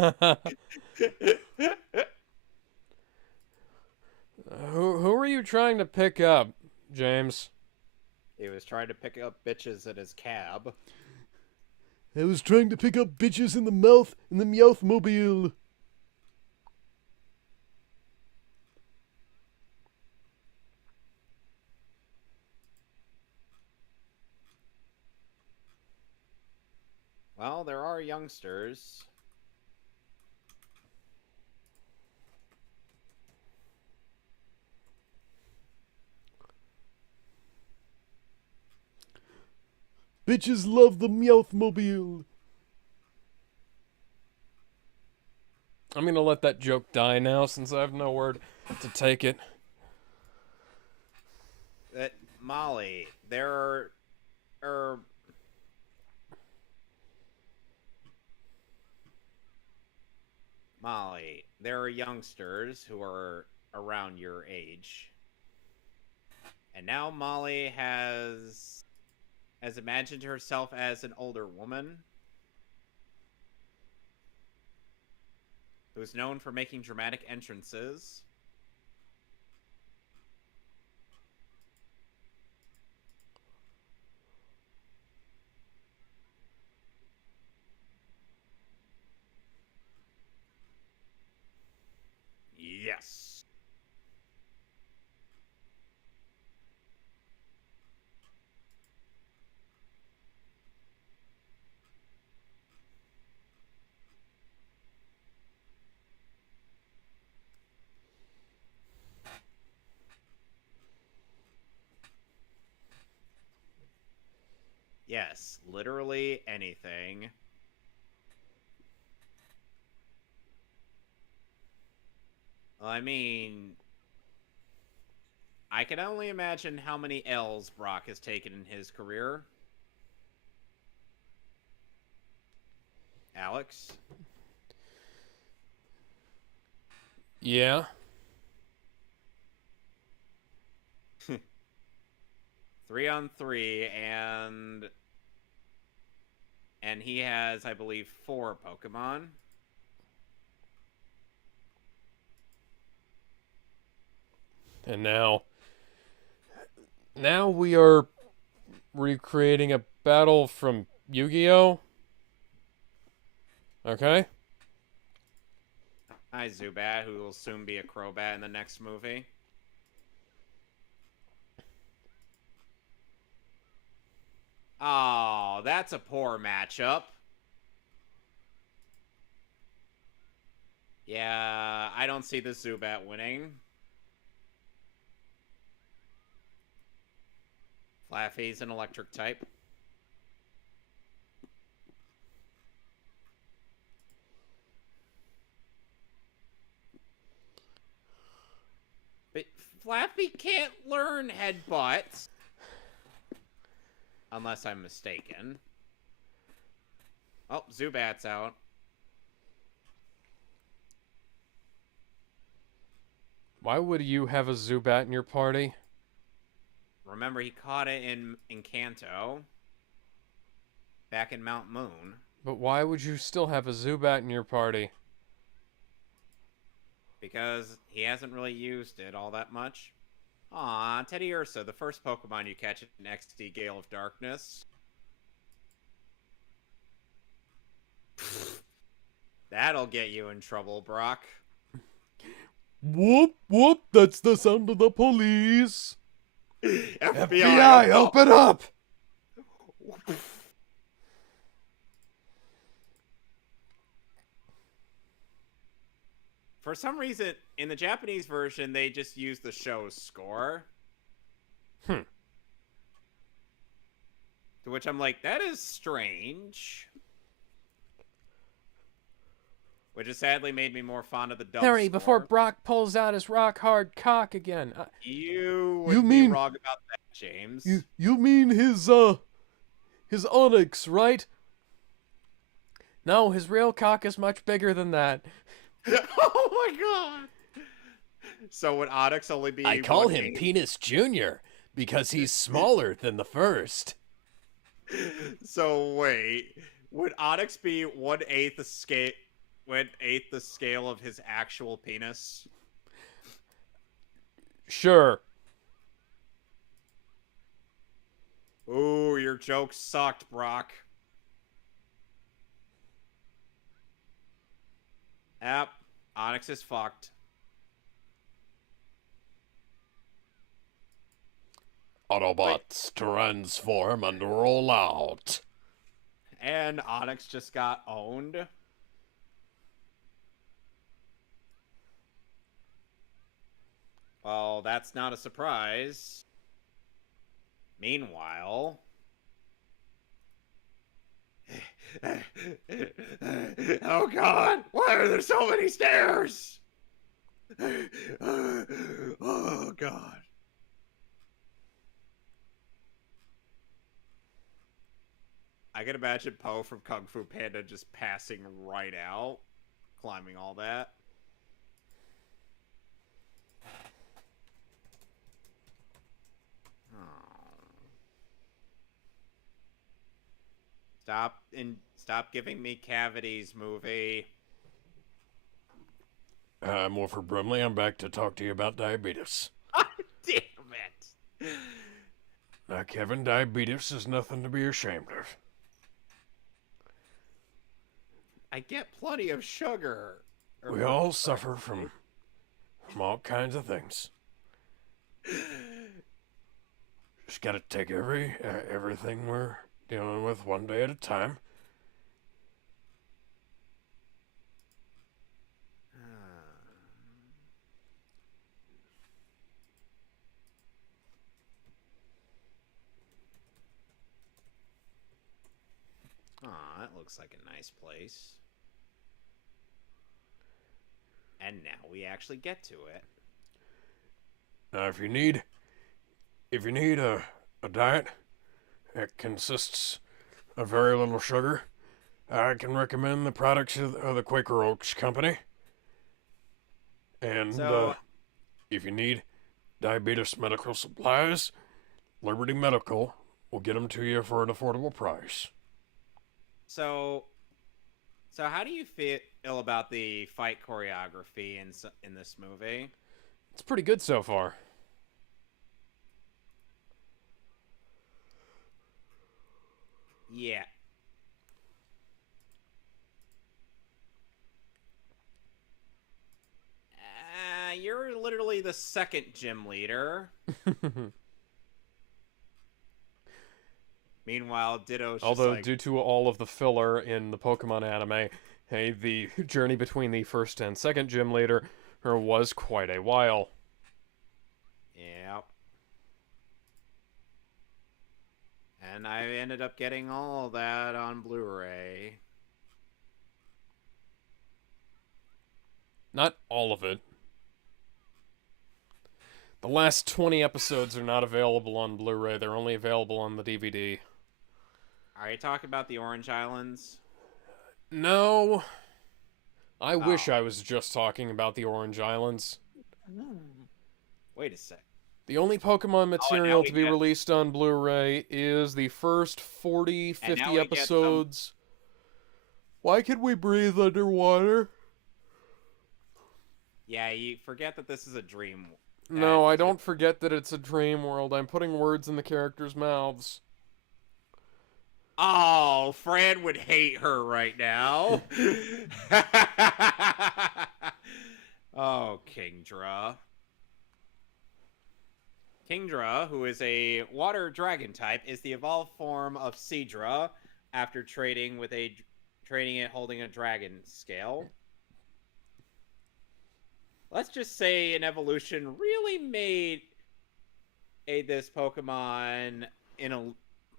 Who are you trying to pick up, James? He was trying to pick up bitches in his cab. I was trying to pick up bitches in the Meowthmobile. Well, there are youngsters. Bitches love the Meowthmobile. I'm gonna let that joke die now since I have nowhere to take it. Molly, there are... Molly, there are youngsters who are around your age. And now Molly has imagined herself as an older woman who's known for making dramatic entrances. Yes. Yes, literally anything. Well, I mean, I can only imagine how many L's Brock has taken in his career. Alex? Yeah. 3-on-3, and he has, I believe, 4 Pokemon. And now we are recreating a battle from Yu-Gi-Oh! Okay? Hi, Zubat, who will soon be a Crobat in the next movie. Oh, that's a poor matchup. Yeah, I don't see the Zubat winning. Flaffy's an electric type. But Flaffy can't learn Headbutt. Unless I'm mistaken. Oh, Zubat's out. Why would you have a Zubat in your party? Remember, he caught it in Kanto. Back in Mount Moon. But why would you still have a Zubat in your party? Because he hasn't really used it all that much. Aw, Teddy Ursa, the first Pokemon you catch in XD Gale of Darkness. That'll get you in trouble, Brock. Whoop, whoop, that's the sound of the police. FBI, open up! For some reason, in the Japanese version, they just use the show's score. To which I'm like, that is strange. Which has sadly made me more fond of the dub Hurry, score. before Brock pulls out his rock-hard cock again. You would be wrong about that, James. You mean his Onyx, right? No, his real cock is much bigger than that. Oh my god! So would Onyx only be... I call him Penis Junior because he's smaller than the first. So wait, would Onyx be 1/8 the scale of his actual penis? Sure. Ooh, your joke sucked, Brock. Yep, Onyx is fucked. Autobots transform and roll out. And Onyx just got owned. Well, that's not a surprise. Meanwhile... Oh god! Why are there so many stairs? Oh god. I can imagine Poe from Kung Fu Panda just passing right out, climbing all that. Stop giving me cavities, movie. I'm Wolford Brumley. I'm back to talk to you about diabetes. Damn it. Now, Kevin, diabetes is nothing to be ashamed of. I get plenty of sugar. We all suffer from all kinds of things. Just gotta take everything we're dealing with one day at a time. Aw, that looks like a nice place. And now we actually get to it. Now, if you need if you need a diet that consists of very little sugar, I can recommend the products of the Quaker Oats Company. And So, if you need diabetes medical supplies, Liberty Medical will get them to you for an affordable price. so, so how do you feel about the fight choreography in this movie? It's pretty good so far. Yeah. You're literally the second gym leader. Meanwhile, Ditto's just Although, like, due to all of the filler in the Pokemon anime, hey, the journey between the first and second gym leader was quite a while. yeah. And I ended up getting all that on Blu-ray. Not all of it. The last 20 episodes are not available on Blu-ray. They're only available on the DVD. Are you talking about the Orange Islands? No. I wish I was just talking about the Orange Islands. Wait a sec. The only Pokemon material we to be get- released on Blu-ray is the first 40, And now 50 we get episodes. Why can we breathe underwater? Yeah, you forget that this is a dream. No, I don't forget that it's a dream world. I'm putting words in the characters' mouths. Oh, Fran would hate her right now. Oh, Kingdra. Kingdra, who is a water dragon type, is the evolved form of Seadra after trading it holding a dragon scale. Let's just say an evolution really made this Pokemon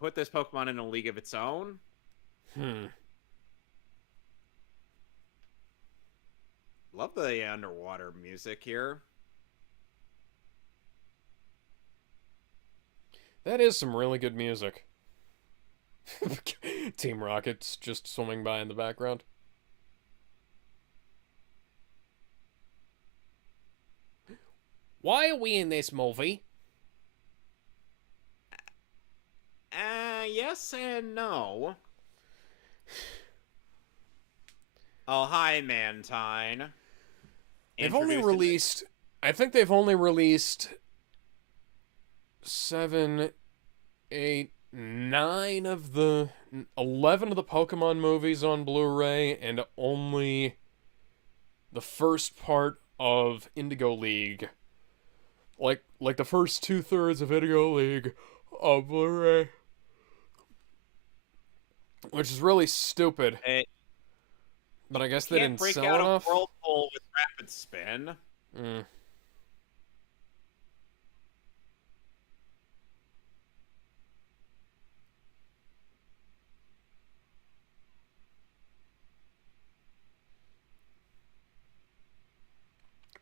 put this Pokemon in a league of its own. Love the underwater music here. That is some really good music. Team Rocket's just swimming by in the background. Why are we in this movie? Yes and no. Oh, hi, Mantine. They've only Introduced in the- released... I think they've only released 7, 8, 9 of the 11 of the Pokemon movies on Blu-ray, and only the first part of Indigo League. Like the first 2/3 of Indigo League on Blu-ray. Which is really stupid. But I guess they Can't didn't break sell out enough. a whirlpool with rapid spin.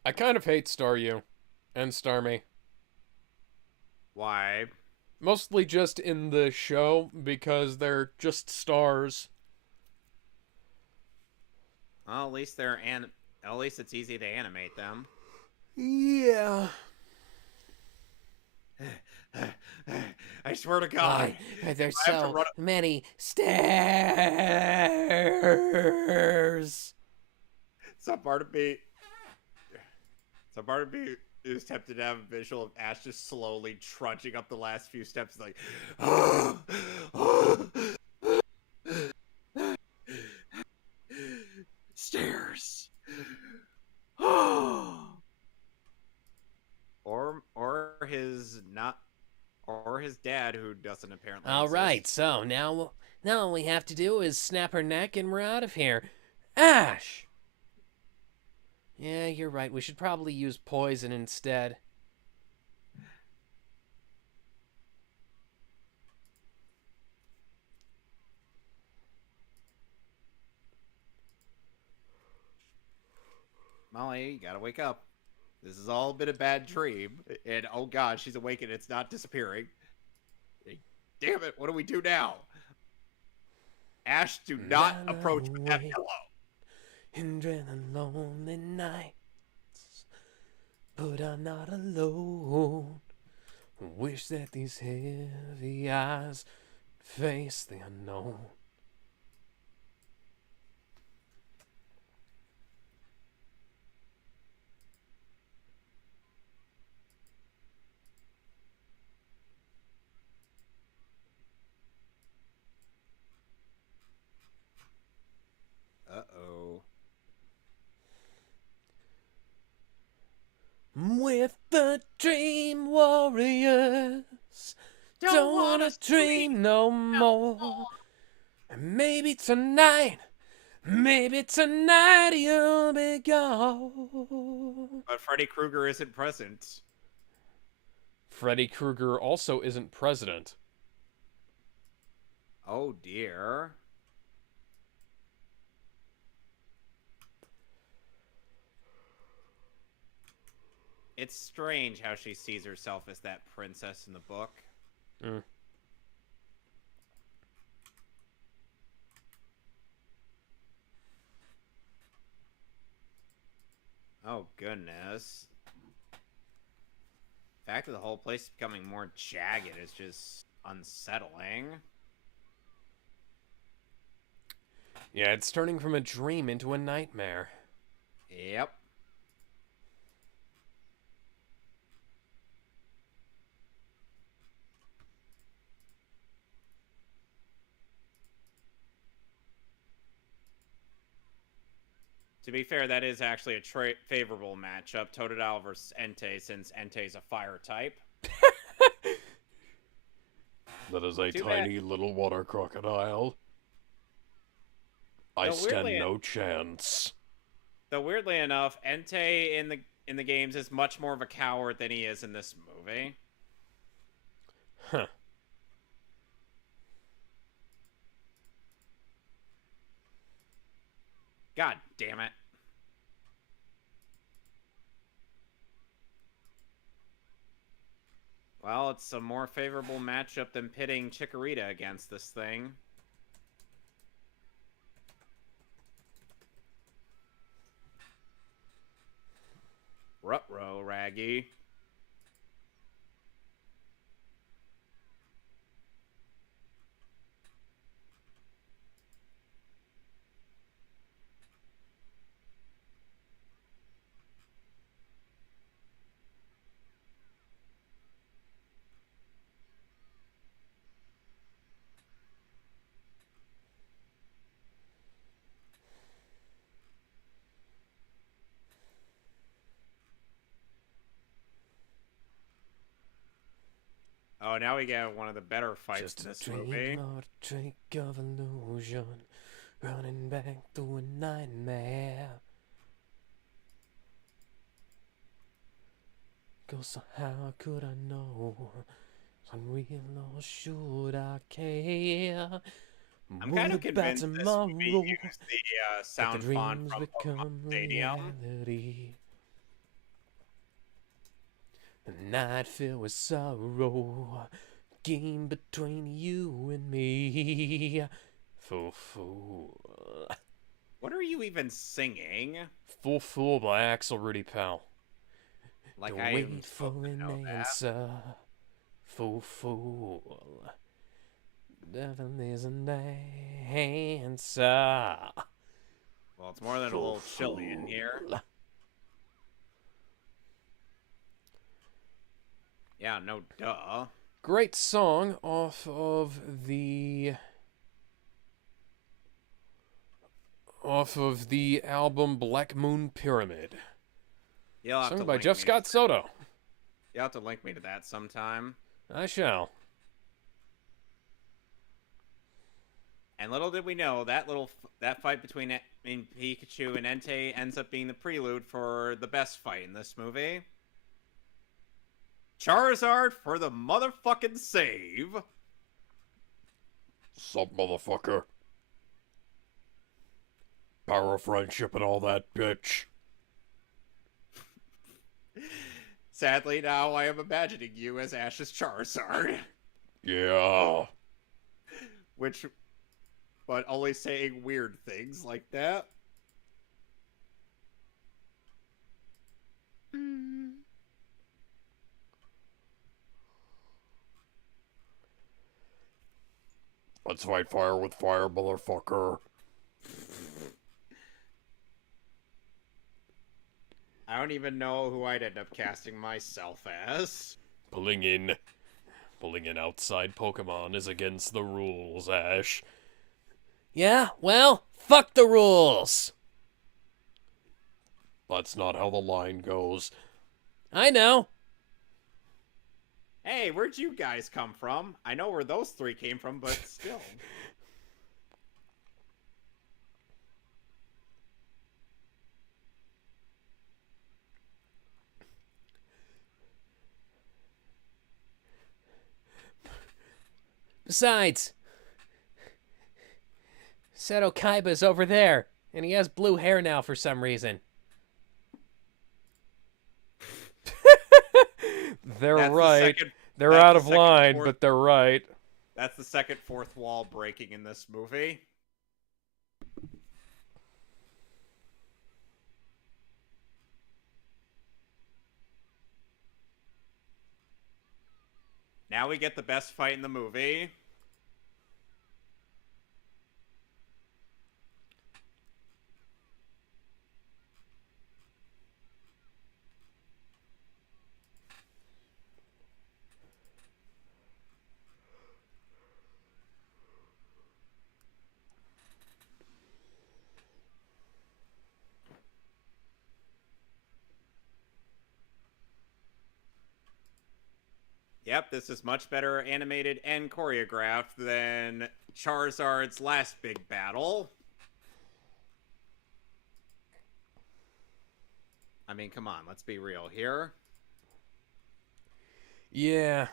I kind of hate Staryu and Starmie. Why? Mostly just in the show because they're just stars. Well, at least at least it's easy to animate them. Yeah. I swear to God. There's I have to so run- many stairs. Some part of me is tempted to have a visual of Ash just slowly trudging up the last few steps, like, stairs. or his dad, who doesn't apparently. All exist. right, so now all we have to do is snap her neck and we're out of here. Ash! Yeah, you're right. We should probably use poison instead. Molly, you gotta wake up. This has all been a bad dream. And oh god, she's awake and it's not disappearing. Damn it, what do we do now? Ash, do not Run approach with that away. pillow. And dread the lonely nights, but I'm not alone. Wish that these heavy eyes face the unknown. Uh-oh. With the dream warriors, don't wanna dream no more. And maybe tonight you'll be gone. But Freddy Krueger isn't present. Freddy Krueger also isn't president. Oh dear. It's strange how she sees herself as that princess in the book. Mm. Oh goodness. The fact that the whole place is becoming more jagged is just unsettling. Yeah, it's turning from a dream into a nightmare. Yep. To be fair, that is actually a favorable matchup. Totodile versus Entei, since Entei's a fire type. That is a Too tiny little water crocodile. I Though stand weirdly- no chance. Though weirdly enough, Entei in the games is much more of a coward than he is in this movie. Huh. God damn it. Well, it's a more favorable matchup than pitting Chikorita against this thing. Ruh-roh, Raggy. Oh, now we get one of the better fights Just in a this dream movie. or a trick of illusion, running back through a nightmare. 'Cause how could I know it's unreal, or should I care? I'm What kind of about convinced this tomorrow? movie used the That the sound font dreams from become Pokemon Stadium. reality. A night filled with sorrow, game between you and me. Fool. What are you even singing? Fool by Axel Rudy Pal. Like Don't I am wait for supposed to an know that. answer. Fool. Devil is an answer. Well, it's more than a little chilly in here. Yeah, no duh. Great song off of the album Black Moon Pyramid. You'll have to Sung by link Jeff me Scott to- Soto. You'll have to link me to that sometime. I shall. And little did we know that that fight between Pikachu and Entei ends up being the prelude for the best fight in this movie. Charizard for the motherfucking save. Sup, motherfucker. Power of friendship and all that, bitch. Sadly, now I am imagining you as Ash's Charizard. Yeah. But only saying weird things like that. Mm. Let's fight fire with fire, motherfucker. I don't even know who I'd end up casting myself as. Pulling in outside Pokemon is against the rules, Ash. Yeah, well, fuck the rules. That's not how the line goes. I know. Hey, where'd you guys come from? I know where those three came from, but still. Besides, Seto Kaiba's over there, and he has blue hair now for some reason. They're That's right. They're that's out the of second line, fourth- but they're right. That's the second fourth wall breaking in this movie. Now we get the best fight in the movie. Yep, this is much better animated and choreographed than Charizard's last big battle. I mean, come on, let's be real here. Yeah.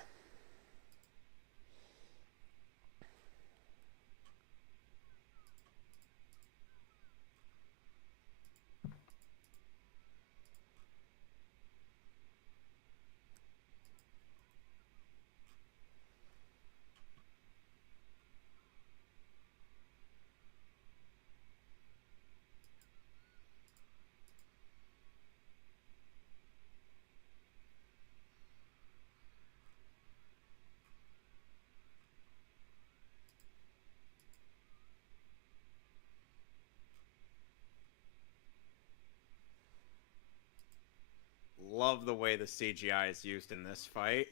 Love the way the CGI is used in this fight.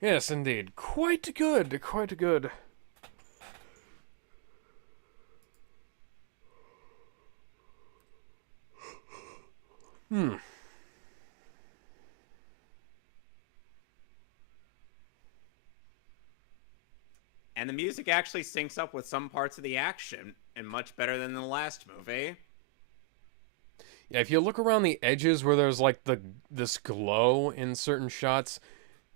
Yes, indeed. Quite good. Quite good. Hmm. And the music actually syncs up with some parts of the action, and much better than the last movie. Yeah, if you look around the edges where there's like this glow in certain shots,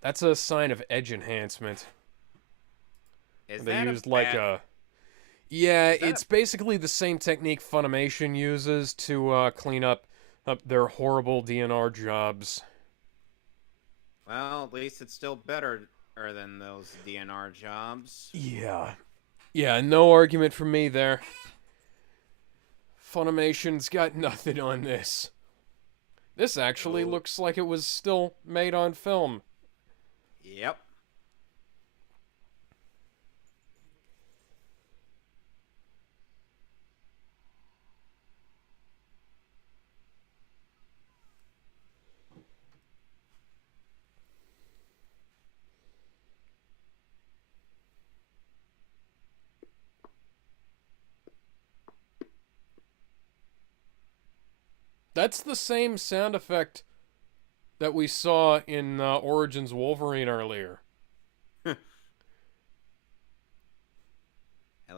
that's a sign of edge enhancement. Is They that used a like bad... a Yeah, Is that it's basically the same technique Funimation uses to clean up their horrible DNR jobs. Well, at least it's still better than those DNR jobs. Yeah. Yeah, no argument from me there. Funimation's got nothing on this. This actually Oh. looks like it was still made on film. Yep. That's the same sound effect that we saw in Origins Wolverine earlier. At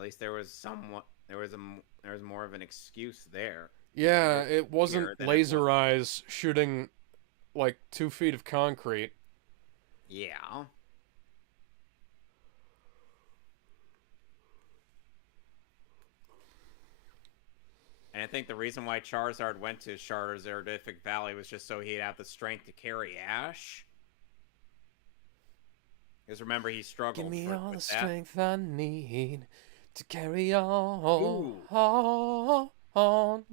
least there was somewhat... There was more of an excuse there. Yeah, It's it wasn't weirder than it laser was. eyes shooting like 2 feet of concrete. Yeah. And I think the reason why Charizard went to Charizardific Valley was just so he'd have the strength to carry Ash. Because remember, he struggled Give me all the with that. strength I need to carry on. Ooh. on.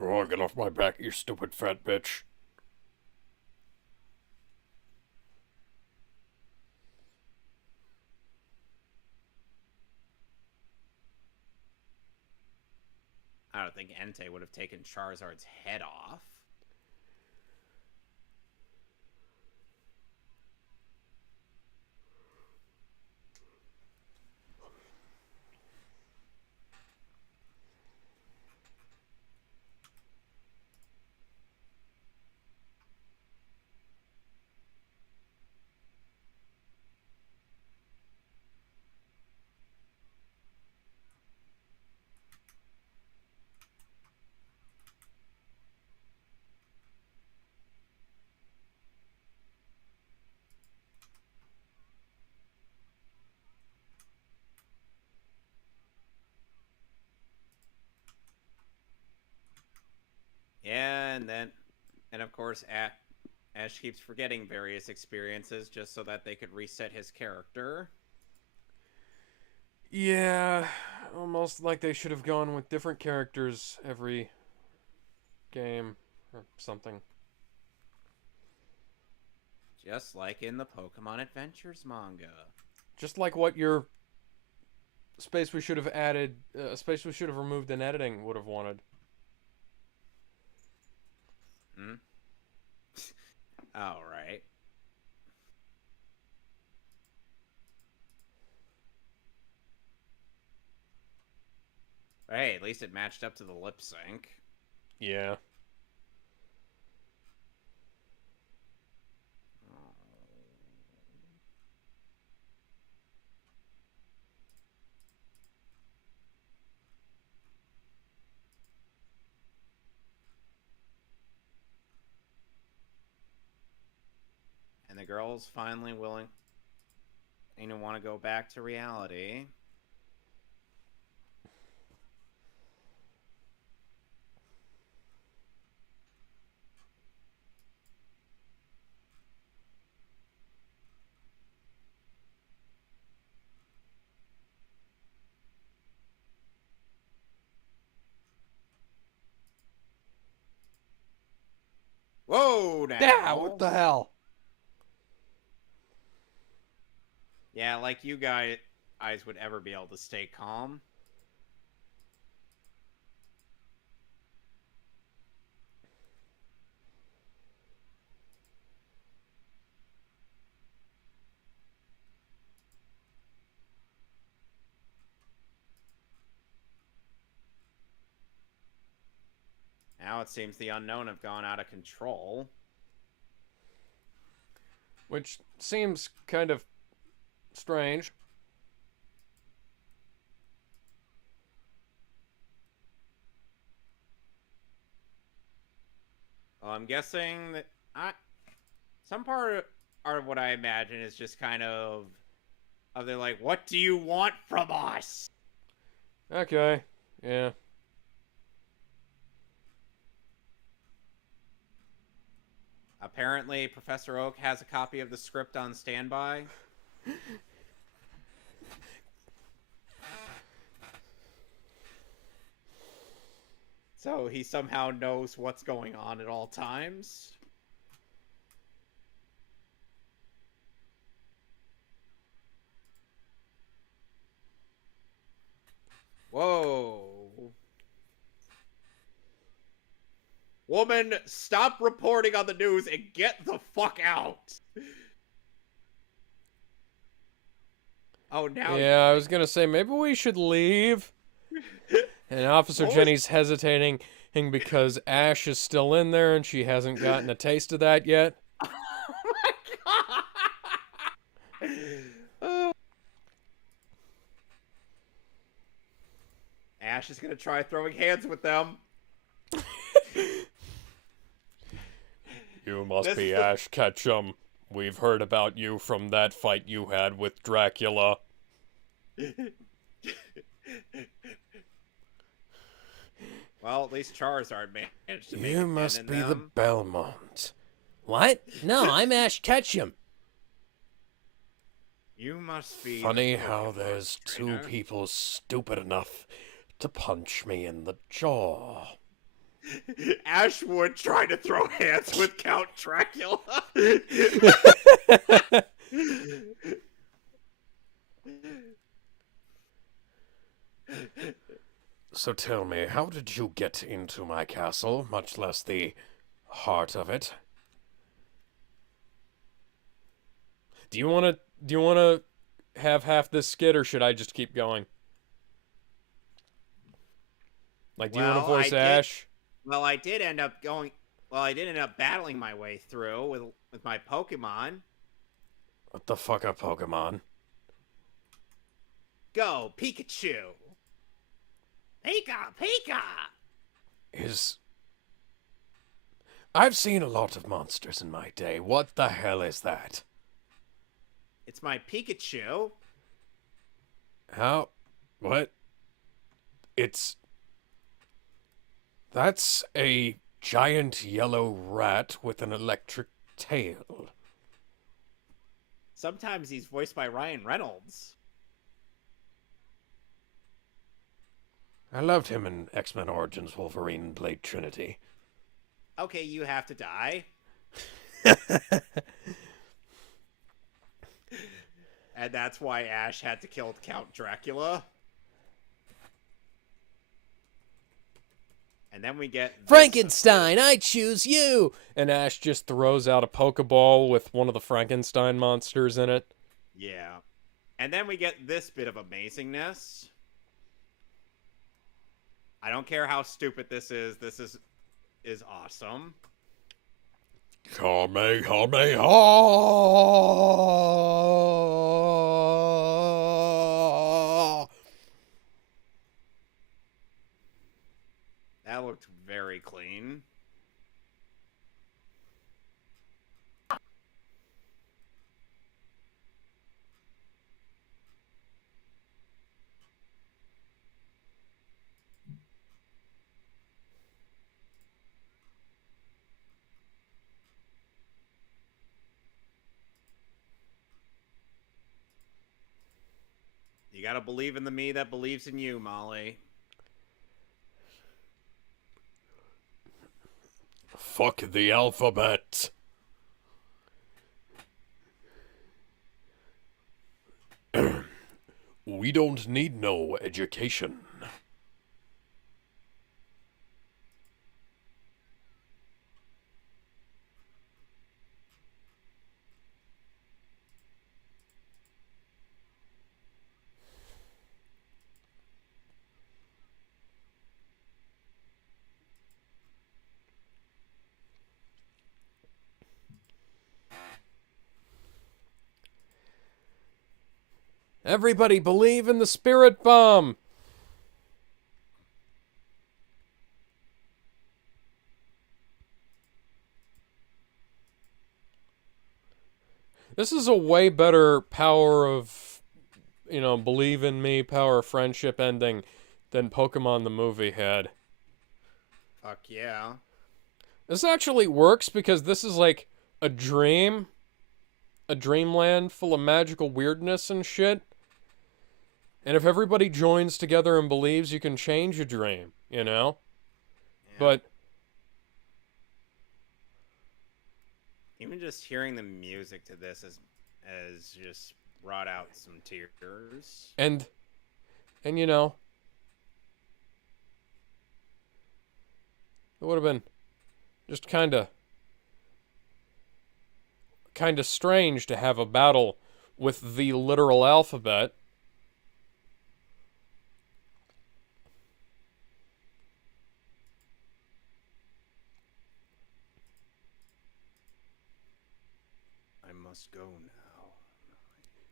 Oh, get off my back, you stupid fat bitch. I don't think Entei would have taken Charizard's head off. Yeah, and of course, Ash keeps forgetting various experiences just so that they could reset his character. Yeah, almost like they should have gone with different characters every game or something. Just like in the Pokemon Adventures manga. Just like what your space we should have added, space we should have removed in editing would have wanted. Hmm? All right. Hey, at least it matched up to the lip sync. Yeah. And the girl's finally willing to want to go back to reality. Whoa, now! Yeah, what the hell? Yeah, like you guys would ever be able to stay calm. Now it seems the unknown have gone out of control. Which seems kind of strange. Well, I'm guessing that some part of what I imagine is just kind of they're like, what do you want from us? Okay, yeah. Apparently, Professor Oak has a copy of the script on standby. So he somehow knows what's going on at all times. Whoa. Woman, stop reporting on the news and get the fuck out. Oh, now. Yeah, I was gonna say, maybe we should leave. And Officer Jenny's hesitating because Ash is still in there and she hasn't gotten a taste of that yet. Oh my god! Oh. Ash is gonna try throwing hands with them. You must This be is the- Ash Ketchum. We've heard about you from that fight you had with Dracula. Well, at least Charizard managed to make You it must in be the them. Belmont. What? No, I'm Ash Ketchum. You must be. Funny the how Pokemon there's two trainer. people stupid enough to punch me in the jaw. Ashwood trying to throw hands with Count Dracula. So tell me, how did you get into my castle, much less the heart of it? Do you wanna have half this skit, or should I just keep going? Like, do you want to Well, voice I did- Ash? Well, I did end up going. Well, I did end up battling my way through with my Pokemon. What the fuck are Pokemon? Go, Pikachu! Pika, Pika! I've seen a lot of monsters in my day. What the hell is that? It's my Pikachu. How? What? That's a giant yellow rat with an electric tail. Sometimes he's voiced by Ryan Reynolds. I loved him in X-Men Origins Wolverine and Blade Trinity. Okay, you have to die. And that's why Ash had to kill Count Dracula. And then we get this- Frankenstein, I choose you! And Ash just throws out a Pokeball with one of the Frankenstein monsters in it. Yeah. And then we get this bit of amazingness. I don't care how stupid this is. This is awesome. Kamehameha! That looked very clean. You gotta believe in the me that believes in you, Molly. Fuck the alphabet. We don't need no education. Everybody believe in the Spirit Bomb! This is a way better power of, believe in me, power of friendship ending than Pokemon the movie had. Fuck yeah. This actually works because this is like a dreamland full of magical weirdness and shit. And if everybody joins together and believes, you can change a dream, Yeah. But even just hearing the music to this has just brought out some tears. and it would have been just kind of strange to have a battle with the literal alphabet. I must go now.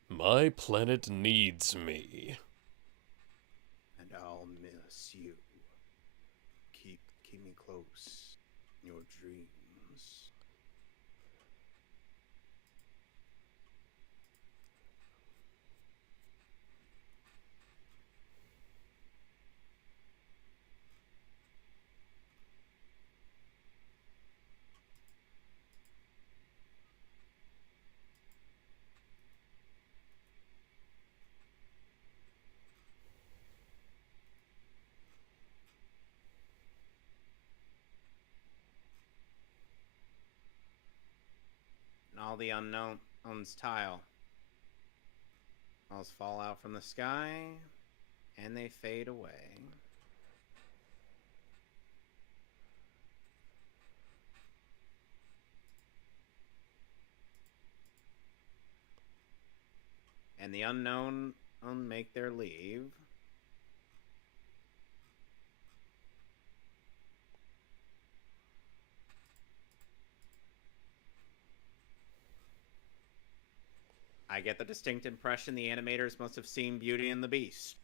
My planet needs me. And I'll miss you. Keep me close in your dreams. all the unknown's tile. Walls fall out from the sky, and they fade away. And the unknown make their leave. I get the distinct impression the animators must have seen Beauty and the Beast.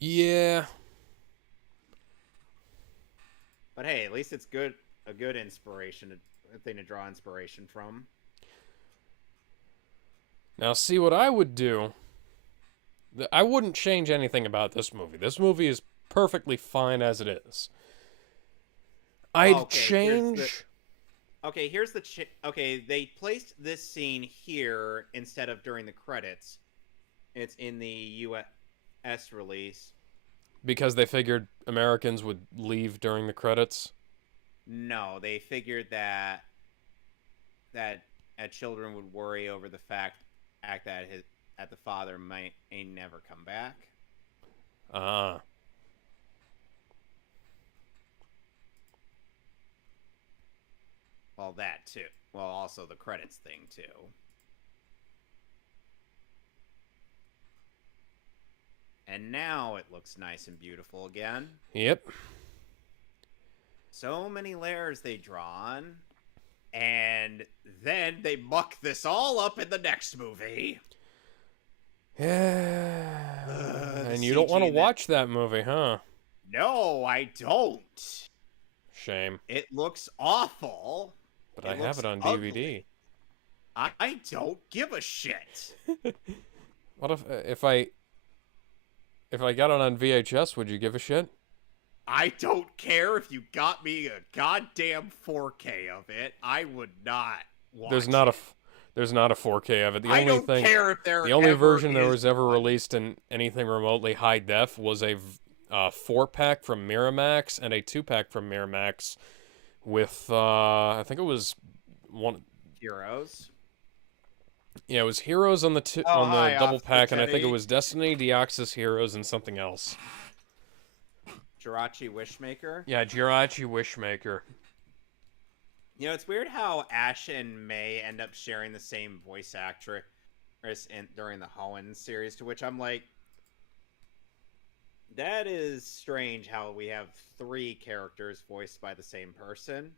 Yeah. But hey, at least it's good. A good inspiration, a thing to draw inspiration from. Now, see what I would do. I wouldn't change anything about this movie. This movie is perfectly fine as it is. I'd change. Here's the they placed this scene here instead of during the credits. It's in the US release. Because they figured Americans would leave during the credits? No, they figured that children would worry over the fact that the father may never come back. Ah. Well, that too. Well, also the credits thing too. And now it looks nice and beautiful again. Yep. So many layers they draw on. And then they muck this all up in the next movie. Yeah. And you don't want to watch that movie, huh? No, I don't. Shame. It looks awful. But I have it on DVD. I don't give a shit. What if I got it on VHS, would you give a shit? I don't care if you got me a goddamn 4K of it. I would not watch There's not a 4K of it. I don't care if there the only ever version that is was ever one. released in anything remotely high def was a 4-pack from Miramax and a 2-pack from Miramax with I think it was one Heroes. Yeah, it was Heroes on the double pack, and I think it was Destiny, Deoxys Heroes, and something else. Jirachi Wishmaker. Yeah, Jirachi Wishmaker. You know, it's weird how Ash and May end up sharing the same voice actress during the Hoenn series, to which I'm like, that is strange how we have 3 characters voiced by the same person.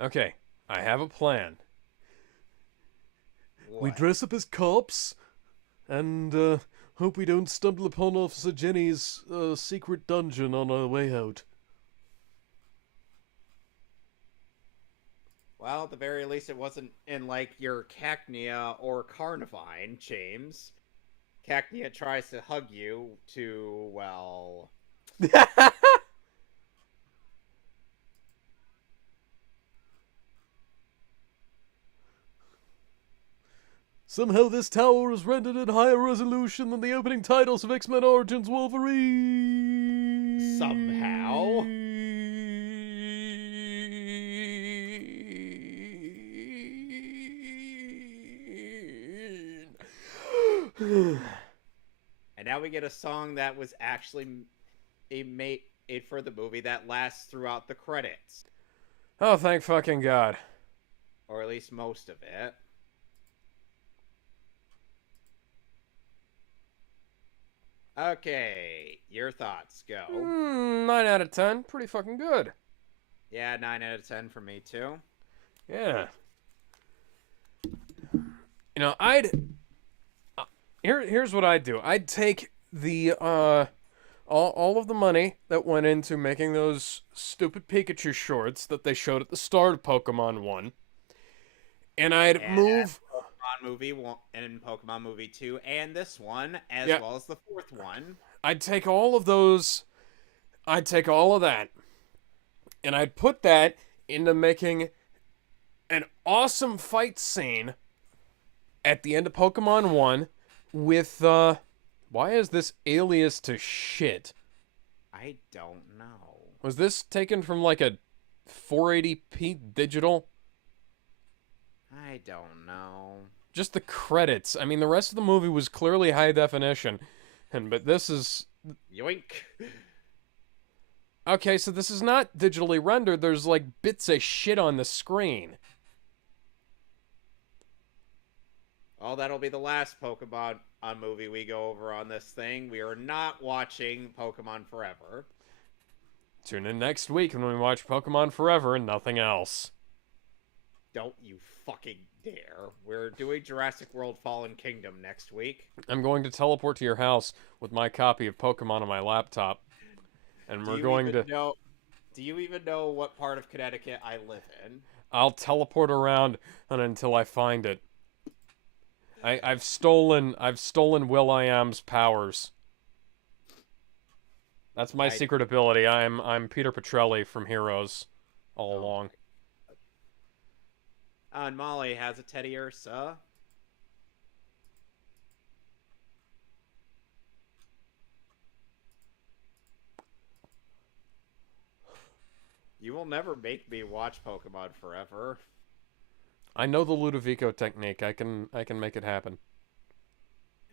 Okay, I have a plan. What? We dress up as cops and hope we don't stumble upon Officer Jenny's secret dungeon on our way out. Well, at the very least, it wasn't in, like, your Cacnea or Carnivine, James. Cacnea tries to hug you to, well... Somehow this tower is rendered in higher resolution than the opening titles of X-Men Origins Wolverine. Somehow. And now we get a song that was actually made for the movie that lasts throughout the credits. Oh, thank fucking God. Or at least most of it. Okay, your thoughts, go. 9 out of 10, pretty fucking good. Yeah, 9 out of 10 for me too. Yeah. You know, here's what I'd do. I'd take the all of the money that went into making those stupid Pikachu shorts that they showed at the start of Pokemon 1, and I'd move Pokemon movie 1 and Pokemon movie 2 and this one as well as the 4th one. I'd take all of those. I'd take all of that, and I'd put that into making an awesome fight scene at the end of Pokemon 1 with, why is this alias to shit? I don't know. Was this taken from like a 480p digital? I don't know. Just the credits. I mean, the rest of the movie was clearly high definition, but this is Yoink. okay. So this is not digitally rendered. There's like bits of shit on the screen. Oh, that'll be the last Pokemon movie we go over on this thing. We are not watching Pokemon Forever. Tune in next week when we watch Pokemon Forever and nothing else. Don't you fucking dare. We're doing Jurassic World Fallen Kingdom next week. I'm going to teleport to your house with my copy of Pokemon on my laptop. And we're going to... Do you even know what part of Connecticut I live in? I'll teleport around until I find it. I've stolen Will.i.am's powers. That's my secret ability. I'm Peter Petrelli from Heroes all along. And Molly has a Teddy Ursa. You will never make me watch Pokemon Forever. I know the Ludovico technique. I can make it happen.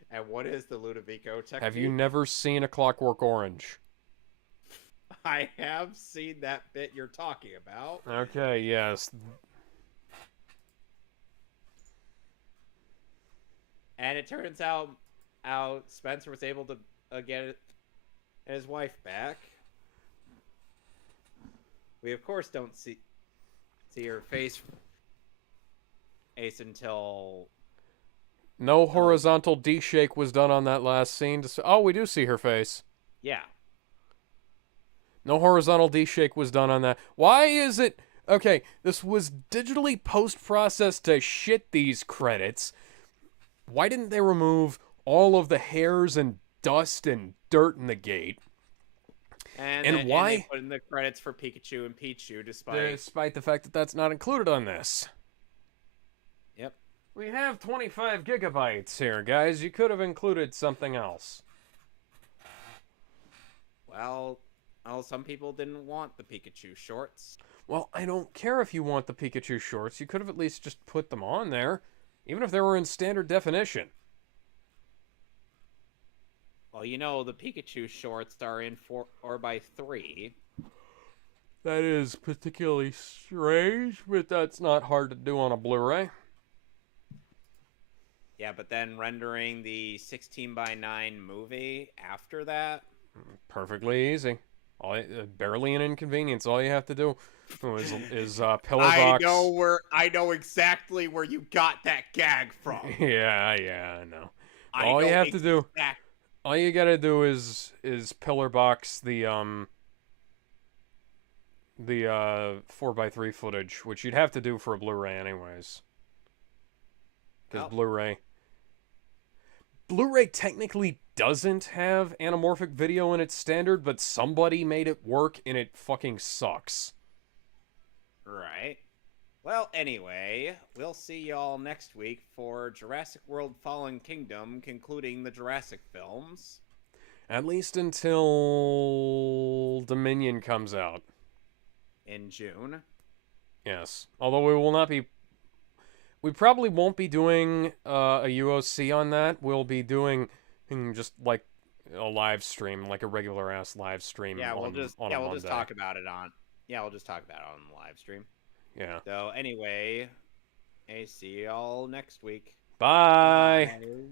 And what is the Ludovico technique? Have you never seen A Clockwork Orange? I have seen that bit you're talking about. Okay, yes. And it turns out Spencer was able to get his wife back. We of course don't see her face until No horizontal D-shake was done on that last scene. Oh, we do see her face. Yeah. No horizontal D-shake was done on that. Why is it... Okay, this was digitally post-processed to shit these credits. Why didn't they remove all of the hairs and dust and dirt in the gate? And why... And they put in the credits for Pikachu and Pichu despite the fact that that's not included on this. Yep. We have 25 gigabytes here, guys. You could have included something else. Well, some people didn't want the Pikachu shorts. Well, I don't care if you want the Pikachu shorts. You could have at least just put them on there, even if they were in standard definition. Well, you know, the Pikachu shorts are in 4:3. That is particularly strange, but that's not hard to do on a Blu-ray. Yeah, but then rendering the 16:9 movie after that? Perfectly easy. Barely an inconvenience. All you have to do is pillar box. I know exactly where you got that gag from. Yeah, I know. All you have to do, all you gotta do is pillar box the 4:3 footage, which you'd have to do for a Blu-ray anyways. Because Blu-ray technically doesn't have anamorphic video in its standard, but somebody made it work and it fucking sucks. Right. Well, anyway, we'll see y'all next week for Jurassic World Fallen Kingdom, concluding the Jurassic films. At least until Dominion comes out. In June. Yes. Although we will not be... We probably won't be doing a UOC on that. We'll be doing just like a live stream, like a regular ass live stream. Yeah, we'll just talk about it we'll just talk about it on the live stream. Yeah. So anyway, I see y'all next week. Bye. Bye.